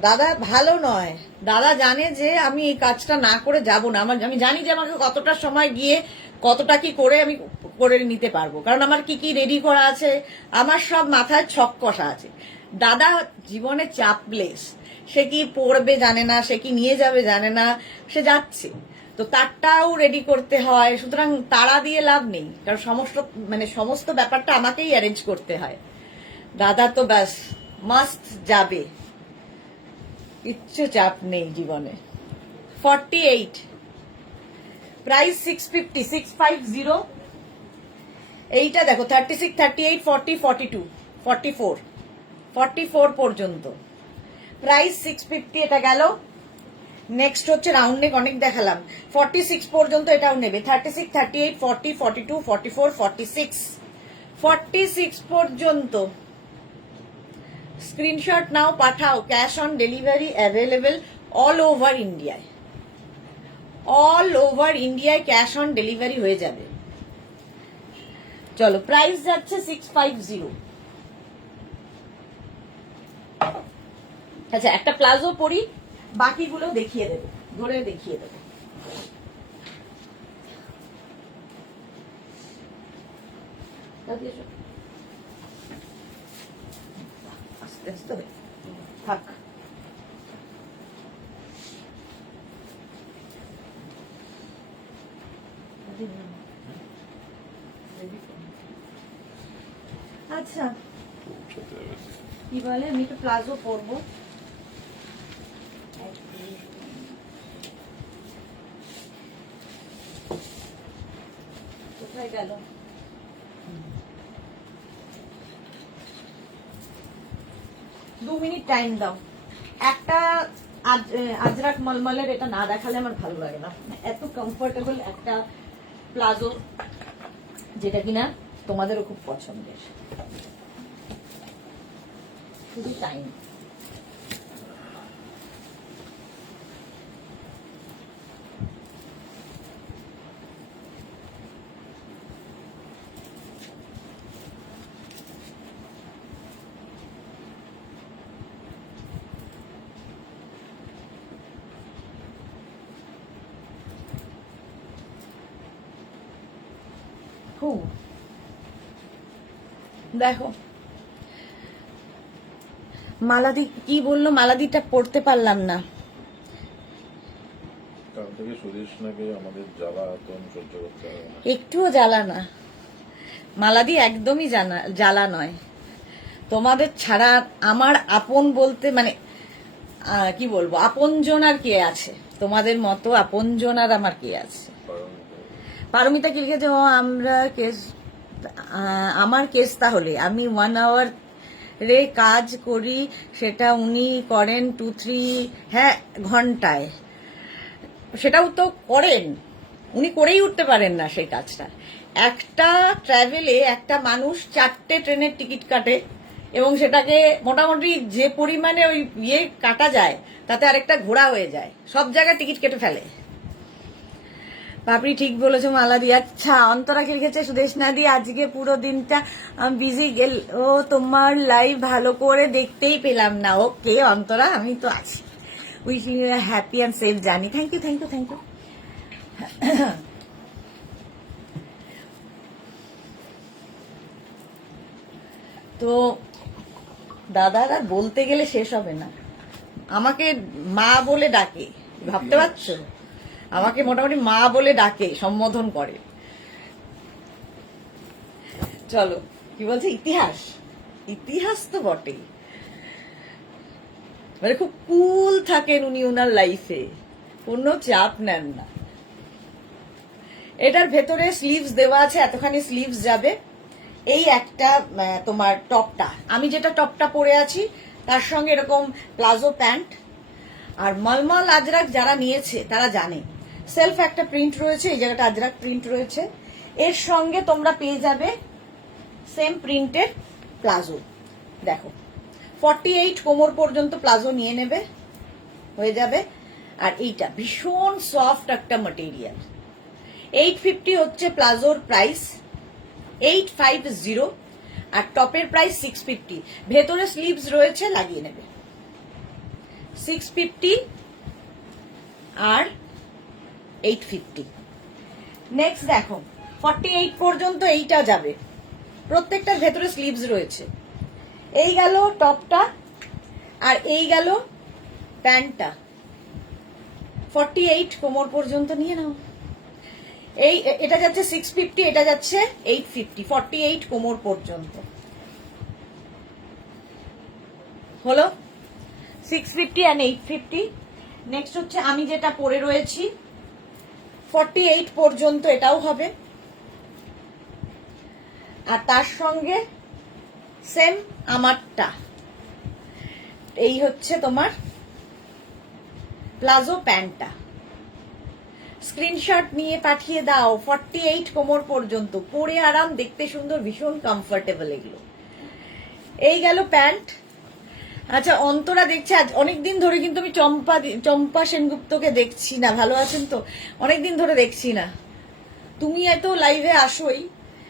দাদা ভালো নয়, দাদা জানে যে আমি এই কাজটা না করে যাব না। আমি জানি যে আমাকে কতটা সময় গিয়ে কতটা কি করে আমি করে নিতে পারবো, কারণ আমার কি কি রেডি করা আছে, আমার সব মাথায় ছক কষা আছে। দাদা জীবনে চাপলেস, সে কি পড়বে জানে না, সে কি নিয়ে যাবে জানে না, সে যাচ্ছে, তো তারটাও রেডি করতে হয়। সুতরাং তাড়া দিয়ে লাভ নেই, কারণ সমস্ত ব্যাপারটা আমাকেই অ্যারেঞ্জ করতে হয়। দাদা তো ব্যাস মাস্ট যাবে, কিচ্ছু চাপ নেই জীবনে। 48 প্রাইস 650, 650। এইটা দেখো 36, 38, 40, 42, 44, 44 পর্যন্ত প্রাইস 650। এটা গেল। নেক্সট হচ্ছে রাউন্ড নেক, অনেক দেখালাম। 46 পর্যন্ত এটাও নেবে। 36, 38, 40, 42, 44, 46, 46 পর্যন্ত স্ক্রিনশট নাও, পাঠাও, cash on delivery available all over ইন্ডিয়ায়। অল ওভার ইন্ডিয়ায় ক্যাশ অন ডেলিভারি হয়ে যাবে। চলো প্রাইস যাচ্ছে 650। আচ্ছা একটা প্লাজো পরি, বাকিগুলো দেখিয়ে দেবো, ধরে দেখিয়ে দেবো। আস্তে আস্তে থাক। আচ্ছা কি বলে, আমি একটু প্লাজো পরবো। কোথায় গেল? 2 মিনিট টাইম দাও। একটা আজরাক মলমলের এটা না দেখালে আমার ভালো লাগে না। এত কমফোর্টেবল একটা প্লাজো, যেটা কিনা তোমাদেরও খুব পছন্দের। শুধু টাইম। দেখো মালাদি কি বললো, মালাদিটা পড়তে পারলাম না। একটুও জ্বালা না মালাদি, একদমই জ্বালা নয়। তোমাদের ছাড়া আমার আপন বলতে মানে কি বলবো, আপনজন আর কে আছে, তোমাদের মতো আপনজন আর আমার কে আছে। পারমিতা কি লিখেছে, আমার কেস তাহলে আমি 1 আওয়ার রে কাজ করি, সেটা উনি করেন 2-3 ঘন্টায়। সেটাও তো করেন, উনি করেই উঠতে পারেন না সেই কাজটা। একটা ট্রাভেলে একটা মানুষ 4টে ট্রেনের টিকিট কাটে, এবং সেটাকে মোটামুটি যে পরিমাণে ওই কাটা যায়, তাতে আরেকটা ঘোরা হয়ে যায়, সব জায়গায় টিকিট কেটে ফেলে। পাপড়ি ঠিক বলেছো মালা দি। আচ্ছা অন্তরা কি লিখেছে, সুদেশনা দি আজকে পুরো দিনটা বিজি গেল, ও তোমার লাইভ ভালো করে দেখতেই পেলাম না। ওকে অন্তরা, আমি তো আছি। Wishing you happy and safe journey. Thank you thank you thank you. তো দাদার আর বলতে গেলে শেষ হবে না। আমাকে মা বলে ডাকে, ভাবতে পারছো? আমাকে মোটামুটি মা বলে ডাকে, সম্বোধন করে। চলো, কি বলছে, ইতিহাস, ইতিহাস তো বটেই। মানে খুব কুল থাকেন উনি ওনার লাইফে, কোনো চাপ নেন না। এটার ভেতরে স্লিভস দেওয়া আছে, এতখানি স্লিভস যাবে। এই একটা তোমার টপটা, আমি যেটা টপটা পরে আছি তার সঙ্গে এরকম প্লাজো প্যান্ট। আর মলমল আজরাক যারা নিয়েছে তারা জানে, সেলফ একটা প্রিন্ট রয়েছে, এই জায়গাটা আজরাক প্রিন্ট রয়েছে। এর সঙ্গে তোমরা পেয়ে যাবে সেম প্রিন্টের প্লাজো। দেখো 48 কোমর পর্যন্ত প্লাজো নিয়ে নেবে, হয়ে যাবে। আর এইটা ভীষণ সফট একটা মেটেরিয়াল। 850 হচ্ছে প্লাজোর প্রাইস, 850। আর টপের প্রাইস 650। ভেতরে স্লিভস রয়েছে, লাগিয়ে নেবে। 650 আর 850। নেক্সট দেখো 48 পর্যন্ত এইটা যাবে, প্রত্যেকটার ভেতরে স্লিভস রয়েছে। এই গেল টপটা, আর এই গেল প্যান্টটা। 48 কোমর পর্যন্ত নিয়ে নাও। এটা যাচ্ছে 650, এটা যাচ্ছে 850। 48 কোমর পর্যন্ত হলো 650 and 850। নেক্সট হচ্ছে আমি যেটা পরে রয়েছি 48 পর্যন্ত, এটাও হবে। আর তার সঙ্গে সেম আমারটা, এই হচ্ছে তোমার প্লাজো প্যান্টটা। স্ক্রিনশট নিয়ে পাঠিয়ে দাও। 48 কোমর পর্যন্ত, পরে আরাম, দেখতে সুন্দর, ভীষণ কমফোর্টেবল এগুলো। এই গেল প্যান্ট। আচ্ছা অন্তরা দেখছে, আজ অনেকদিন ধরে কিন্তু আমি চম্পা সেনগুপ্তকে দেখছি না। ভালো আছেন তো? অনেকদিন ধরে দেখছি না। তুমি এত লাইভে আসোই,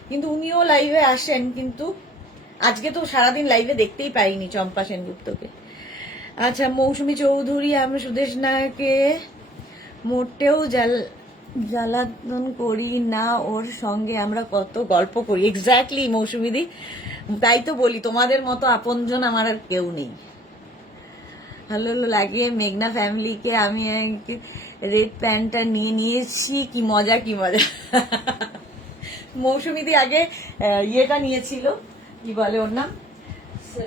কিন্তু উনিও লাইভে আসেন, কিন্তু আজকে তো সারাদিন লাইভে দেখতেই পাইনি চম্পা সেনগুপ্তকে। আচ্ছা মৌসুমী চৌধুরী, আমি সুদেশনাকে মোটেও জ্বালাতন করি না, ওর সঙ্গে আমরা কত গল্প করি। এক্স্যাক্টলি মৌসুমীদি, তাই তো বলি তোমাদের মতো আপনজন আমার আর কেউ নেই। ভালো লাগে মেঘনা ফ্যামিলিকে। আমি রেড প্যান্টটা নিয়ে নিয়েছি, কি মজা কি মজা। মৌসুমীদি আগে ইয়েটা নিয়েছিল, কি বলে ওর নাম,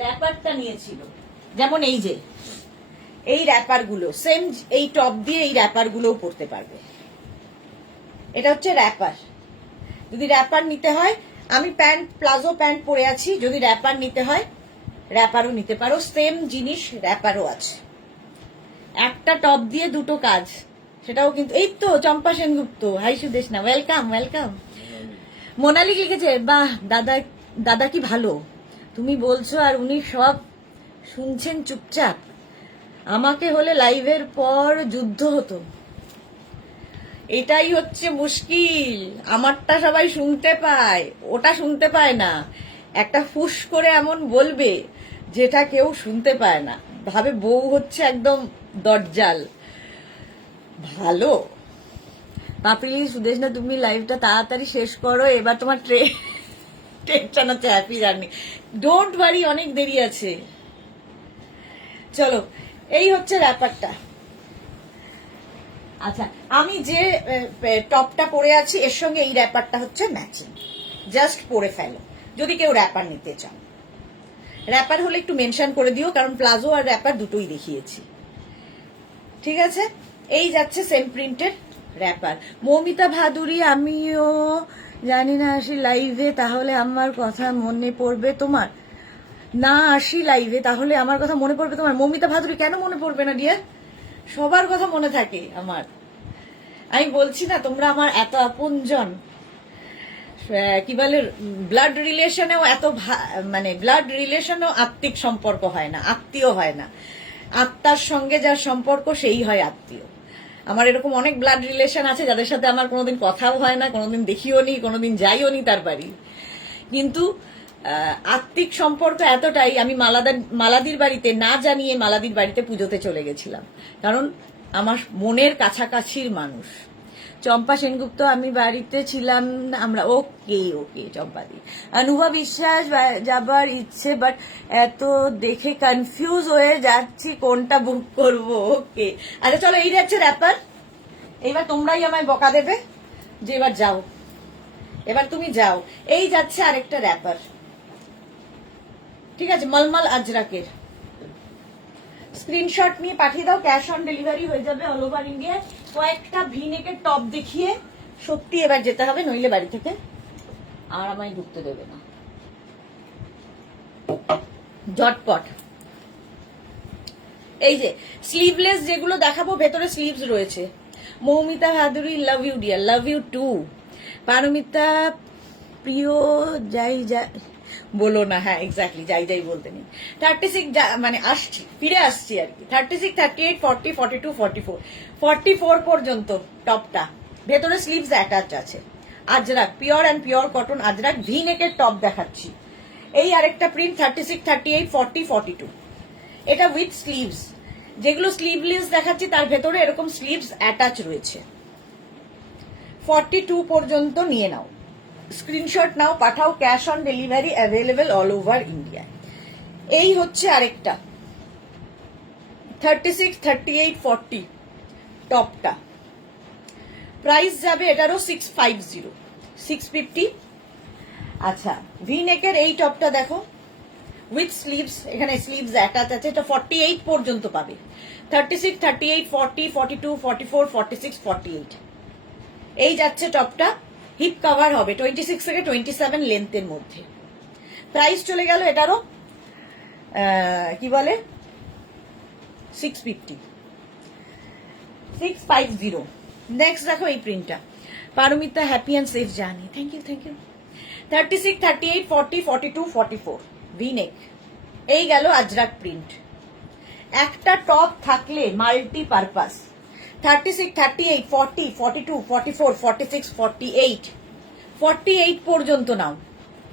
র্যাপারটা নিয়েছিল। যেমন এই যে এই র্যাপার গুলো সেম, এই টপ দিয়ে এই র্যাপার গুলোও পরতে পারবে। এটা হচ্ছে র্যাপার। যদি র্যাপার নিতে হয়, আমি প্যান্ট প্লাজো প্যান্ট পরে আছি, যদি র্যাপার নিতে হয় র্যাপারও নিতে পারো, সেম জিনিস র্যাপারও আছে। একটা টপ দিয়ে দুটো কাজ, সেটাও কিন্তু। এই তো Champa Sengupta, hi Sudeshna, welcome welcome. Monali লিখেছে, বাহ দাদা, দাদা কি ভালো তুমি বলছো আর উনি সব শুনছেন চুপচাপ। আমাকে হলে লাইভের পর যুদ্ধ হতো। এটাই হচ্ছে মুশকিল, আমারটা সবাই শুনতে পায়, ওটা শুনতে পায় না। একটা ফুস করে এমন বলবে যেটা কেউ শুনতে পায় না, ভাবে বউ হচ্ছে একদম দরজাল। ভালো পাপড়ি সুদেশনা, তুমি লাইভটা তাড়াতাড়ি শেষ করো, এবার তোমার ট্রেন হচ্ছে হ্যাপি জার্নি। ডোন্ট ওয়ারি, অনেক দেরি আছে। চলো, এই হচ্ছে ব্যাপারটা। আচ্ছা আমি যে টপটা পরে আছি এর সঙ্গে এই র্যাপারটা হচ্ছে ম্যাচিং, জাস্ট পরে ফেলো যদি কেউ র্যাপার নিতে চান। র্যাপার হলে একটু মেনশন করে দিও, কারণ প্লাজো আর র্যাপার দুটোই দেখিয়েছি। ঠিক আছে, এই যাচ্ছে সেম প্রিন্টের র্যাপার। মৌমিতা ভাদুরী, আমিও জানি না আসি লাইভে, তাহলে আমার কথা মনে পড়বে তোমার? না আসি লাইভে তাহলে আমার কথা মনে পড়বে তোমার? মৌমিতা ভাদুরী, কেন মনে পড়বে না ডিয়ার? সবার কথা মনে থাকে আমার। আমি বলছি না তোমরা আমার এত আপনজন, কি বলে ব্লাড রিলেশনেও এত, মানে ব্লাড রিলেশনেও আত্মিক সম্পর্ক হয় না, আত্মীয় হয় না। আত্মার সঙ্গে যার সম্পর্ক সেই হয় আত্মীয়। আমার এরকম অনেক ব্লাড রিলেশন আছে যাদের সাথে আমার কোনোদিন কথাও হয় না, কোনোদিন দেখিও নি, কোনোদিন যাইও নি তার বাড়ি, কিন্তু আত্মিক সম্পর্ক এতটাই, আমি মালাদির বাড়িতে না জানিয়ে মালাদির বাড়িতে পুজোতে চলে গেছিলাম, কারণ আমার মনের কাছাকাছির মানুষ। চম্পা সেনগুপ্ত, আমি বাড়িতে ছিলাম না, আমরা ওকে ওকে চম্পাদি। অনুভা বিশ্বাস, যাবার ইচ্ছে বাট এত দেখে কনফিউজ হয়ে যাচ্ছি কোনটা বুক করব। ওকে, আচ্ছা চলো, এই যাচ্ছে র্যাপার। এইবার তোমরাই আমায় বকা দেবে যে এবার যাও, এবার তুমি যাও। এই যাচ্ছে আরেকটা র্যাপার, ঠিক আছে, মলমল আজরাকের। স্ক্রিনশট নিয়ে পাঠিয়ে দাও, ক্যাশ অন ডেলিভারি হয়ে যাবে অল ওভার ইন্ডিয়ায়। কয়েকটা ভিনেকের টপ দেখিয়ে সত্যি এবার যেতে হবে, নইলে বাড়ি থেকে আর আমায় ঢুকতে দেবে না। ঝটপট এই যে স্লিভলেস যেগুলো দেখাবো, ভেতরে স্লিভস রয়েছে। Moumita Bhaduri, love you dear, love you too. Paramita প্রিয়, যাই যাই বলো না, হ্যাঁ এক্স্যাক্টলি, যাই যাই বলতে নেই। 36 মানে আসছি, ফিরে আসছি আর কি। 36, 38, 40, 42, 44, 44 পর্যন্ত টপটা, ভেতরে স্লিভস অ্যাটাচ আছে। Ajrak, pure and pure cotton Ajrak, V নেকের টপ দেখাচ্ছি। এই আরেকটা প্রিন্ট 36, 38, 40, 42, এটা উইথ স্লিভস। যেগুলো স্লিভলেস দেখাচ্ছি তার ভেতরে এরকম স্লিভস অ্যাটাচ রয়েছে। 42 পর্যন্ত নিয়ে নাও, স্ক্রিনশট নাও, পাঠাও, cash on delivery available all over India. এই হচ্ছে আরেকটা 36, 38, 40 টপটা, প্রাইস যাবে এটারও 650, 650। আচ্ছা, ভি নেকের এই টপটা দেখো উইথ স্লিভস, এখানে স্লিভস অ্যাটাচ আছে, এটা 48 পর্যন্ত পাবে। 36, 38, 40, 42, 44, 46, 48, এই যাচ্ছে টপটা। হিপ কভার হবে 26 থেকে 27 লেন্থের মধ্যে। প্রাইস চলে গেল এটারও কি বলে 650, 650। নেক্সট দেখো এই প্রিন্টটা, Paramita, happy and safe journey, thank you thank you. 36, 38, 40, 42, 44 V neck. এই গেল আজরাক প্রিন্ট। একটা টপ থাকলে মাল্টি পারপাস। 36, 38, 40, 42, 44, 46, 48, 48 পর্যন্ত নাও,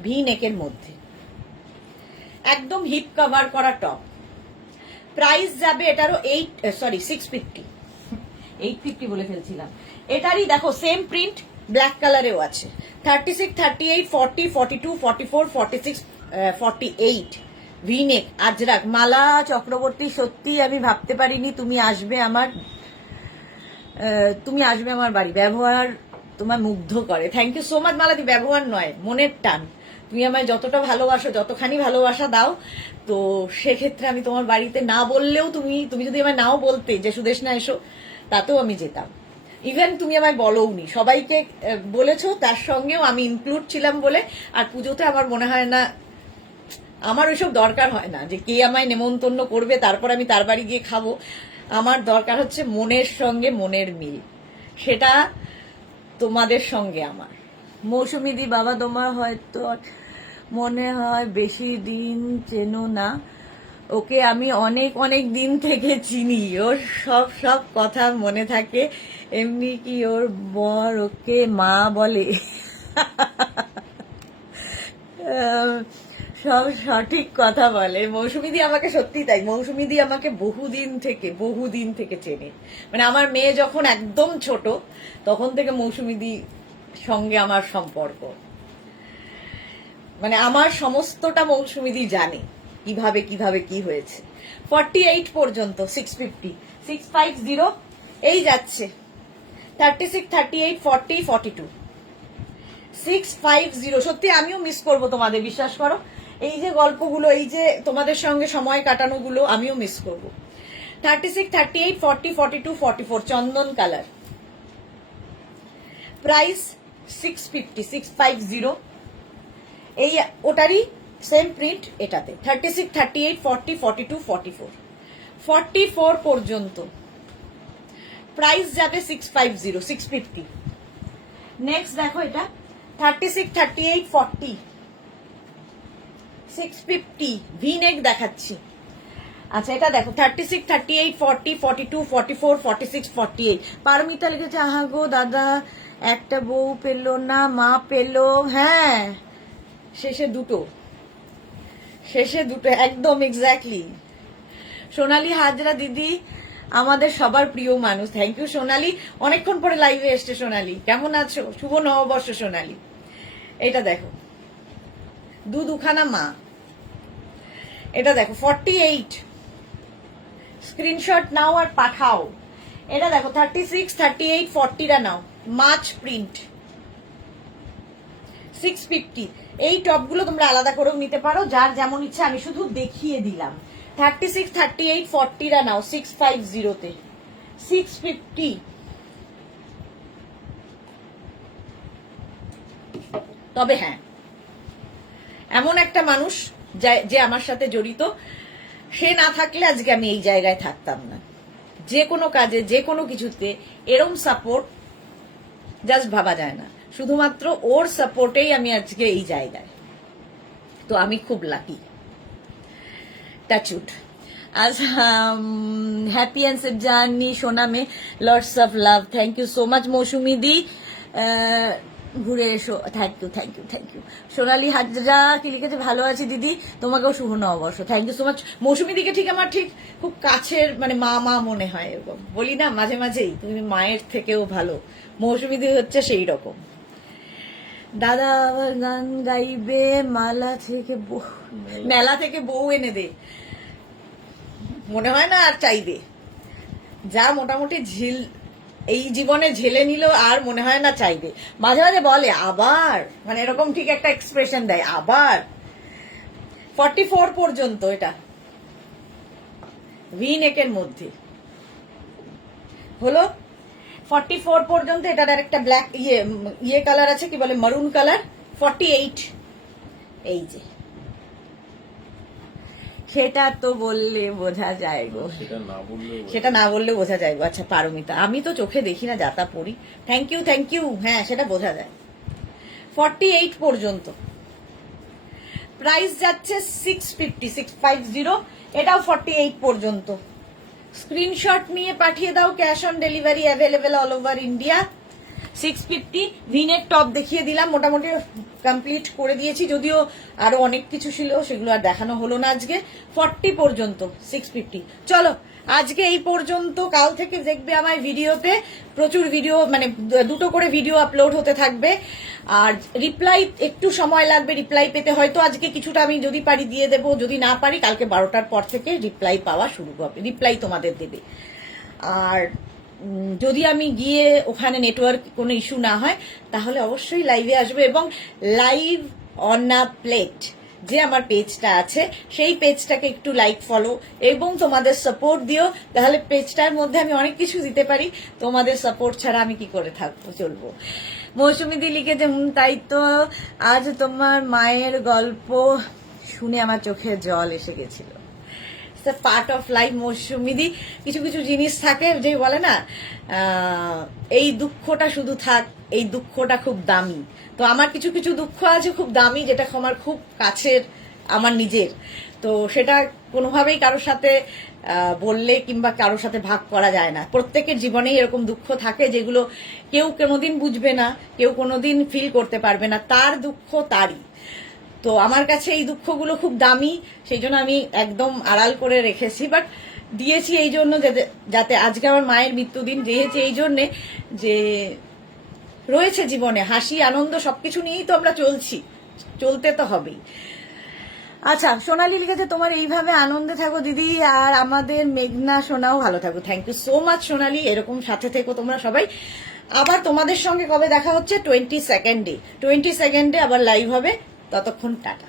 ভি নেকের মধ্যে, একদম হিপ কভার করা টপ। প্রাইস যাবে এটারও 650, 850 বলে ফেলছিলাম। এটারই দেখো সেম প্রিন্ট ব্ল্যাক কালারেও আছে। 36, 38, 40, 42, 44, 46, 48 ভি নেক আজরাক। মালা চক্রবর্তী, সত্যি আমি ভাবতে পারিনি তুমি আসবে আমার বাড়ি, ব্যবহার তোমার মুগ্ধ করে। থ্যাংক ইউ সো মাচ মালাদি। ব্যবহার নয়, মনের টান। তুমি আমায় যতটা ভালোবাসো, যতখানি ভালোবাসা দাও, তো সেক্ষেত্রে আমি তোমার বাড়িতে না বললেও, তুমি যদি আমায় নাও বলতে যে সুদেশনা এসো, তাতেও আমি যেতাম। ইভেন তুমি আমায় বলোওনি, সবাইকে বলেছো, তার সঙ্গেও আমি ইনক্লুড ছিলাম বলে। আর পুজোতে আমার মনে হয় না, আমার ওইসব দরকার হয় না যে কে আমায় নেমন্তন্ন করবে তারপর আমি তার বাড়ি গিয়ে খাবো। আমার দরকার হচ্ছে মনের সঙ্গে মনের মিল, সেটা তোমাদের সঙ্গে আমার। মৌসুমীদি, বাবা তোমার হয়তো মনে হয় বেশি দিন চেনো না, ওকে আমি অনেক অনেক দিন থেকে চিনি, ওর সব কথা মনে থাকে, এমনি কি ওর বর ওকে মা বলে? সব সঠিক কথা বলে মৌসুমীদি আমাকে, সত্যি তাই। মৌসুমীদি আমাকে বহুদিন থেকে চেনে, মানে আমার মেয়ে যখন একদম ছোট তখন থেকে মৌসুমীদি সঙ্গে আমার সম্পর্ক, মানে আমার সমস্তটা মৌসুমীদি জানে কিভাবে কিভাবে কি হয়েছে। 48 পর্যন্ত 650, 650 এই যাচ্ছে। 36, 38, 40, 42, 650। সত্যি আমিও মিস করব তোমাদের, বিশ্বাস করো। এই যে গল্পগুলো, এই যে তোমাদের সঙ্গে সময় কাটানোগুলো আমিও মিস করব। 36, 38, 40, 42, 44 চন্দন কালার, প্রাইস 650, 650। এই ওটারই সেম প্রিন্ট এটাতে। 36, 38, 40, 42, 44, 44 পর্যন্ত প্রাইস যাবে 650, 650। নেক্সট দেখো এটা 36, 38, 40, 650 ভি নেক দেখাচ্ছি। আচ্ছা এটা দেখো 36, 38, 40, 42, 44, 46, 48। পারমিতা লিখেছে আহা গো দাদা একটা বউ পেলো না মা পেলো। হ্যাঁ শেষে দুটো একদম এক্স্যাক্টলি। সোনালী হাজরা দিদি আমাদের সবার প্রিয় মানুষ। থ্যাংক ইউ সোনালী, অনেকক্ষণ পরে লাইভে এসছে সোনালী। কেমন আছো? শুভ নববর্ষ সোনালী। এটা দেখো দুখানা মা। এটা দেখো 48, স্ক্রিনশট নাও আর পাঠাও। এটা দেখো 36, 38, 40টা নাও, মাছ প্রিন্ট 650। এই টপগুলো তোমরা আলাদা করেও নিতে পারো, যার যেমন ইচ্ছা, আমি শুধু দেখিয়ে দিলাম। 36, 38, 40টা নাও 650-তে 650। তবে হ্যাঁ, এমন একটা মানুষ যে আমার সাথে জড়িত, সে না থাকলে আজকে আমি এই জায়গায় থাকতাম না। যে কোনো কাজে যে কোনো কিছুতে এরম সাপোর্ট জাস্ট ভাবা যায় না। শুধুমাত্র ওর সাপোর্টেই আমি আজকে এই জায়গায়। তো আমি খুব লাকি, টাচউড। আজ হ্যাপি অ্যান্ড সেফ জার্নি সোনা মে, lots of love. Thank you so much Mousumi di, ঘুরে এসো। Thank you. সোনালী হাজরা কি লিখেছে, ভালো আছি দিদি, তোমাকেও শুভ নববর্ষ। Thank you so much. Mousumi দিকে ঠিক আমার ঠিক খুব কাছের, মানে মা মনে হয়, এরকম বলি না মাঝে মাঝেই, তুমি মায়ের থেকেও ভালো। মৌসুমি দি হচ্ছে সেই রকম। দাদা আবার গান গাইবে, মেলা থেকে বউ এনে দে, মনে হয় না আর চাইবে। যা মোটামুটি এই জীবনে ঝেলে নিল, আর মনে হয় না চাইবে। মাঝে মাঝে বলে আবার, মানে এরকম ঠিক একটা এক্সপ্রেশন দেয় আবার। 44 পর্যন্ত এটা ভি নেকের মধ্যে হলো। 44 পর্যন্ত। এটার একটা ব্ল্যাক ইয়ে কালার আছে, কি বলে, মারুন কালার। 48 এই যে, সেটা তো বললে বোঝা যায় গো, সেটা না বললে বোঝা যায় গো। আচ্ছা পারমিতা, আমি তো চোখে দেখি না, যাতা পড়ি। Thank you. হ্যাঁ সেটা বোঝা যায়। 48 পর্যন্ত প্রাইস যাচ্ছে 650। এটাও 48 পর্যন্ত। স্ক্রিনশট নিয়ে পাঠিয়ে দাও, cash on delivery available all over India. 650 V-neck top দেখিয়ে দিলাম, মোটামুটি কমপ্লিট করে দিয়েছি, যদিও আরো অনেক কিছু ছিল, সেগুলো আর দেখানো হলো না আজকে। 40 পর্যন্ত 650। চলো আজকে এই পর্যন্ত। কাল থেকে দেখবে আমার ভিডিওতে প্রচুর ভিডিও, মানে দুটো করে ভিডিও আপলোড হতে থাকবে। আর রিপ্লাই একটু সময় লাগবে রিপ্লাই পেতে, হয়তো আজকে কিছুটা আমি যদি পারি দিয়ে দেবো, যদি না পারি কালকে 12টার পর থেকে রিপ্লাই পাওয়া শুরু হবে, রিপ্লাই তোমাদের দেবে। আর যদি আমি গিয়ে ওখানে নেটওয়ার্ক কোনো ইস্যু না হয়, তাহলে অবশ্যই লাইভে আসবে। এবং লাইভ অন আ প্লেট যে আমার পেজটা আছে, সেই পেজটাকে একটু লাইক ফলো এবং তোমাদের সাপোর্ট দিও, তাহলে পেজটার মধ্যে আমি অনেক কিছু দিতে পারি। তোমাদের সাপোর্ট ছাড়া আমি কি করে থাকবো, চলবো। মৌসুমি দি লিখেছে তাই তো, আজ তোমার মায়ের গল্প শুনে আমার চোখে জল এসে গেছিল। পার্ট অফ লাইফ মৌসুমিদি। কিছু কিছু জিনিস থাকে যে বলে না, এই দুঃখটা শুধু থাক, এই দুঃখটা খুব দামি। তো আমার কিছু কিছু দুঃখ আছে খুব দামি, যেটা আমার খুব কাছের, আমার নিজের। তো সেটা কোনোভাবেই কারোর সাথে বললে কিংবা কারোর সাথে ভাগ করা যায় না। প্রত্যেকের জীবনেই এরকম দুঃখ থাকে যেগুলো কেউ কোনোদিন বুঝবে না, কেউ কোনোদিন ফিল করতে পারবে না, তার দুঃখ তারই। তো আমার কাছে এই দুঃখগুলো খুব দামি, সেই জন্য আমি একদম আড়াল করে রেখেছি। বাট দিয়েছি এই জন্য যাতে আজকে আমার মায়ের মৃত্যুদিন, দিয়েছি এই জন্যে যে রয়েছে জীবনে হাসি আনন্দ সবকিছু নিয়েই তো আমরা চলতে তো হবেই। আচ্ছা সোনালি লিখেছে তোমার এইভাবে আনন্দে থাকো দিদি, আর আমাদের মেঘনা সোনাও ভালো থাকো। থ্যাংক ইউ সো মাচ সোনালি, এরকম সাথে থেকো তোমরা সবাই। আবার তোমাদের সঙ্গে কবে দেখা হচ্ছে? 22 সেকেন্ডে আবার লাইভ হবে। ততক্ষণ টাটা।